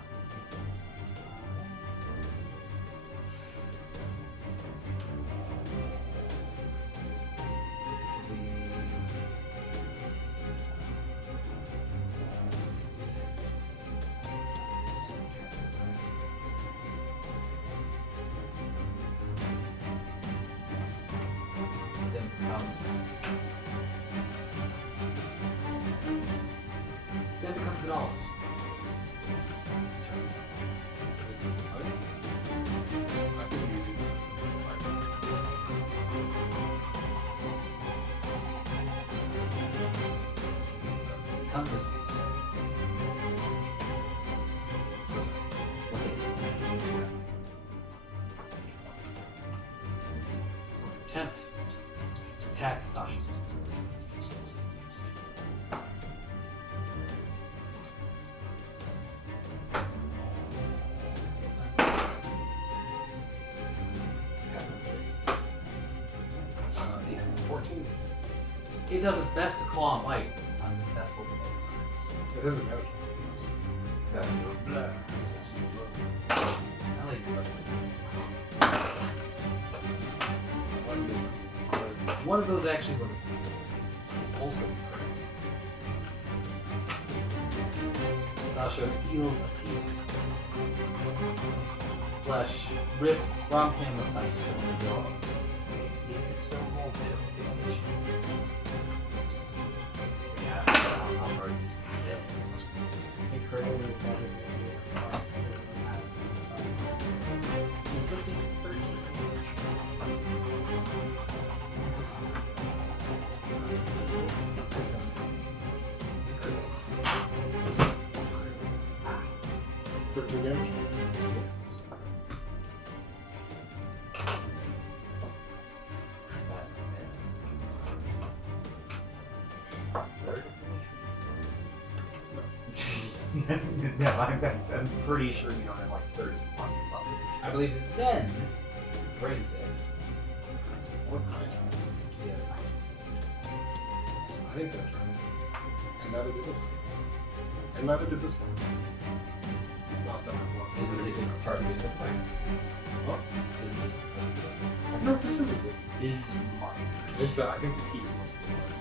Then becomes the dolls. I think you do that. Come this way. So, what is it? Attempt. Attack Sasha. AC is 14. It does its best to claw and bite. It's unsuccessful with both sides. It is a magic. It's not like let's see. One misses. One of those actually was also Sasha feels a piece of flesh ripped from him by stone dogs. You can still roll a bit of damage. Yeah, how hard is the hit? Inflicting 13 damage. Damage. Yes. No, I'm pretty sure you don't have like 30 points or something. I believe it then brings it. Fourth time to the other fight. I think that's right. And neither did this one. And neither did this one. Not that I'm lucky. Is it part of the fight? What? Is it No, this is it. Is Mark. I think the piece must be right.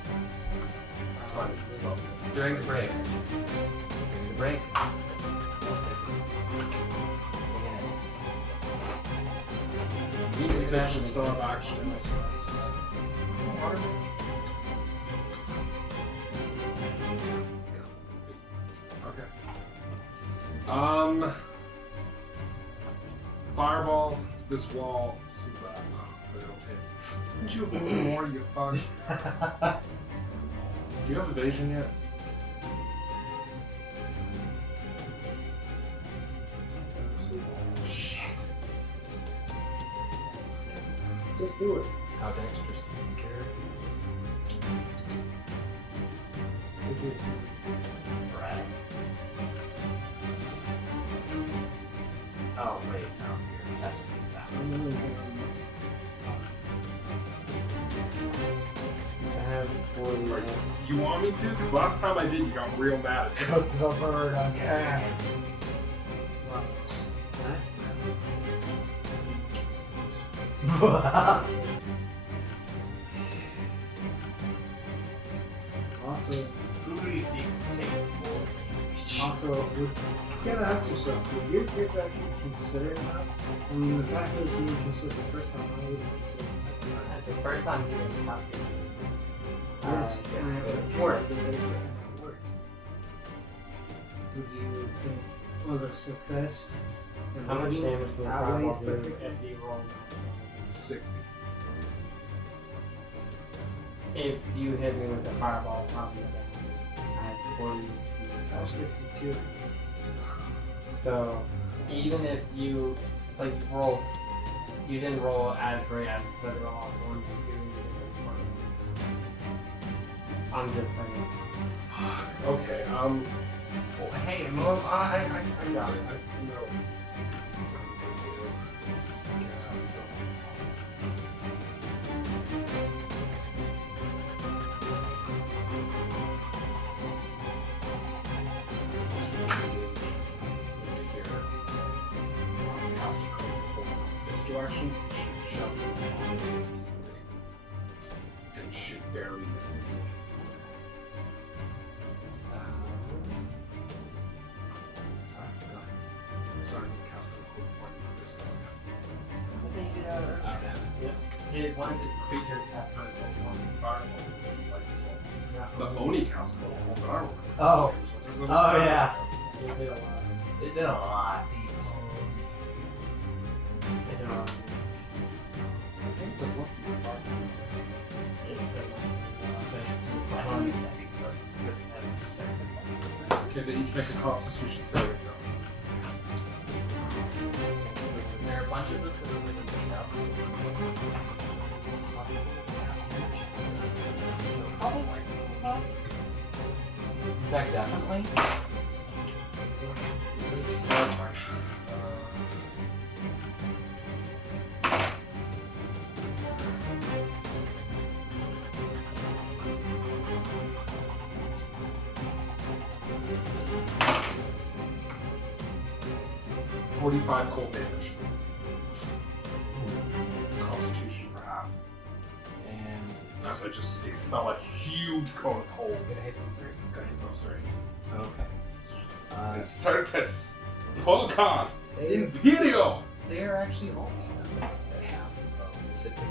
That's fine. It's about during the break? During the break. These actions still have actions. What's the water? Okay. Fireball this wall so that Didn't you have one more, you fuck? Do you have evasion yet? Shit. Just do it. How dexterous do you think character is? Right. Oh, wait, no. You're testing this out. I have 40. You want me to? Because last time I did, you got real mad at me. Cook the bird again. Nice. Also, Who do you think would take more damage? also, you gotta ask yourself, would your character actually consider that? I mean, the fact is you consider the first time, why would you consider the second time? The first time he didn't calculate. Yes, and it worked. It worked. Would you think, well, the success and How much rating damage can you outweighs probably the do if you roll max damage? 60. If you hit me with a fireball, probably I have 40 Oh, 62. So even if you like roll, you didn't roll as great as you said roll on 1 to 2. You did 20. I'm just saying. Okay, Well, hey, I mean, I got it. No. This direction should just respond to these three. And should barely miss it. Sorry, cast a quick point for this. I think you know, One of his creatures cast my on his fireball. The Oni cast a hold, but I don't remember. Oh. So Oh, yeah. He did a lot. It did a lot. He did a lot. I think there's less than 5. Okay, they each make a Constitution saving throw. There are a bunch of them that are really made up, so it's possible to have damage. It's probably like some of them. In fact, definitely. That's fine. 45 cold damage. Constitution for half. And As I just expel a huge cone of cold. gonna hit these three. Gonna hit those three. Okay. And Certes, pull card, They, Imperio! they are actually only half of, is it 53?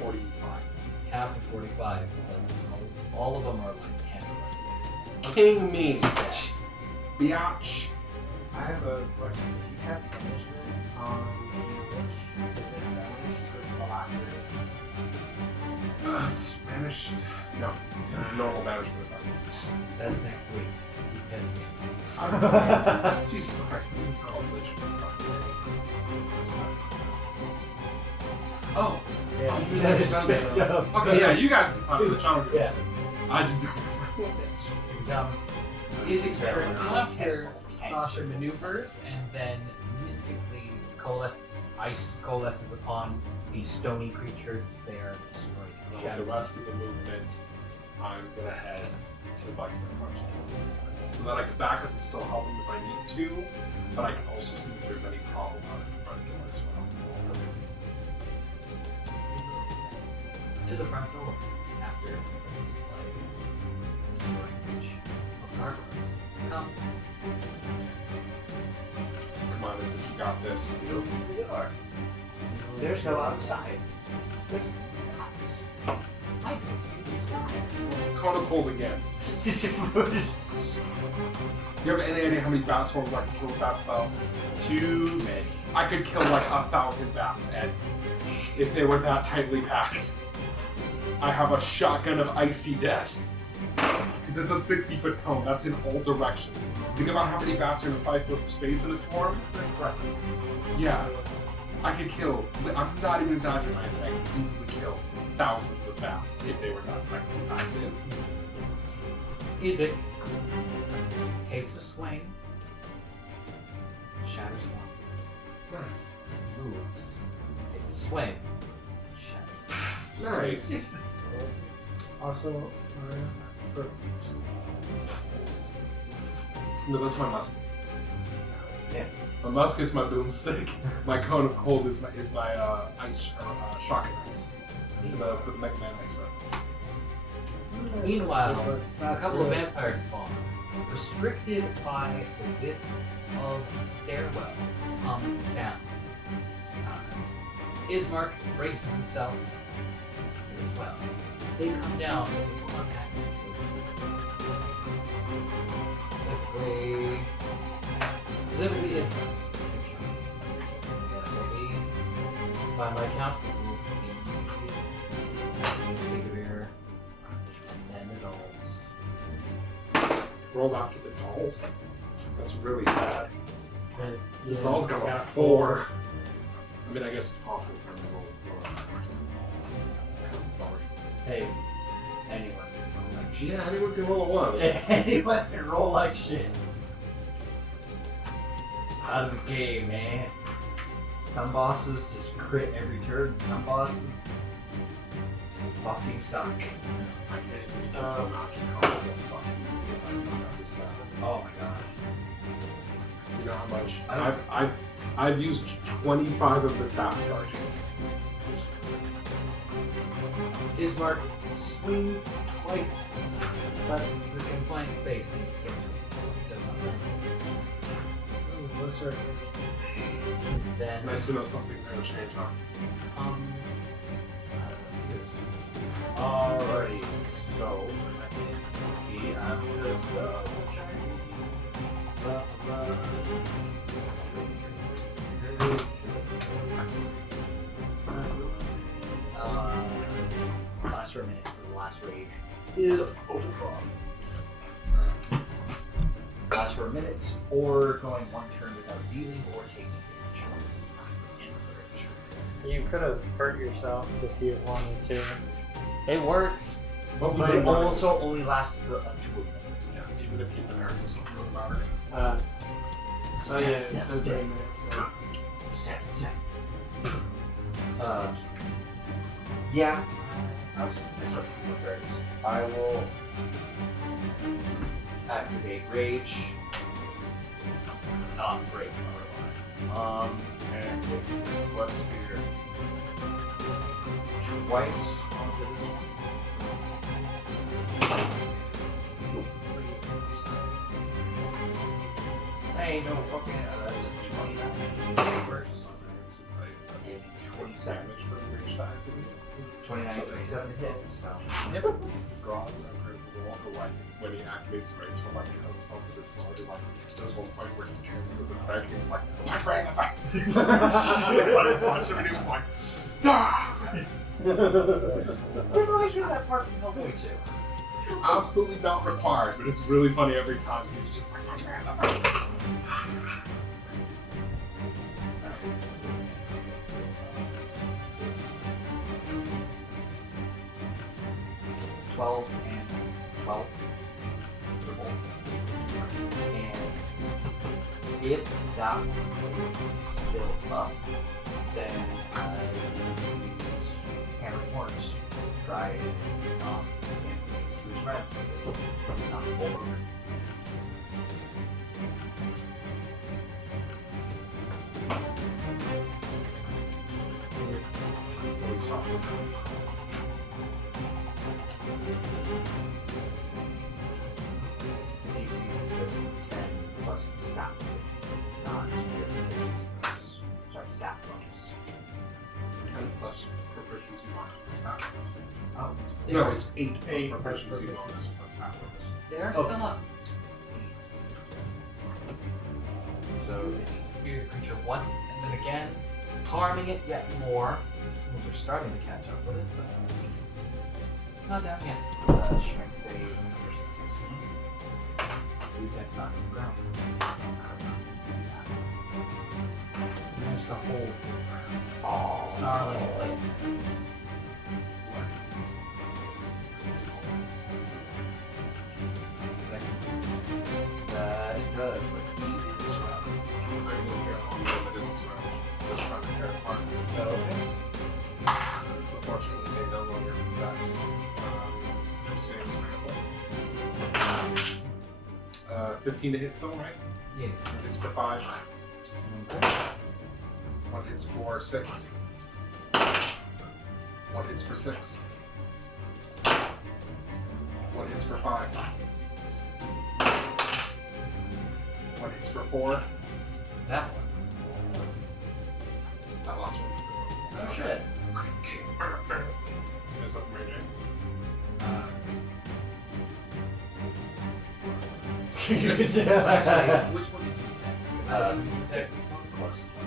45. Half of 45. But all of them are like 10 or less. King me, biatch. I have a question. If you have punishment on a witch, is it banished towards the locker? It's banished. No. Normal banishment effect. That's next week. Keep hitting me. Jesus Christ, this is called religion. It's fine. Oh! Yeah. Oh, you mean like Sunday? Okay, yeah, you guys can find the channel. Yeah. I just don't find it. Becomes is extreme after Sasha maneuvers and then mystically coalesces upon these stony creatures as they are destroyed. The rest of the movement, I'm gonna head to like the front door this side, so that I can back up and still help them if I need to, but I can also see if there's any problem out at the front door as well. To the front door after there's a display destroying each of gargoyles comes. Come on, as if you got this. We are. There's no outside. There's nuts. I don't see this guy. Cone of cold again. You have any idea how many bat swarms I can kill with that spell? Too many. I could kill like 1,000 bats, Ed, if they were that tightly packed. I have a shotgun of icy death. Because it's a 60-foot cone, that's in all directions. Think about how many bats are in a 5-foot space in a swarm. Right. Yeah. I could kill, I'm not even exaggerating when I say I could easily kill thousands of bats if they were that tightly packed in. Isaac takes a swing, shatters one, Nice. moves, takes a swing, shatters Nice. Also, for No, that's my musket. Yeah. My musket's my boomstick. My cone of cold is my ice shotgun ice. For the Mega Man X reference. Meanwhile, But a that's couple of really- vampires spawn, restricted by the width of the stairwell, come down. Ismark braces himself as well. They come down and they will unpack their foot. Specifically Ismark. That will be, by my count, it will be Siguror and then the dolls. Rolled after the dolls. That's really sad. The Yeah, doll's got a 4. I mean, I guess it's possible for him to roll after. Just it's kind of boring. Hey, anyone can roll like shit. Yeah, anyone can roll a 1. Anyone can roll like shit. It's part of the game, man. Some bosses just crit every turn, some bosses just fucking suck. I can't even begin to imagine how much the fuck if I don't have this stuff. Oh my god. Do you know how much? I don't- I've used 25 of the sap charges. Ismark swings twice, but the confined space seems to get to him. It does not matter. Oh, lesser. Then Nice to know something's gonna change, huh? comes Siguror's turn. Alrighty, so I'm just last 4 minutes of the last rage is over. Last 4 minutes, or going 1 turn without dealing or taking damage. Ends the rage. You could have hurt yourself if you wanted to. It works. But we But did it want also only lasts for up to a minute. Yeah, even if you've been hurt with something about it. Oh yeah, Step, no step. damage. Set. Yeah. I will activate rage. Not break. And blood spear twice onto this one. Hey, no fucking. That's 29. And 27. 29, 27 hits. So. Draws and when he activates the rage, he'll like cut himself with his sword. Like there's one point where he turns into the cleric and he's like, punch right in the face. That's what I punched him and he was like, ah! Where do I hear that part from Hellboy too? Absolutely not required, but it's really funny every time. He's just like, punch right in the face. 12 and 12 for both. And if that one is still up, then I use Hammer Horns. Try and choose red. Not over. DC is just 10 plus the stat bonus, not your sorry, stat bonus. 10 plus proficiency bonus plus stat bonus. Oh, No, it's 8 plus 8 plus proficiency proficiency. bonus plus stat bonus. They are still up. so You spear the creature once and then again, harming it yet more. Some moves are starting to catch up with it, but it's not down yet. strength save versus 16. You text knock to the ground. Managed to hold his ground, Oh, snarling in places. What? Does that complete that does, but he is surrounded. I'm just here on that isn't surrounded. Just trying to tear it apart. Okay. Unfortunately, they no longer possess saves rifle. 15 to hit still, right? Yeah. One hits for 5. One hits for 6. One hits for 6. One hits for 5. One hits for 4. That one. That last one. Oh shit. Is that the Mary Jane? Actually, which one did you attack? Because I assumed you attacked this one. The closest one.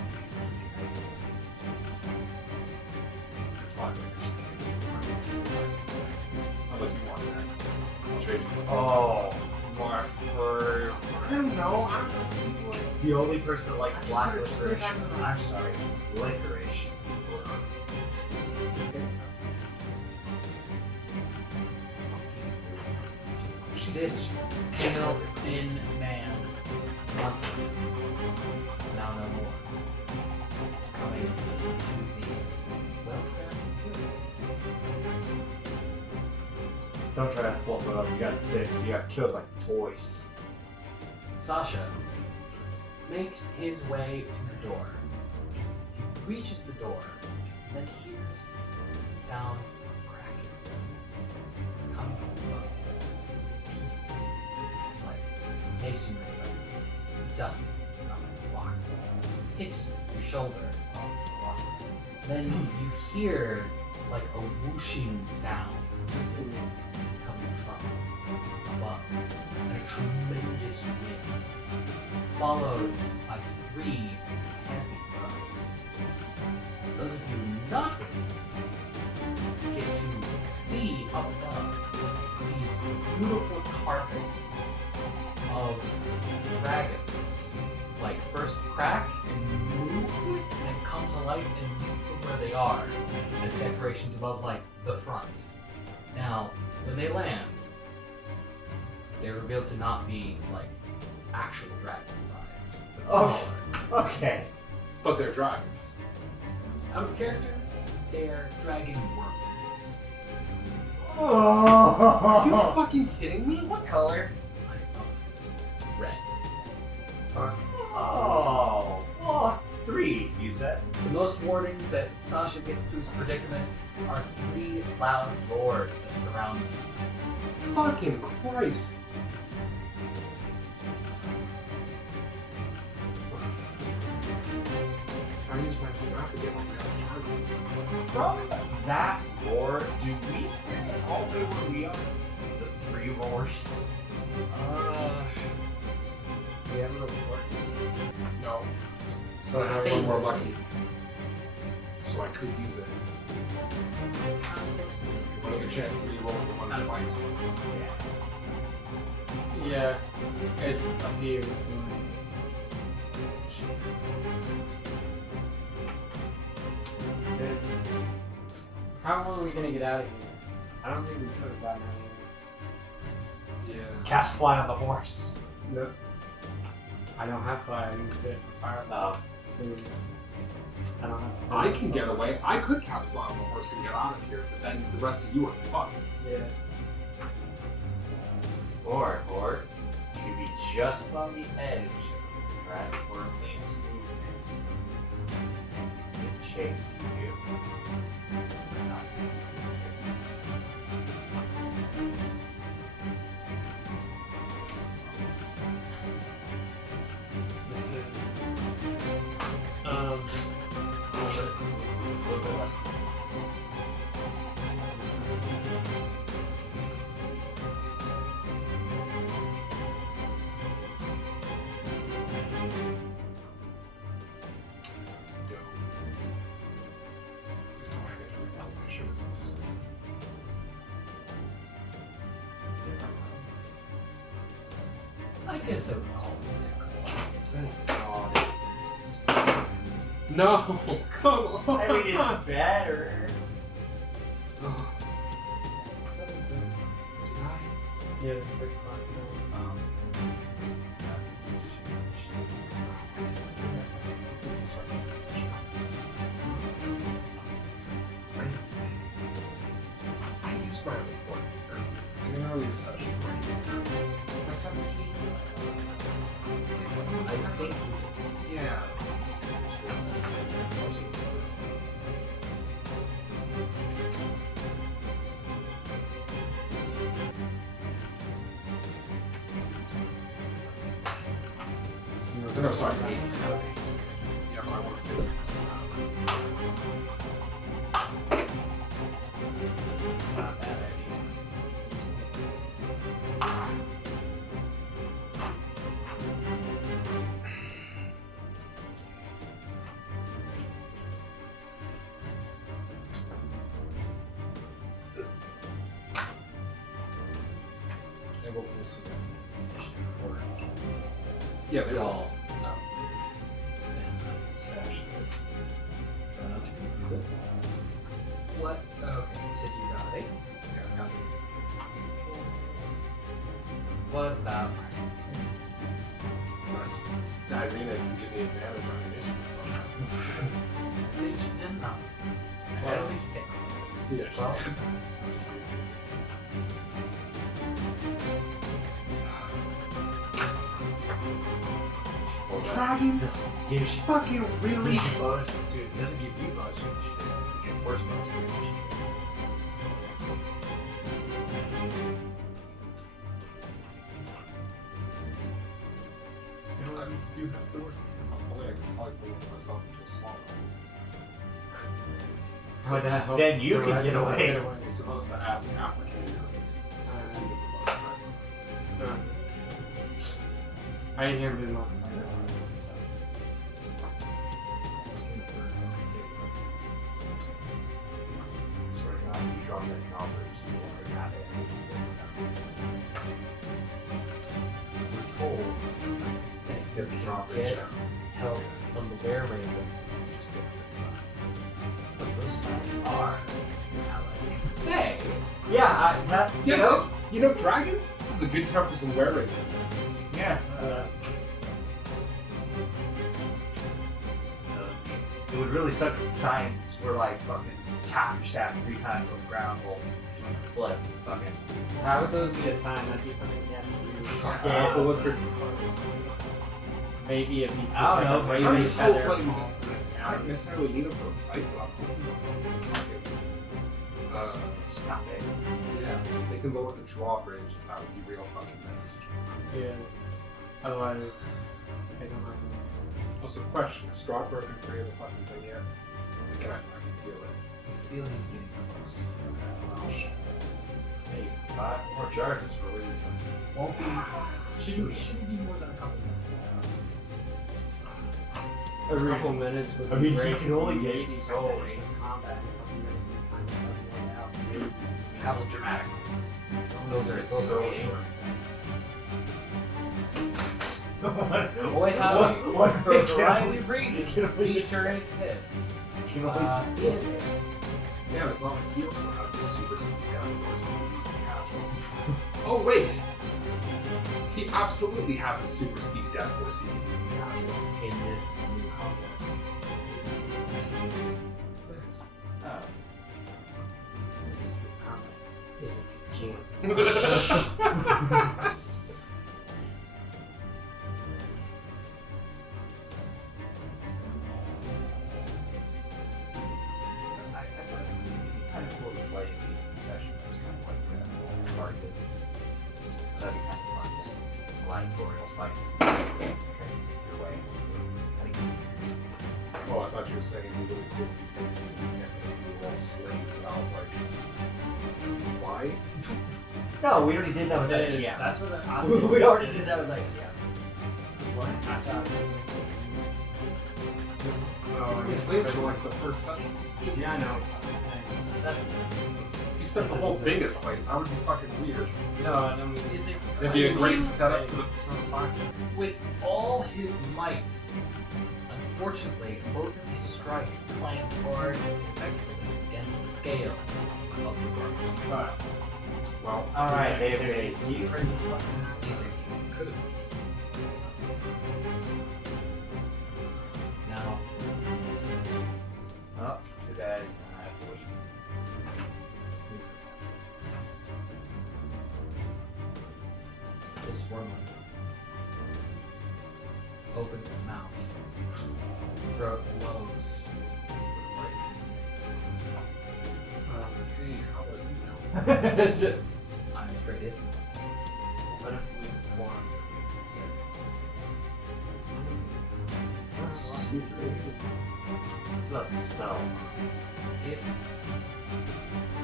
It's 5 fingers. Unless you want that. I'll trade you. Oh, more for I don't know. the only person like I just black wanted to licorice. put it back on. I'm sorry, licorice is blue. This pale, thin man, once again, is now no more. It's coming to the welfare Don't try to flip it up. You got killed like toys. Sasha makes his way to the door. He reaches the door, and then hears the sound of cracking. It's coming from above him. Piece like masonry, like dust rock. Hits your shoulder. Then you hear like a whooshing sound coming from above, and a tremendous wind, followed by 3 heavy bugs. Those of you not with me get to see up above these beautiful carvings of dragons, like first crack and move, and then come to life and move from where they are as decorations above, like the front. Now, when they land, they're revealed to not be like actual dragon sized, but smaller. Okay. But they're dragons. Out of character, they're dragon worms. Are you Oh. fucking kidding me? What color? Red. Oh. Oh. 3, you said. The most warning that Sasha gets to his predicament are 3 cloud lords that surround him. Fucking Christ. If I use my staff again, I'll be out of charges. From that roar, do we hear it all the way where we are? The 3 roars. We have no report. No. So I have Thanks. one more lucky. So I could use it. What are the chances of me rolling the one twice? Yeah, it's up to you. Jesus. This. How are we gonna get out of here? I don't think we could have gotten out of Yeah. Cast fly on the horse. here. Nope. I don't have fire. I used it for fire. Oh. I don't have I can get away. I could cast fly on the horse and get out of here, but then the rest of you are fucked. Yeah. Or you could be just on the edge of the dragon wormling's movements and get chased to you. Not A little bit less. guess I would call this a different fight. Thank God. No, come on. I mean, it's better. Oh. Did I? Yeah, the 6 last time. I used my report in an earlier session. My 17. I think Yeah. No, sorry. Yeah, but I want to say it's not a bad idea. And what was the initiative for? yeah, they We all. all stash this. Try not to confuse it. What? Okay, you said you got 8. Yeah, Got 8. What about? Unless Ireena can give me advantage on initiative somehow. Stage is in now. I don't think she can. Yeah, Well. I'm just being silly. Dragons? Gives Fucking really? bonus, dude. It doesn't give you bonus to initiative. It's your worst bonus to initiative. You know, at least you have doors. Hopefully I can probably move myself into a small Would that help Then you the can rest get of us away. I'm supposed to ask African and European. As he did the I didn't hear him do the Swear to God, you drop that drawbridge, you will never have it. We're told that Get the drawbridge get down. help from the were ravens and you just look for the signs. But those signs are, I like to say, You know, dragons? This is a good time for some wearing assistance. Yeah. It would really suck if the signs were like fucking tap your staff 3 times on the ground while doing a flip. Fucking. How would those be a sign? That'd be something you have to do. I have to look for some signs. Maybe if he sees I don't like know, a I'm raven just feather. hoping that I don't necessarily need them for a fight, but I'm hoping they'll fucking. It's not big. Yeah, if they can lower the drawbridge, that would be real fucking nice. Yeah. Otherwise, I don't know. Also, question: is Strahd broken free of the fucking thing yet? Like, I can feel it. I feel he's getting close. Oh shit. Hey, 5 more charges for losing. Won't be. Shouldn't be more than a couple minutes. A couple minutes would be I mean, great. you can only get Maybe so finish this combat in a couple minutes and find the fucking way out. Maybe. A couple dramatic ones. Those are so waiting. short. Boy, how What for a variety of reasons, he sure is pissed. See it. Yeah, it's not like he also has a super speed down or something to use the catches. Oh wait! He absolutely has a super speed death horse he can use the catches. In this new combat. Nice. Oh. This new combat isn't his king. Kind of cool to play in the session. It's kind of like a smart visit. That'd be kind of fun. Just gladiatorial fights. Trying to make your way. Oh, I thought you were saying it'd be really cool if you could slings, and I was like, why? No, we already did that with Yeah, ITM. that's what I We already did that with ITM. What? I thought it was I mean, slaves were like the first session. Yeah, I know. That's You spent the whole thing as slaves. That would be fucking weird. No, I don't mean. Is it It'd be a great you? setup for the Persona 5. With all his might, unfortunately, both of his strikes clamped hard and effectively against the scales of the world. But Well, Alright, there David. is secret fucking. Easy. Could have. Now, Oh, too bad. I have to wait. this wormling opens its mouth. Its throat blows with life. hey, how about you know? I'm afraid it's What if we form It's not a spell. It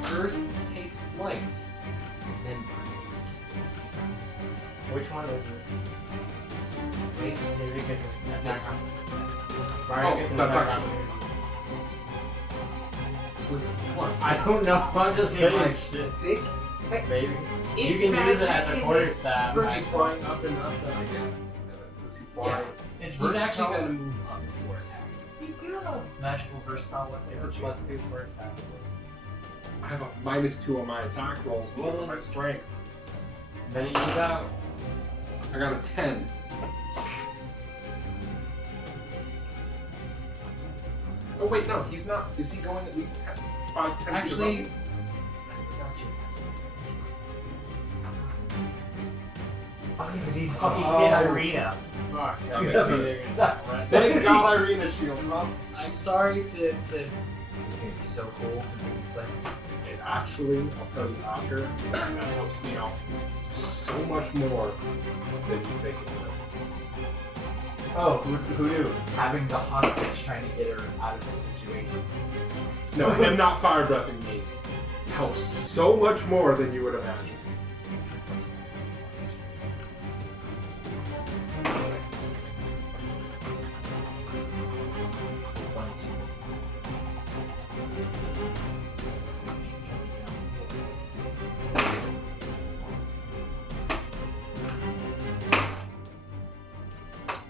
first takes flight, then breathes. Which one is it? It's this. Wait, Is it gets an attack This. on? Oh, Gets an that's attack actually- with what? I don't know. I'm just saying. Like shit. stick? Maybe. You It's can use it magic as a and quarter it's staff. Does he right? flying up enough that I get? Does he fly? Yeah. It's He's actually versatile. going to move up before attacking. You have a magical versatile weapon. It's a +2 quarter staff. I have a -2 on my attack rolls because of my strength. Then he moves out. I got a 10. Oh wait, no, he's not. Is he going at least 10 feet Actually, above? I forgot you. Oh, because he fucking Oh. hit Ireena. Fuck. That makes sense. Right. Thank God Ireena shield, huh? I'm sorry to. It's going to be so cool and bring me flame. It actually, I'll tell you after, that helps me out so much more than you think it would. Oh, who knew? Having the hostage trying to get her out of this situation. No, him not fire breathing me helps so much more than you would imagine. Once.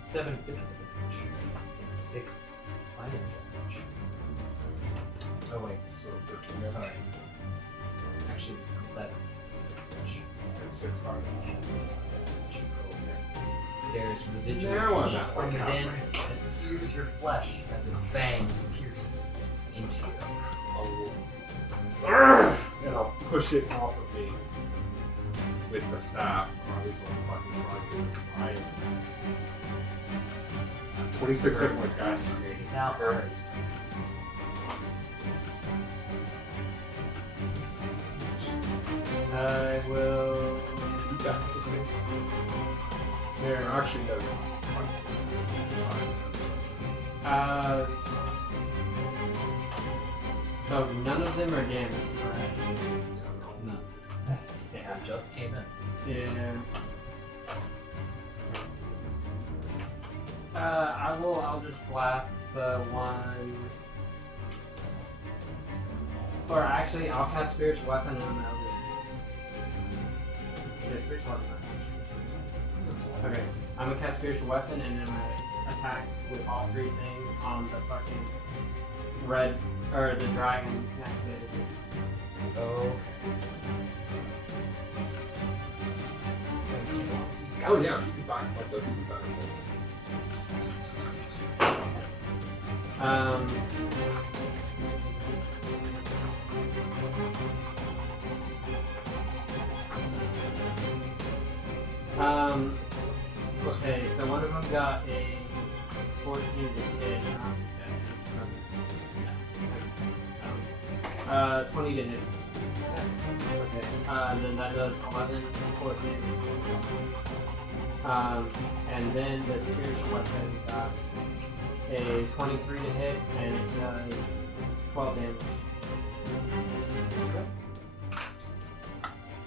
Seven physical damage and 6 fire damage. Oh wait, So 13 damage sorry. Actually, it was 11 physical damage and 6 fire damage. and 6 fire damage. Okay. There's residual Now I'm heat not from fucking within out. that sears your flesh as its fangs pierce into you. And I'll push it off of me with the staff. Or at least I'll fucking try to, because I have 26 hit points, guys. He's now earnest. I will. If you got the space. Here. Actually, no. Fine. So none of them are damaged, right? Yeah, they're all No. Yeah. It just came in. Yeah. I'll just blast the one. Or actually, I'll cast Spiritual Weapon on the Eldritch. Yeah, Spiritual Weapon. Okay, I'm gonna cast Spiritual Weapon and then I attack with all 3 things on the fucking red, or the dragon next to it. Okay. Oh yeah, if you can back up, that's even better. Okay, so one of them got a 14 to hit. 20 to hit. Okay. Then that does 11 force damage. And then the spiritual weapon got a 23 to hit, and it does 12 damage. Okay.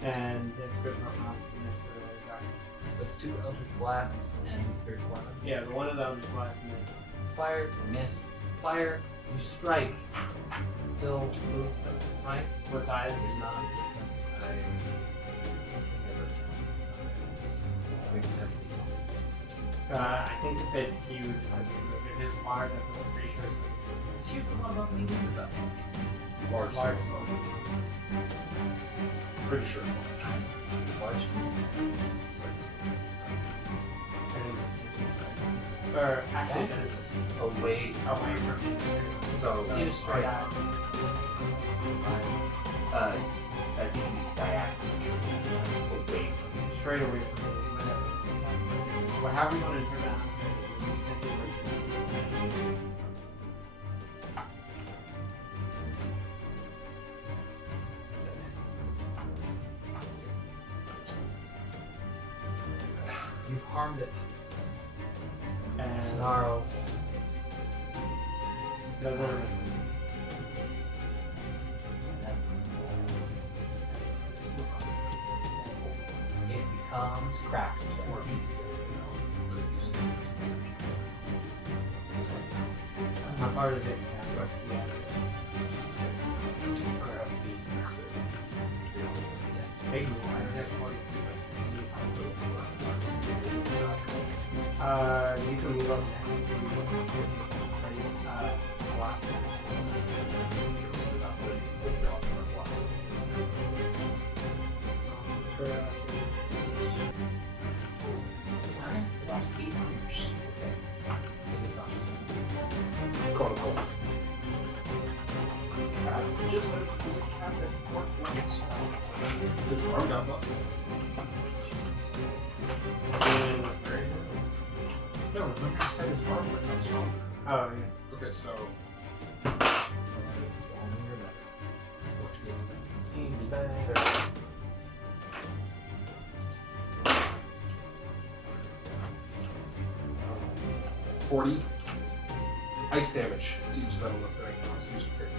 And the spiritual weapon obviously next to the dragon. So it's 2 Eldritch Blasts and Spiritual Weapon. Yeah, the one of them just blast missed. Fire, miss, fire, you strike. It still moves them, right? What size? There's not defense. I never counted size. I think if it's huge, if it's large, I'm pretty sure it's It's huge. A lot about leaning with that much. Large. large. Pretty sure it's large. Large too. Or actually, then it's Away away from it. So, In a straight out. I think it needs diagonal. Away from Straight away from it. Whatever. Or however you want to determine how you simply You've harmed it. and It snarls. doesn't. It becomes cracks again. But if you stay How far does it cast? Yeah. it's gonna have to be next phase. Big one. You can move up next to last one. last 8 years. It is not just Quote unquote. So just notice the music cast at 4 points. His arm got bucked. No, remember I said his arm went up stronger. Oh, yeah. Okay, so. it's only your better. 40 ice damage to each of them unless they make Constitution saving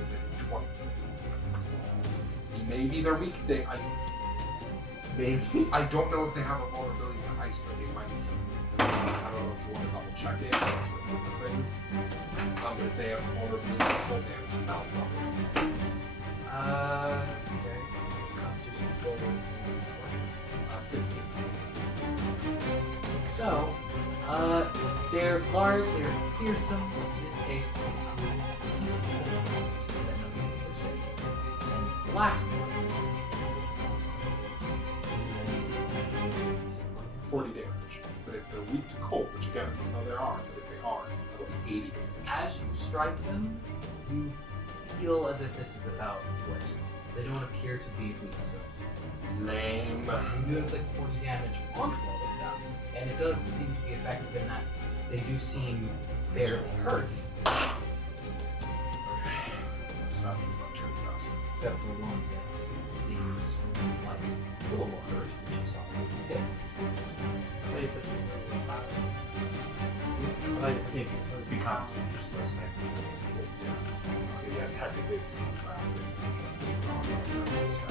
throw. 20. Maybe they're weak. Maybe. I don't know if they have a vulnerability to ice, but they might. I don't know if you want to double check it. That's what the thing. But if they have a vulnerability to cold damage, and that'll probably. Okay. Constitution saving is what? 60. So, they're large, they're fearsome. In this case, he's the only one that none of their savings. And the last one. 40 damage. But if they're weak to cold, which again, I don't know they are, but if they are, that'll be 80 damage. As you strike them, you feel as if this is about what's wrong. They don't appear to be weak to it. Lame. You do inflict 40 damage onto all of them, and it does seem to be effective in that they do seem fairly hurt, Stuff is about to dust. except for one that seems like a little more hurt, which you saw hit. So you said It becomes useless. Okay, yeah, technically it's not slap because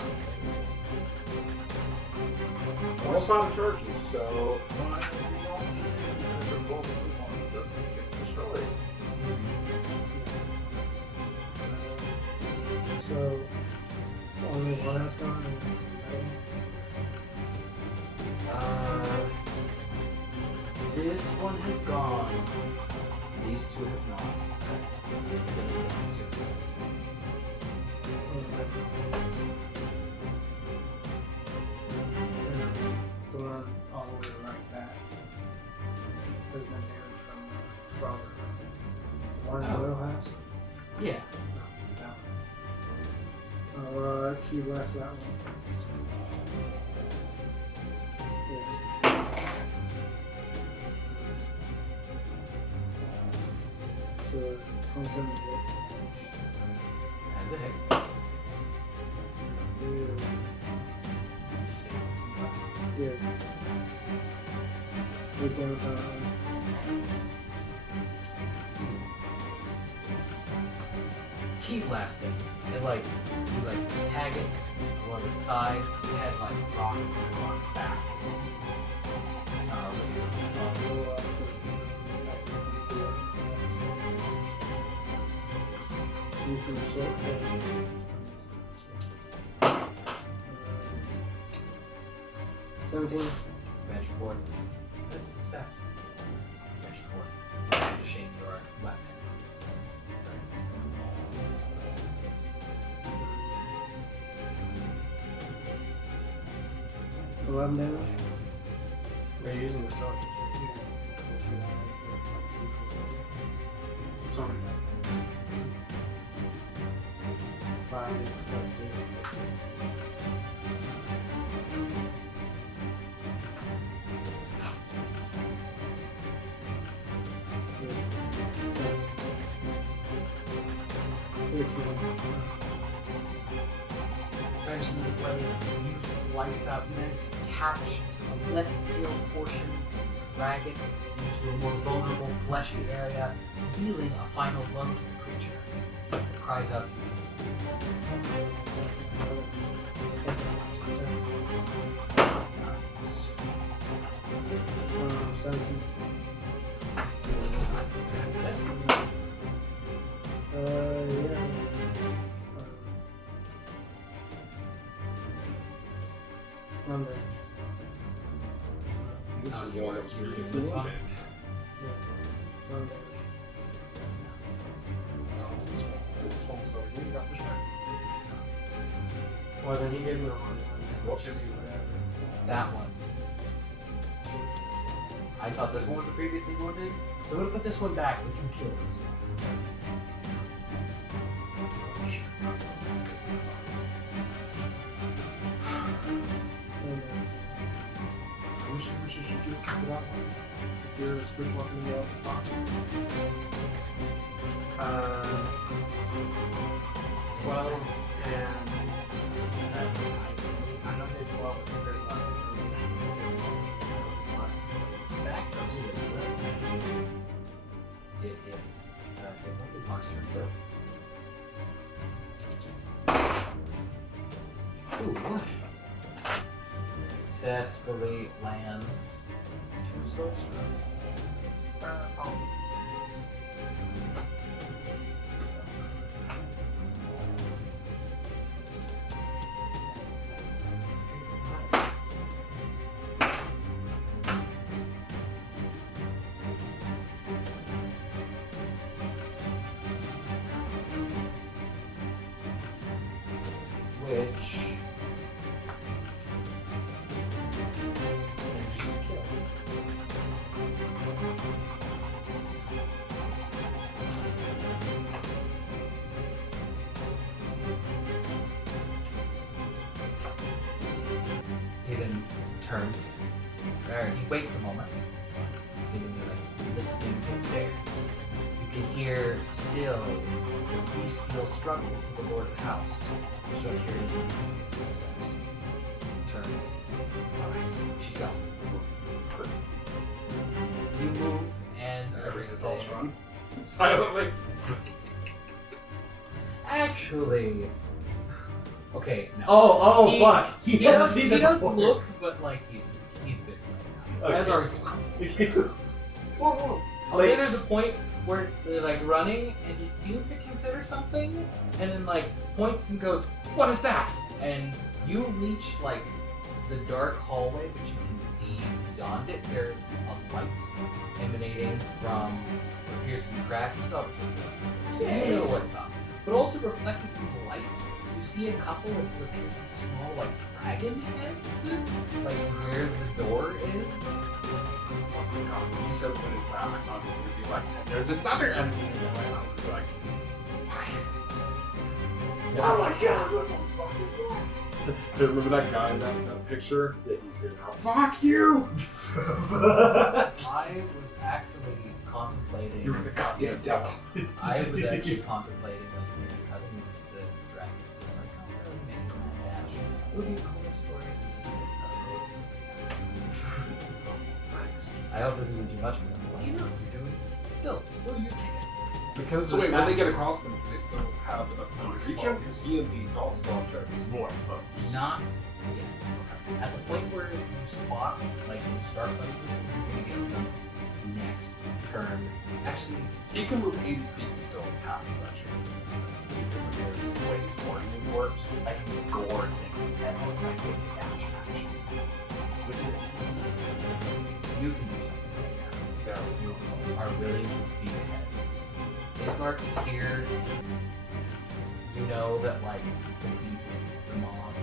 almost out of charges, so doesn't get destroyed. So only one has gone and it's This one has gone. These two have not. So, the one all the way like that. There's been damage from Robert. The one Oh. Will has? yeah. That one. Key blast that one. Yeah. So 27 hit. As a hit. Yeah. 8 damage on that one. Key blast it. And you tag it along its sides. It had rocks that it rocks back. Snarls at you. from the sword. 17. Advantage fourth. That's success. Advantage fourth. Finishing your weapon. 11 damage. We're using the sword. Sorry. 5 plus 6. Eventually, the blade you slice out, you manage to catch a less scaled portion, drag it into a more vulnerable, fleshy area, dealing a final blow to the creature. It cries out. 17. That's it. Yeah. One damage. This was the one that was previously This one? big. One damage. No, it was this one. Because this one was over here. You got pushed back. Well, then he gave me the wrong one. Whoops. Should be whatever. That one. I thought this one was the previously wounded, so I'm gonna put this one back, but you killed this one. Oh, shit. That's the same thing. How much damage did you do for that one? If you're a spiritual weapon in the other box? 12 and 7. I know they 12 with the third one. Back up to it is. It's Mark's turn first. Ooh. Successfully lands 2 soul strokes. Which manages to kill. He then turns, or he waits a moment, seemingly like listening to the stairs. You can hear still the bestial struggles of the lord of the house. You don't hear any footsteps. Turns. Alright, she go. You move and Everything's all say, run. Silently. actually. Okay, no. Oh, He- fuck! He hasn't does, seen he that does before. look, but like he's busy right now. As are you. Whoa, whoa. I'll say there's a point where they're like running and he seems to consider something and then like points and goes, "What is that?" And you reach like the dark hallway, but you can see beyond it there's a light emanating from what appears to be cracked. You saw this one, so you know what's up. But also reflected in the light, you see a couple of what appear to be small like dragon heads, like where the door is. Oh my god, when you said what is that, I thought it was going to be like, and there's another enemy in the way, and I was going to be like, oh my god, what the fuck is that? Hey, remember that guy in that picture? Yeah, he's here now. Fuck you! I was actually contemplating. You were the goddamn devil. I was actually contemplating like maybe cutting the dragons to some kind of making a mad dash. It would be a cool story if we just did Thanks. I hope this isn't too much for them. Well, you know what you're doing. Still your kicking. Because So wait, when they get across them, they still have enough time to reach him? Because he and the doll still have turns. More folks. Not yet. At the point where you spot, like when you start putting them, you're gonna get to them. next turn. Actually, He can move 80 feet and still attack eventually. Because of his the way his board move works. I can gore things as one of my big dash action. Which is you can do something right now. Yeah. If you are willing to speed ahead. Bismarck is here, and you know that, like, the beat with the mob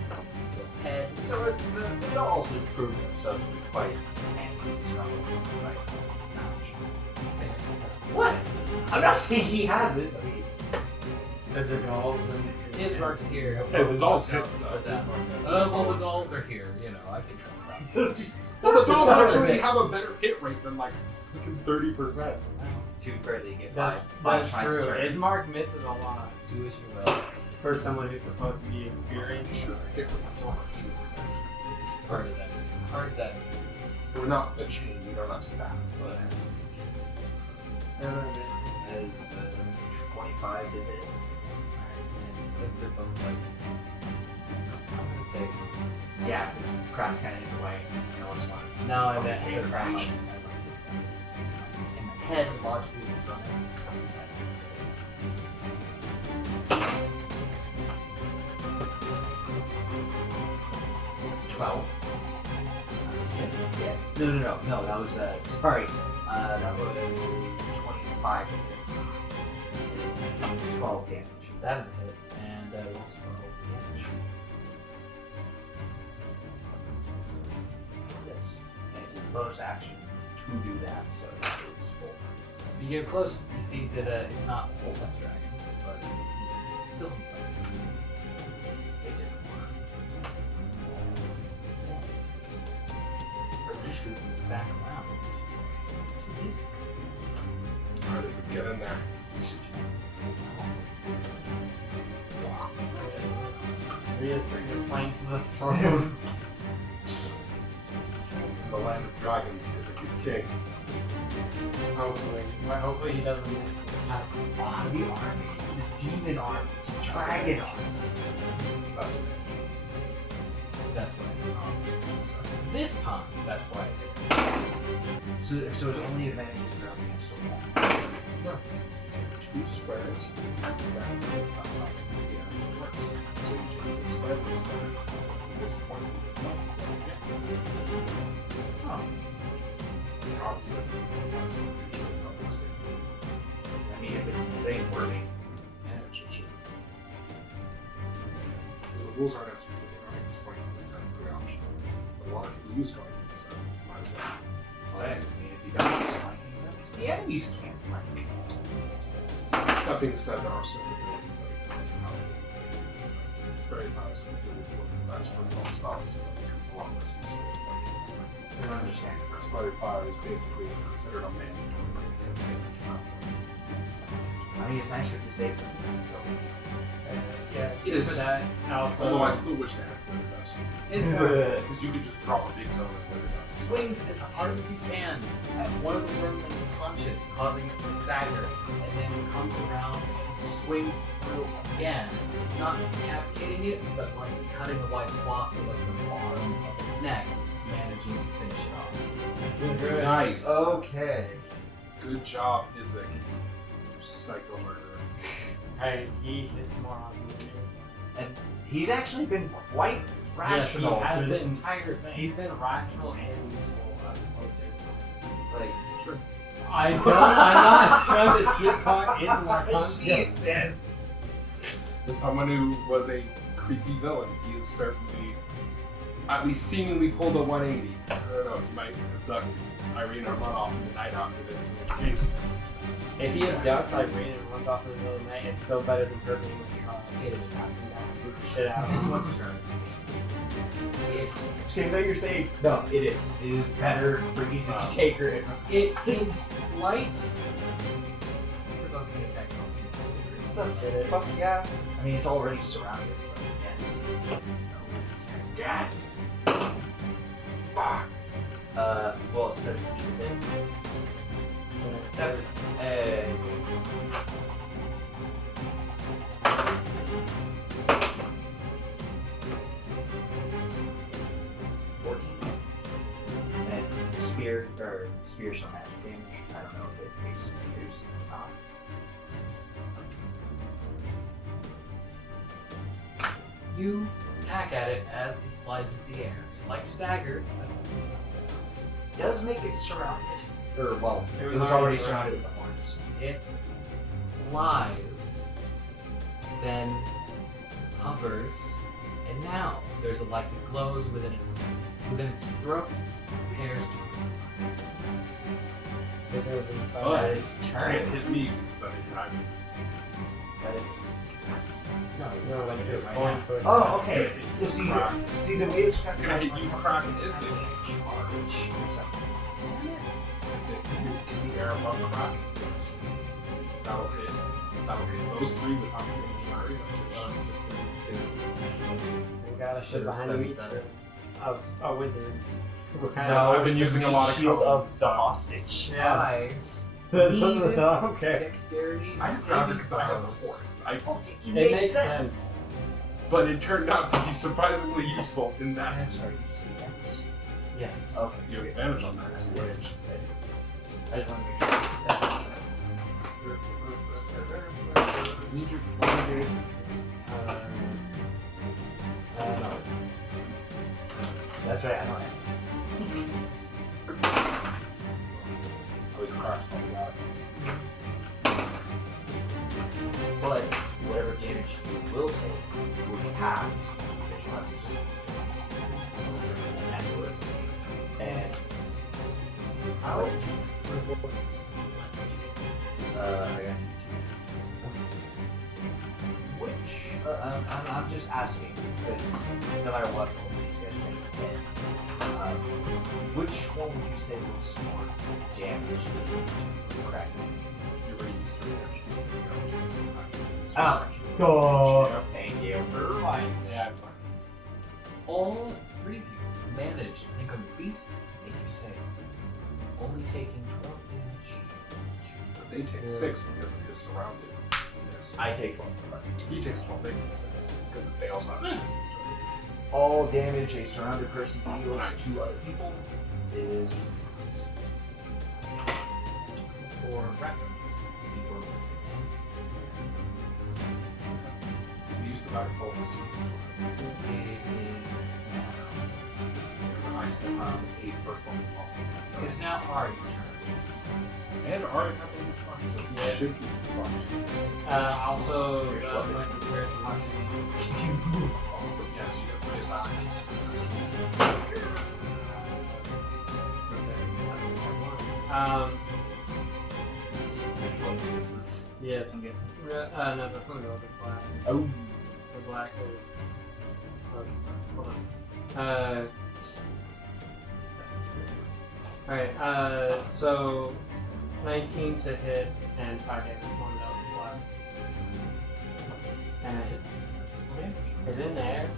will head. so they don't also prove themselves to be quite angry and strong in the fight. What? I'm not saying he hasn't. I mean, Because they're dolls and Bismarck's here. Hey, the dolls Watch out hit stuff. for that. Bismarck Well, does. the dolls are here. You know, I can trust that. Well, the dolls It's actually not have a better hit rate than like freaking 30%. to be fair, they get that's five tries true. to turn. Ismark misses a lot Do as you will. for someone who's supposed to be experienced. Sure, hit rate is over 80%. Part of that is. We're not the chain, we don't have stats, but As 25 to hit. And since they're both like, I'm gonna say, Yeah, because crap's kind of in the way. You know what's one. No, and that Hey, hits crap. in my head, logically, we're running. That's it. 12. Yeah. No. That was sorry. That was 25. It is 12 damage. That is a hit, and that is also 12 damage. Yes. And it's a bonus action to do that, so that is full. You get close, you see that it's not a full size dragon, but it's still. It's in Initiative moves back around to music. alright, does it get in there? Reasserting playing to the throne. The land of dragons is king. Hopefully he doesn't miss this attack. Oh, the army isn't a demon army, it's a dragon army. That's it. That's what this time, that's why I did. So it's only advantage if you're up against the wall. Take 2 squares, and then 5 classes in the air, and it works. So you take this square, this point, and this point. Oh. It's opposite. That's how it works. I mean, if it's the same wording. Yeah, it should. The rules aren't as specific, right? Because fighting is kind of pretty optional. But a lot of people use fighting, so might as well. Well, I mean, if you don't use flanking, that means the enemies can't flank. That being said, there are certain abilities that can use powerful things. Fairy Fire is considered one of the best for some spells, but it becomes a lot less useful with fightings. I don't understand. Because Fairy Fire is basically considered a mandatory damage round. I mean, it's nicer to save them. Yeah, It is. For that, also, Although I still wish they had Glitter Dust. Because you could just drop a big zone of Glitter Dust. Swings as hard as he can at one of the wormling's haunches, causing it to stagger, and then comes around and swings through again, not decapitating it, but like cutting a wide swath of like the bottom of its neck, managing to finish it off. good. Nice. Okay. Good job, Isaac. Psycho murderer. Hey, he hits more on me. And he's actually been quite rational has through this been. entire thing. He's been rational and useful as opposed to his Like, I'm not trying to shit talk Ismark. Jesus. For someone who was a creepy villain, he is certainly, at least seemingly pulled a 180. I don't know, he might abduct Ireena and run off in the night after this, in which case, If he abducts Ireena and runs off in the middle of the night, it's still better than her being with Strahd. It is. Boot the shit out of This him. one's turn. Yes. Same thing you're saying? No, it is. It is better for Ethan to take her and It is light. Provoking attack considering. fuck yeah. I mean, it's already surrounded. But yeah. Fuck. Well, 17 then. That's And spears don't have damage. it expires not. You hack at it as it flies into the air. It like staggers, but it's not stopped. Does make it surrounded. Or, well, It it was was already already surrounded with the horns. It flies, then hovers, and now there's a light that glows within its throat, prepares to Oh, That is turn. Can't hit me because that didn't happen. That is. no, No, it's going to do it's it right going now. for it. Oh, okay. It's You gonna see, hit you crack. see the way it's It's gonna hit you crack and it's charge. If it's in the air above crack, yes. That'll hit those three without hitting the area. Well, it's just going to We got a shit Should've behind studied you each better. of a wizard. No, I've been it's using the a lot of shield cover, of the so- hostage. I Okay. dexterity. I grabbed it because I had the because- horse. It It makes makes sense. sense. But it turned out to be surprisingly useful in that. I'm sorry, did you say yes? Yes. Okay. You have advantage on that. I 'cause just it's- want to make sure. Need your pointers. No. That's right, I know At least crack's probably out. But whatever damage you will take will be halved because you have resistance to it. So it's a naturalism. And how did you? I got which I'm just asking because no matter what roll these guys make, and which one would you say was more damage to crack? You already used your reaction. Oh, duh. Thank you for reminding me. Yeah, it's fine. All three of you manage to think on your feet, make you save. Only taking 12 damage. But they take 6 because of his surrounded. I take 12. He takes 12, they take 6. Because they also have resistance to it. All damage a surrounded person deals to other people is resistance. For reference, you were with this We used to back bolts. It is now. I still have a first level spell slot left. It is now Ahri's turn. And Ahri has a level 20, so Yeah. he should be fine. Also, Spiritual weapon. like the spiritual weapon. You can move. Yes, you get first back. This is. Yes, I'm guessing. No, that's one of the black. Oh. The black is. Hold on. Alright, so 19 to hit and 5 damage, one of those blocks. And is it in the air?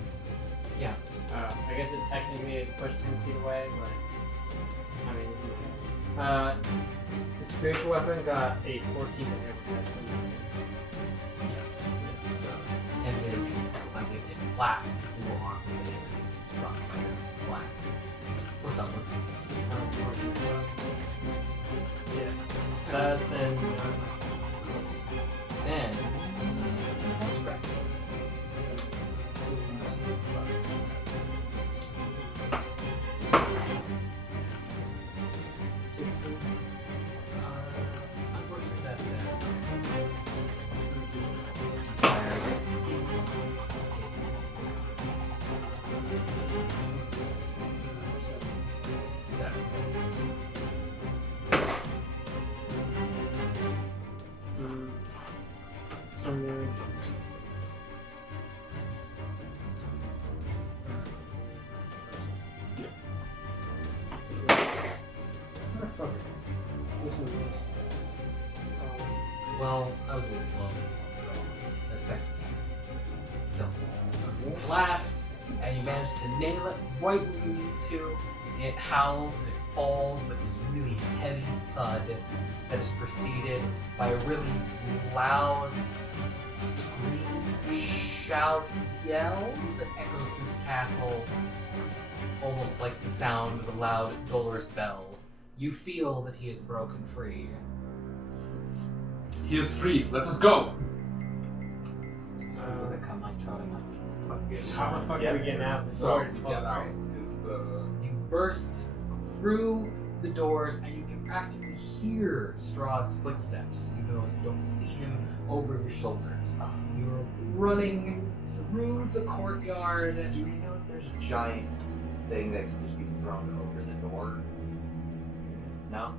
Yeah. I guess it technically is pushed 10 feet away, but I mean, it's in the air. The spiritual weapon got a 14 to hit, which has some resistance. Yes. So, And it is like it flaps in your arm. It is struck by it flaps. Push upwards. yeah. That's and Then scratch. Unfortunately, that fire its that's Motherfucker. This one is. well, I was a little slow. That second time kills it. Blast, and you manage to nail it right where you need to. It howls and it falls with this really heavy thud that is preceded by a really loud scream, shout, yell that echoes through the castle, almost like the sound of a loud, dolorous bell. You feel that he is broken free. He is free. Let us go. So they come like trotting up. How the fuck are we getting out? The So door is we closed, get out. right? Is the You burst through the doors and you can practically hear Strahd's footsteps, even though you don't see him over your shoulders. You're running through the courtyard. Do we know if there's a giant thing that can just be thrown over the door? No?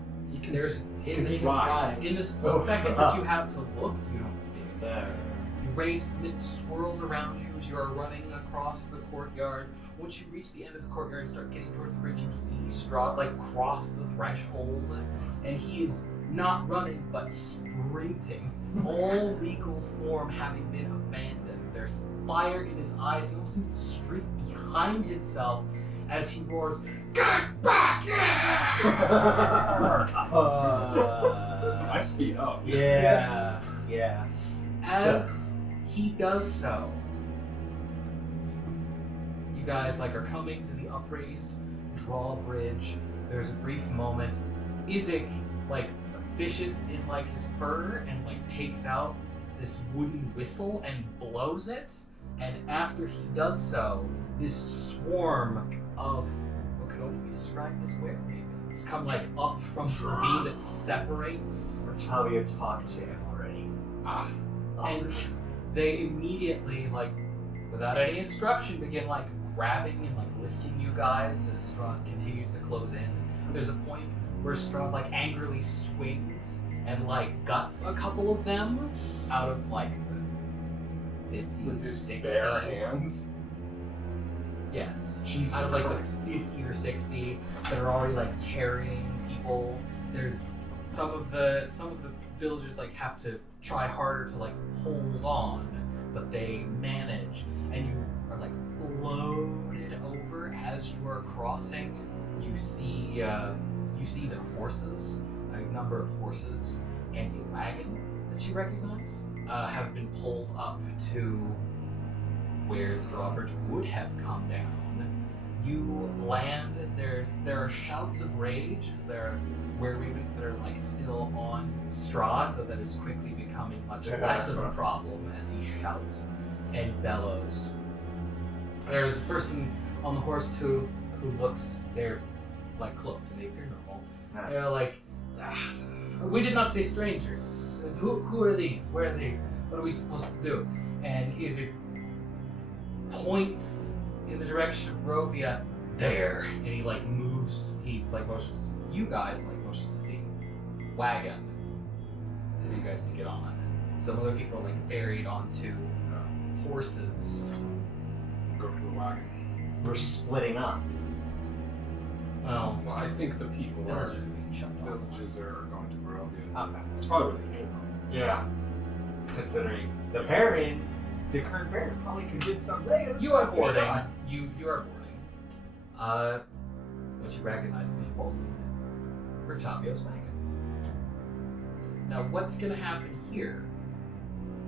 There's in this try. in the split second that you have to look, you don't see it. There. You race, mist swirls around you as you are running across the courtyard. Once you reach the end of the courtyard and start getting towards the bridge, you see Strahd like cross the threshold, and he is not running but sprinting, all regal form having been abandoned. There's fire in his eyes. He almost seems to streak behind himself as he roars, "Get back here!" so I speed up. Yeah. As he does so, you guys like are coming to the upraised drawbridge. There's a brief moment. Izek like fishes in like his fur and like takes out this wooden whistle and blows it. And after he does so, this swarm of what could only be described as werewolves come like up from the ravine that separates. Octavio talked to him already. Ah. And they immediately, like, without any instruction, begin like grabbing and like lifting you guys as Strahd continues to close in. There's a point where Strahd like angrily swings and like guts a couple of them out of like the 50, With his 60. bare hands. Yes. Jesus Out of like Christ. the 50 or 60 that are already like carrying people. There's some of the villagers like have to try harder to like hold on, but they manage, and you are like floated over as you are crossing. You see the horses, a number of horses, and a wagon that you recognize have been pulled up to where the drawbridge would have come down. You land. There are shouts of rage as there are werewolves that are like still on Strahd, though that is quickly becoming much less of a problem as he shouts and bellows. There's a person on the horse who looks, they're like cloaked and they appear normal. They're like, we did not say strangers. Who are these? Where are they? What are we supposed to do? And Izzy points in the direction of Rovia, there, and he like moves. He like motions to you guys, like motions to the wagon for you guys to get on. Some other people are like ferried onto horses. Go to the wagon. We're splitting up. Well, Well, I think the people are villages are being shunned off. villages are going to Barovia. Okay. That's probably where they came from. Yeah. Considering the Baron, the current Baron probably convinced them, hey, let's You are go boarding. shot. You are boarding. What you recognize because you've all seen it. Octavio's wagon. Now, what's going to happen here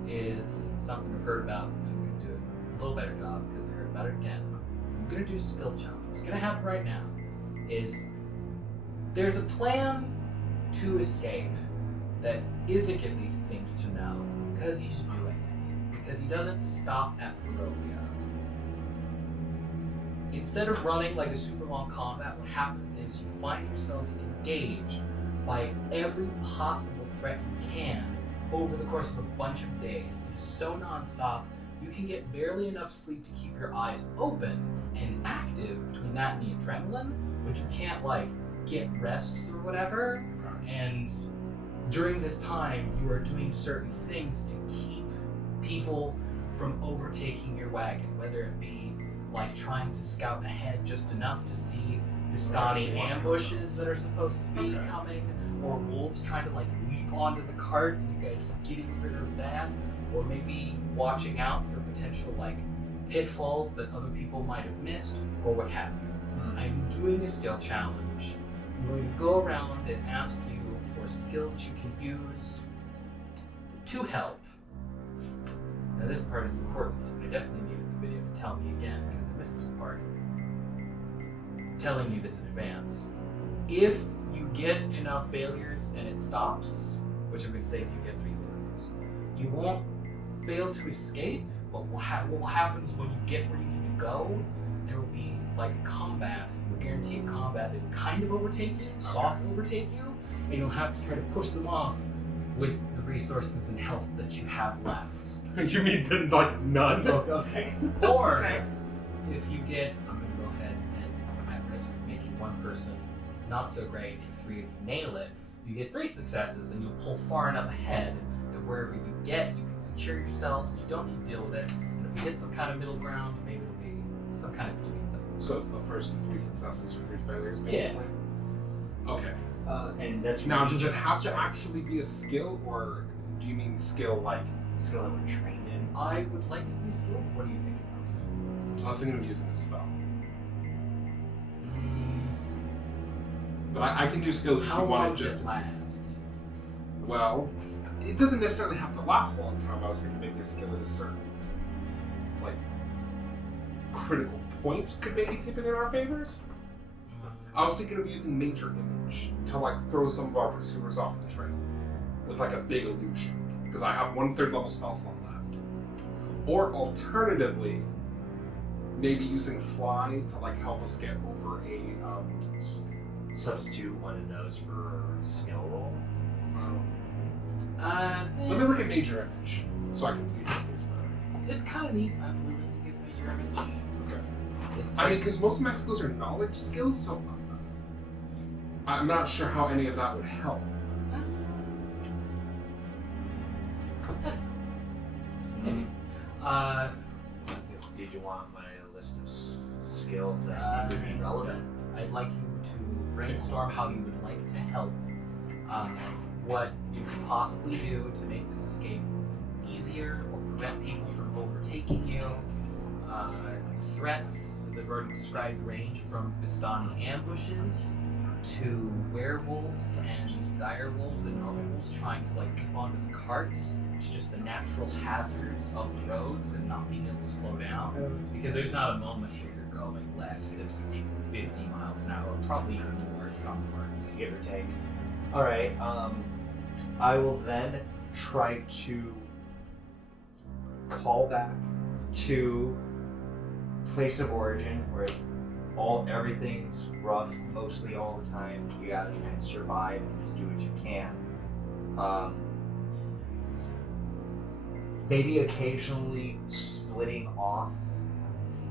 is something I've heard about, and I'm going to do a little better job because I heard about it again. I'm going to do a skill challenge. What's going to happen right now is there's a plan to escape that Izek at least seems to know because he's doing it. Because he doesn't stop at Barovia. Instead of running like a super long combat, what happens is you find yourselves engaged by every possible threat you can over the course of a bunch of days. It is so nonstop, you can get barely enough sleep to keep your eyes open and active between that and the adrenaline, but you can't like get rests or whatever. And during this time, you are doing certain things to keep people from overtaking your wagon, whether it be like trying to scout ahead just enough to see Vistani ambushes that are supposed to be coming, or wolves trying to like leap onto the cart and you guys getting rid of that, or maybe watching out for potential like pitfalls that other people might have missed, or what have you. I'm doing a skill challenge. I'm going to go around and ask you for a skill that you can use to help. Now this part is important, and I definitely needed the video to tell me again because I missed this part. Telling you this in advance. If you get enough failures and it stops, which I'm going to say if you get 3 You won't fail to escape, but what will happen is when you get where you need to go, there will be like a combat, a guaranteed combat that will kind of overtake you, soft overtake you, and you'll have to try to push them off with the resources and health that you have left. You mean then, like, none? Okay. Or, Okay. if you get, I'm going to go ahead and at risk of making one person not so great, if 3 of you nail it, if you get 3 successes, then you'll pull far enough ahead that wherever you get, you can secure yourselves, you don't need to deal with it, and if you hit some kind of middle ground, maybe it'll be some kind of between them. So it's the first 3 successes or 3 failures, basically? Okay. And that's Now, does each it have to start. actually be a skill, or do you mean skill like... Skill that we're trained in? I would like to be skilled. What are you thinking of? I was thinking of using a spell. But I can do skills if How you long want does to just... it last? Well, it doesn't necessarily have to last a long time. I was thinking maybe a skill at a certain, like, critical point could maybe tip it in our favors. I was thinking of using Major Image to, like, throw some of our pursuers off the trail with, like, a big illusion, because I have 1/3 level spell slot left. Or alternatively, maybe using Fly to, like, help us get over a Substitute one of those for a skill roll. Let me look at Major Image so I can plead your case better. It's kind of neat. I'm willing to give Major Image. Okay. It's I mean, because most of my skills are knowledge skills, so I'm not sure how any of that would help. Did you want my list of skills that would be relevant? I'd like you to brainstorm how you would like to help. What you could possibly do to make this escape easier or prevent people from overtaking you. Threats, as I've already described, range from Vistani ambushes to werewolves and dire wolves and normal wolves trying to like keep onto the cart. It's just the natural hazards of the roads and not being able to slow down. Because there's not a moment where you're going less than 50 miles an hour, probably even more in some parts. Give or take. Alright, I will then try to call back to place of origin where everything's rough mostly all the time. You gotta try and survive and just do what you can. Maybe occasionally splitting off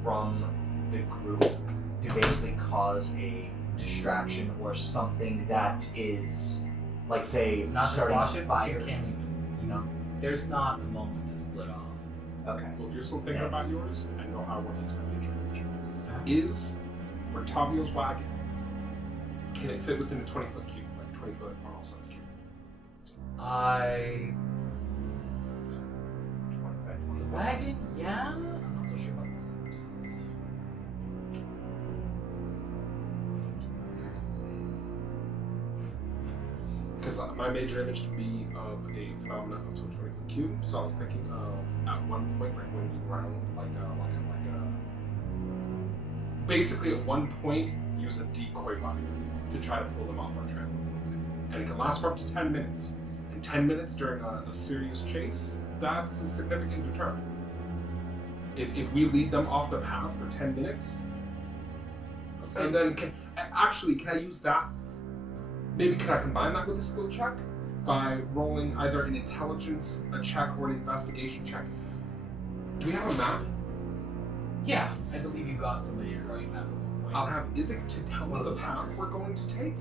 from the group to basically cause a distraction or something that is, like, say, Not to starting wash a it, but fire. you can't even. You know, there's not a moment to split off. Okay. Well, if you're still thinking about yours, I know how one is going to be true. Is Rotavio's wagon, can it fit within a 20-foot cube? Like 20-foot on all sides cube? The wagon, yeah. I'm not so sure about the horses. Because my major image can be of a phenomenon up to a 20-foot cube, so I was thinking of at one point, like when we round, basically at one point, use a decoy weapon to try to pull them off our trail a little bit. And it can last for up to 10 minutes. And 10 minutes during a serious chase, that's a significant deterrent. If we lead them off the path for 10 minutes, and then can I use that? Maybe can I combine that with a skill check by rolling either an intelligence check or an investigation check? Do we have a map? Yeah, I believe you got somebody to draw you map at one point. I'll have Isaac to tell me the path we're going to take,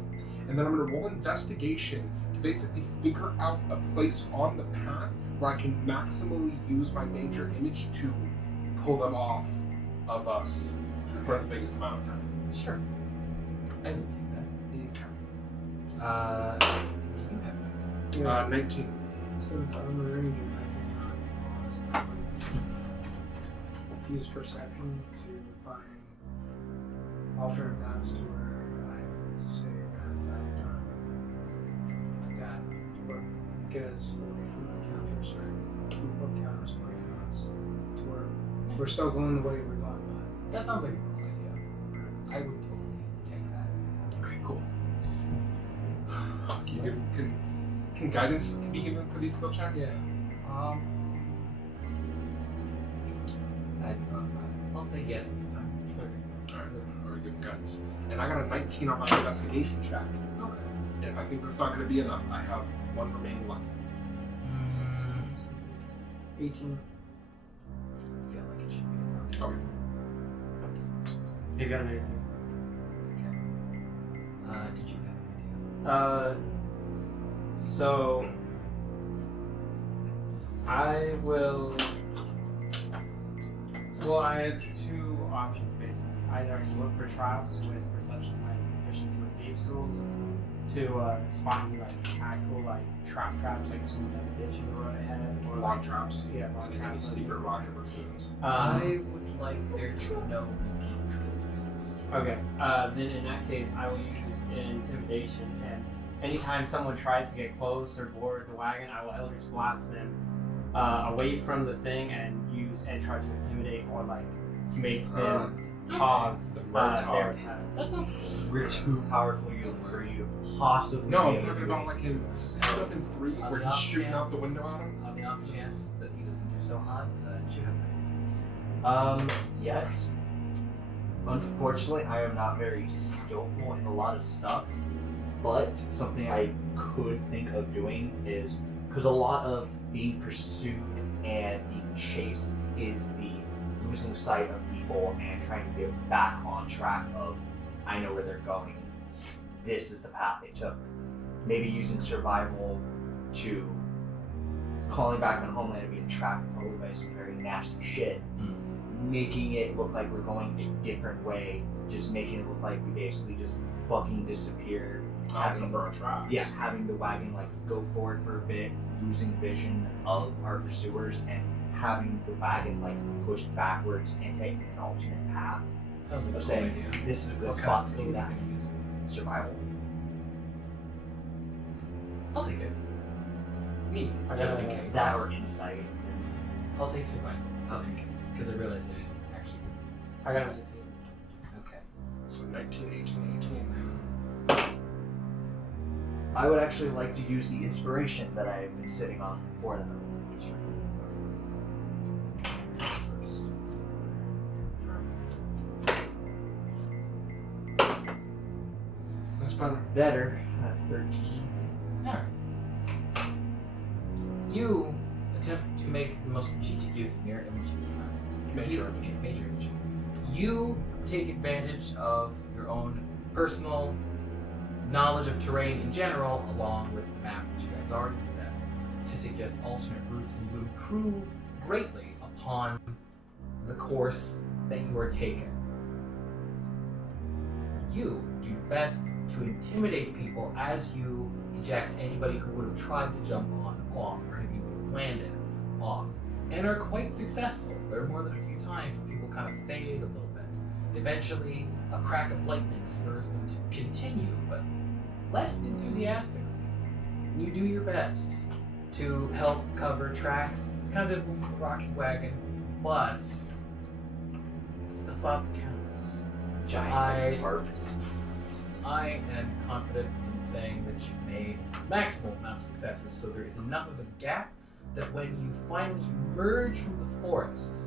and then I'm going to roll investigation to basically figure out a place on the path where I can maximally use my major image to pull them off of us for the biggest amount of time. Sure. I will take Okay. that. Do you have Yeah, 19. since I'm a ranger, I can use perception to find alternate paths to where I say at that time that would get us away from the counters or keep up counters away from us to where we're still going the way we're going, That sounds like a cool idea. I would totally take that. Okay, cool. Can guidance be given for these skill checks? Yeah. I thought about it. I'll say yes this time. Alright, already give guidance. And I got a 19 on my investigation check. Okay. And if I think that's not going to be enough, I have one remaining luck. 18. I feel like it should be enough. Okay. You got an idea? Okay. Did you have an idea? So I will. Well, I have two options basically. Either I can look for traps with perception, like proficiency with thieves tools, to spot any like actual like traps, like if someone had a ditch in the road ahead, or Log traps. yeah, log And any traps. secret rocket raccoons. I would like there to be no repeat skill uses. Okay, then in that case, I will use intimidation, and anytime someone tries to get close or board the wagon, I will Eldritch Blast them away from the thing and try to intimidate or like make them pause the their Murtaugh. attack. That sounds cool. We're too powerful for you to possibly No, I'm be able talking to about like in Stand Up in 3 On where the he's off shooting out the chance- window at him. On the off chance that he doesn't do so hot, did you have an Yes. Unfortunately, I am not very skillful in a lot of stuff, but something I could think of doing is, because a lot of being pursued and being chased is the losing sight of people and trying to get back on track of, I know where they're going, this is the path they took. Maybe using survival to calling back on homeland and being tracked probably by some very nasty shit, making it look like we're going a different way, just making it look like we basically just fucking disappeared. Having for our tracks. Yeah, having the wagon like go forward for a bit, losing vision of our pursuers, and having the wagon like pushed backwards and taking an alternate path. Sounds like a Of cool saying idea. this is a good What kind spot of to skill do are you that. gonna use? Survival. I'll take it. Me, I just in got case. That or insight. I'll take survival, just in case, because I realized I didn't actually. I got an 18. Okay. So 19, 18, 18. I would actually like to use the inspiration that I've been sitting on for them. First. That's better. Better. 13. Alright. You attempt to make the most strategic use of mirror image you can. Major image. Major image. You take advantage of your own personal knowledge of terrain in general, along with the map that you guys already possess, to suggest alternate routes, and you improve greatly upon the course that you are taking. You do best to intimidate people as you eject anybody who would have tried to jump on off, or anybody who would have landed off, and are quite successful. There are more than a few times where people kind of fade a little bit. Eventually, a crack of lightning spurs them to continue, but less enthusiastically. And you do your best to help cover tracks. It's kind of difficult for the rocket wagon, but it's the thought that counts. Giant tarp. I am confident in saying that you made maximal amount of successes, so there is enough of a gap that when you finally emerge from the forest,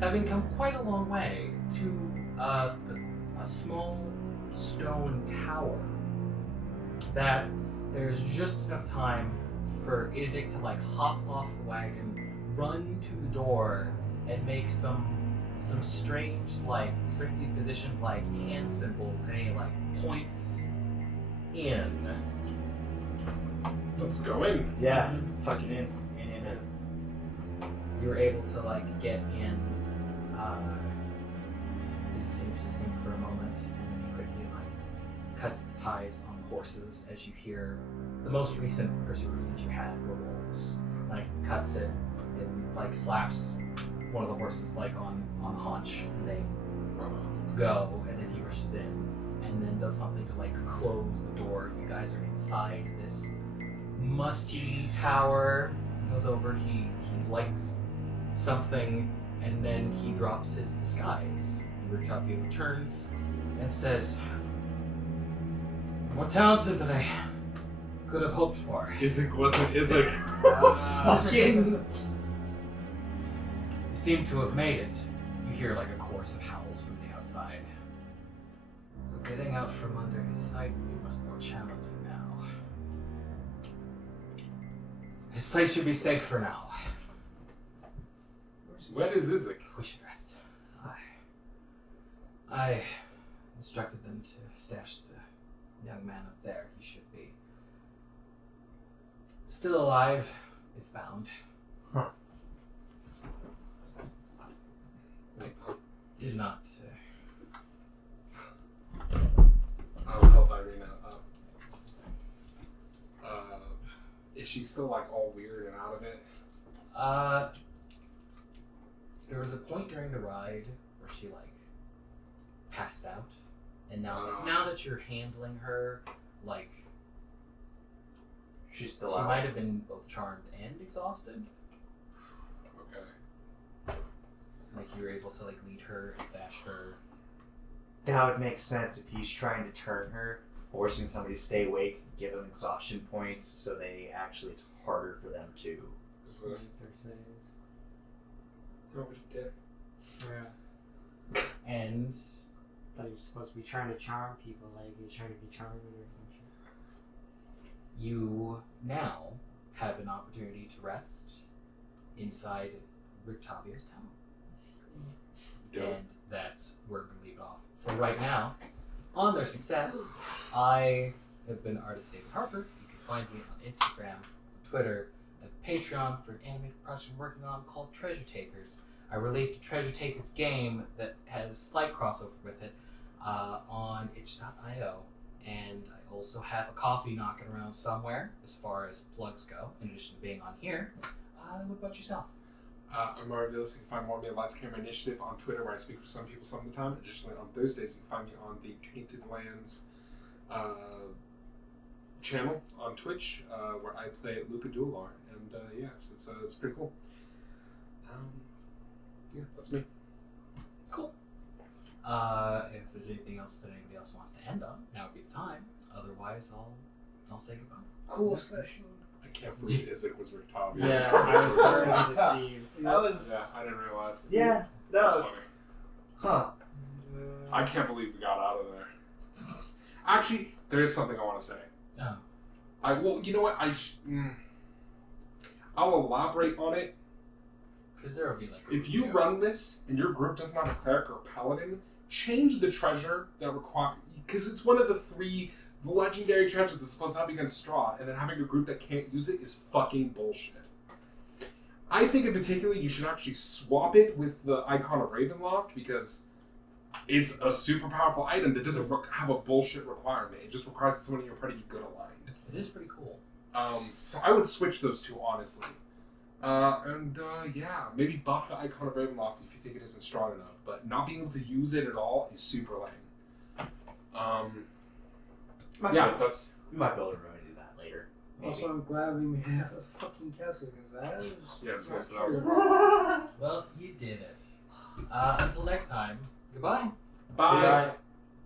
having come quite a long way to a small stone tower, that there's just enough time for Isaac to like hop off the wagon, run to the door, and make some strange, like strictly positioned like hand symbols, and he like points in. Let's go in. Yeah, fucking in. You were able to like get in. Izzy seems to think for a moment, and then he quickly like cuts the ties on the horses as you hear the most recent pursuers that you had were wolves. Like cuts it and like slaps one of the horses like on the haunch, and they go, and then he rushes in and then does something to like close the door. You guys are inside this musty tower. He goes over, he lights something, and then he drops his disguise. And Rictavio turns and says, "I'm more talented than I could have hoped for. Isaac wasn't Isaac. Fucking. You seem to have made it. You hear like a chorus of howls from the outside. Getting out from under his sight will be much more challenging now. His place should be safe for now. When is Isaac? We should rest. I instructed them to stash the young man up there. He should be still alive, if bound. Did not. I'll help Ireena up. Is she still like all weird and out of it? There was a point during the ride where she like passed out, and now that you're handling her, like She's still she out. might have been both charmed and exhausted. Okay. Like you were able to like lead her and stash her. That would make sense if he's trying to turn her, forcing somebody to stay awake, give them exhaustion points, so it's harder for them to. Is this? Oh, what a dick. Yeah. And Thought he was supposed to be trying to charm people, like he's trying to be charming or some shit. you now have an opportunity to rest inside Rictavio's town. Dope. And that's where we're going to leave it off for right now. On their success, I have been artist David Harper. You can find me on Instagram, Twitter, and Patreon for an animated project I'm working on called Treasure Takers. I released a Treasure Takers game that has slight crossover with it on itch.io. And I also have a coffee knocking around somewhere as far as plugs go, in addition to being on here. What about yourself? I'm Marvelous. You can find more of me at Lights Camera Initiative on Twitter, where I speak for some people some of the time. Additionally, on Thursdays, you can find me on the Tainted Lands channel on Twitch, where I play Luca Duelar. And yeah, it's pretty cool. Yeah, that's me. Cool. If there's anything else that anybody else wants to end on, now would be the time. Otherwise, I'll say goodbye. Cool session. I can't believe Isaac was Rictavio. Yeah, I was starting to see. That was. Yeah, I didn't realize. Yeah, That's no. funny. Huh. I can't believe we got out of there. Actually, there is something I want to say. Oh. Well, you know what? I'll elaborate on it. Because there will be like. If you run this and your group doesn't have a cleric or a paladin, change the treasure that require, because it's one of the three legendary treasures that's supposed to help you against Strahd, and then having a group that can't use it is fucking bullshit. I think in particular you should actually swap it with the Icon of Ravenloft, because it's a super powerful item that doesn't have a bullshit requirement. It just requires that someone in your party be good aligned. It is pretty cool. So I would switch those two, honestly. Yeah, maybe buff the Icon of Ravenloft if you think it isn't strong enough, but not being able to use it at all is super lame. Yeah, that's... We might be able to remedy that later. Maybe. Also, I'm glad we made it a fucking castle, because that was... Yes, not that was true. Well, you did it. Until next time, goodbye. Bye!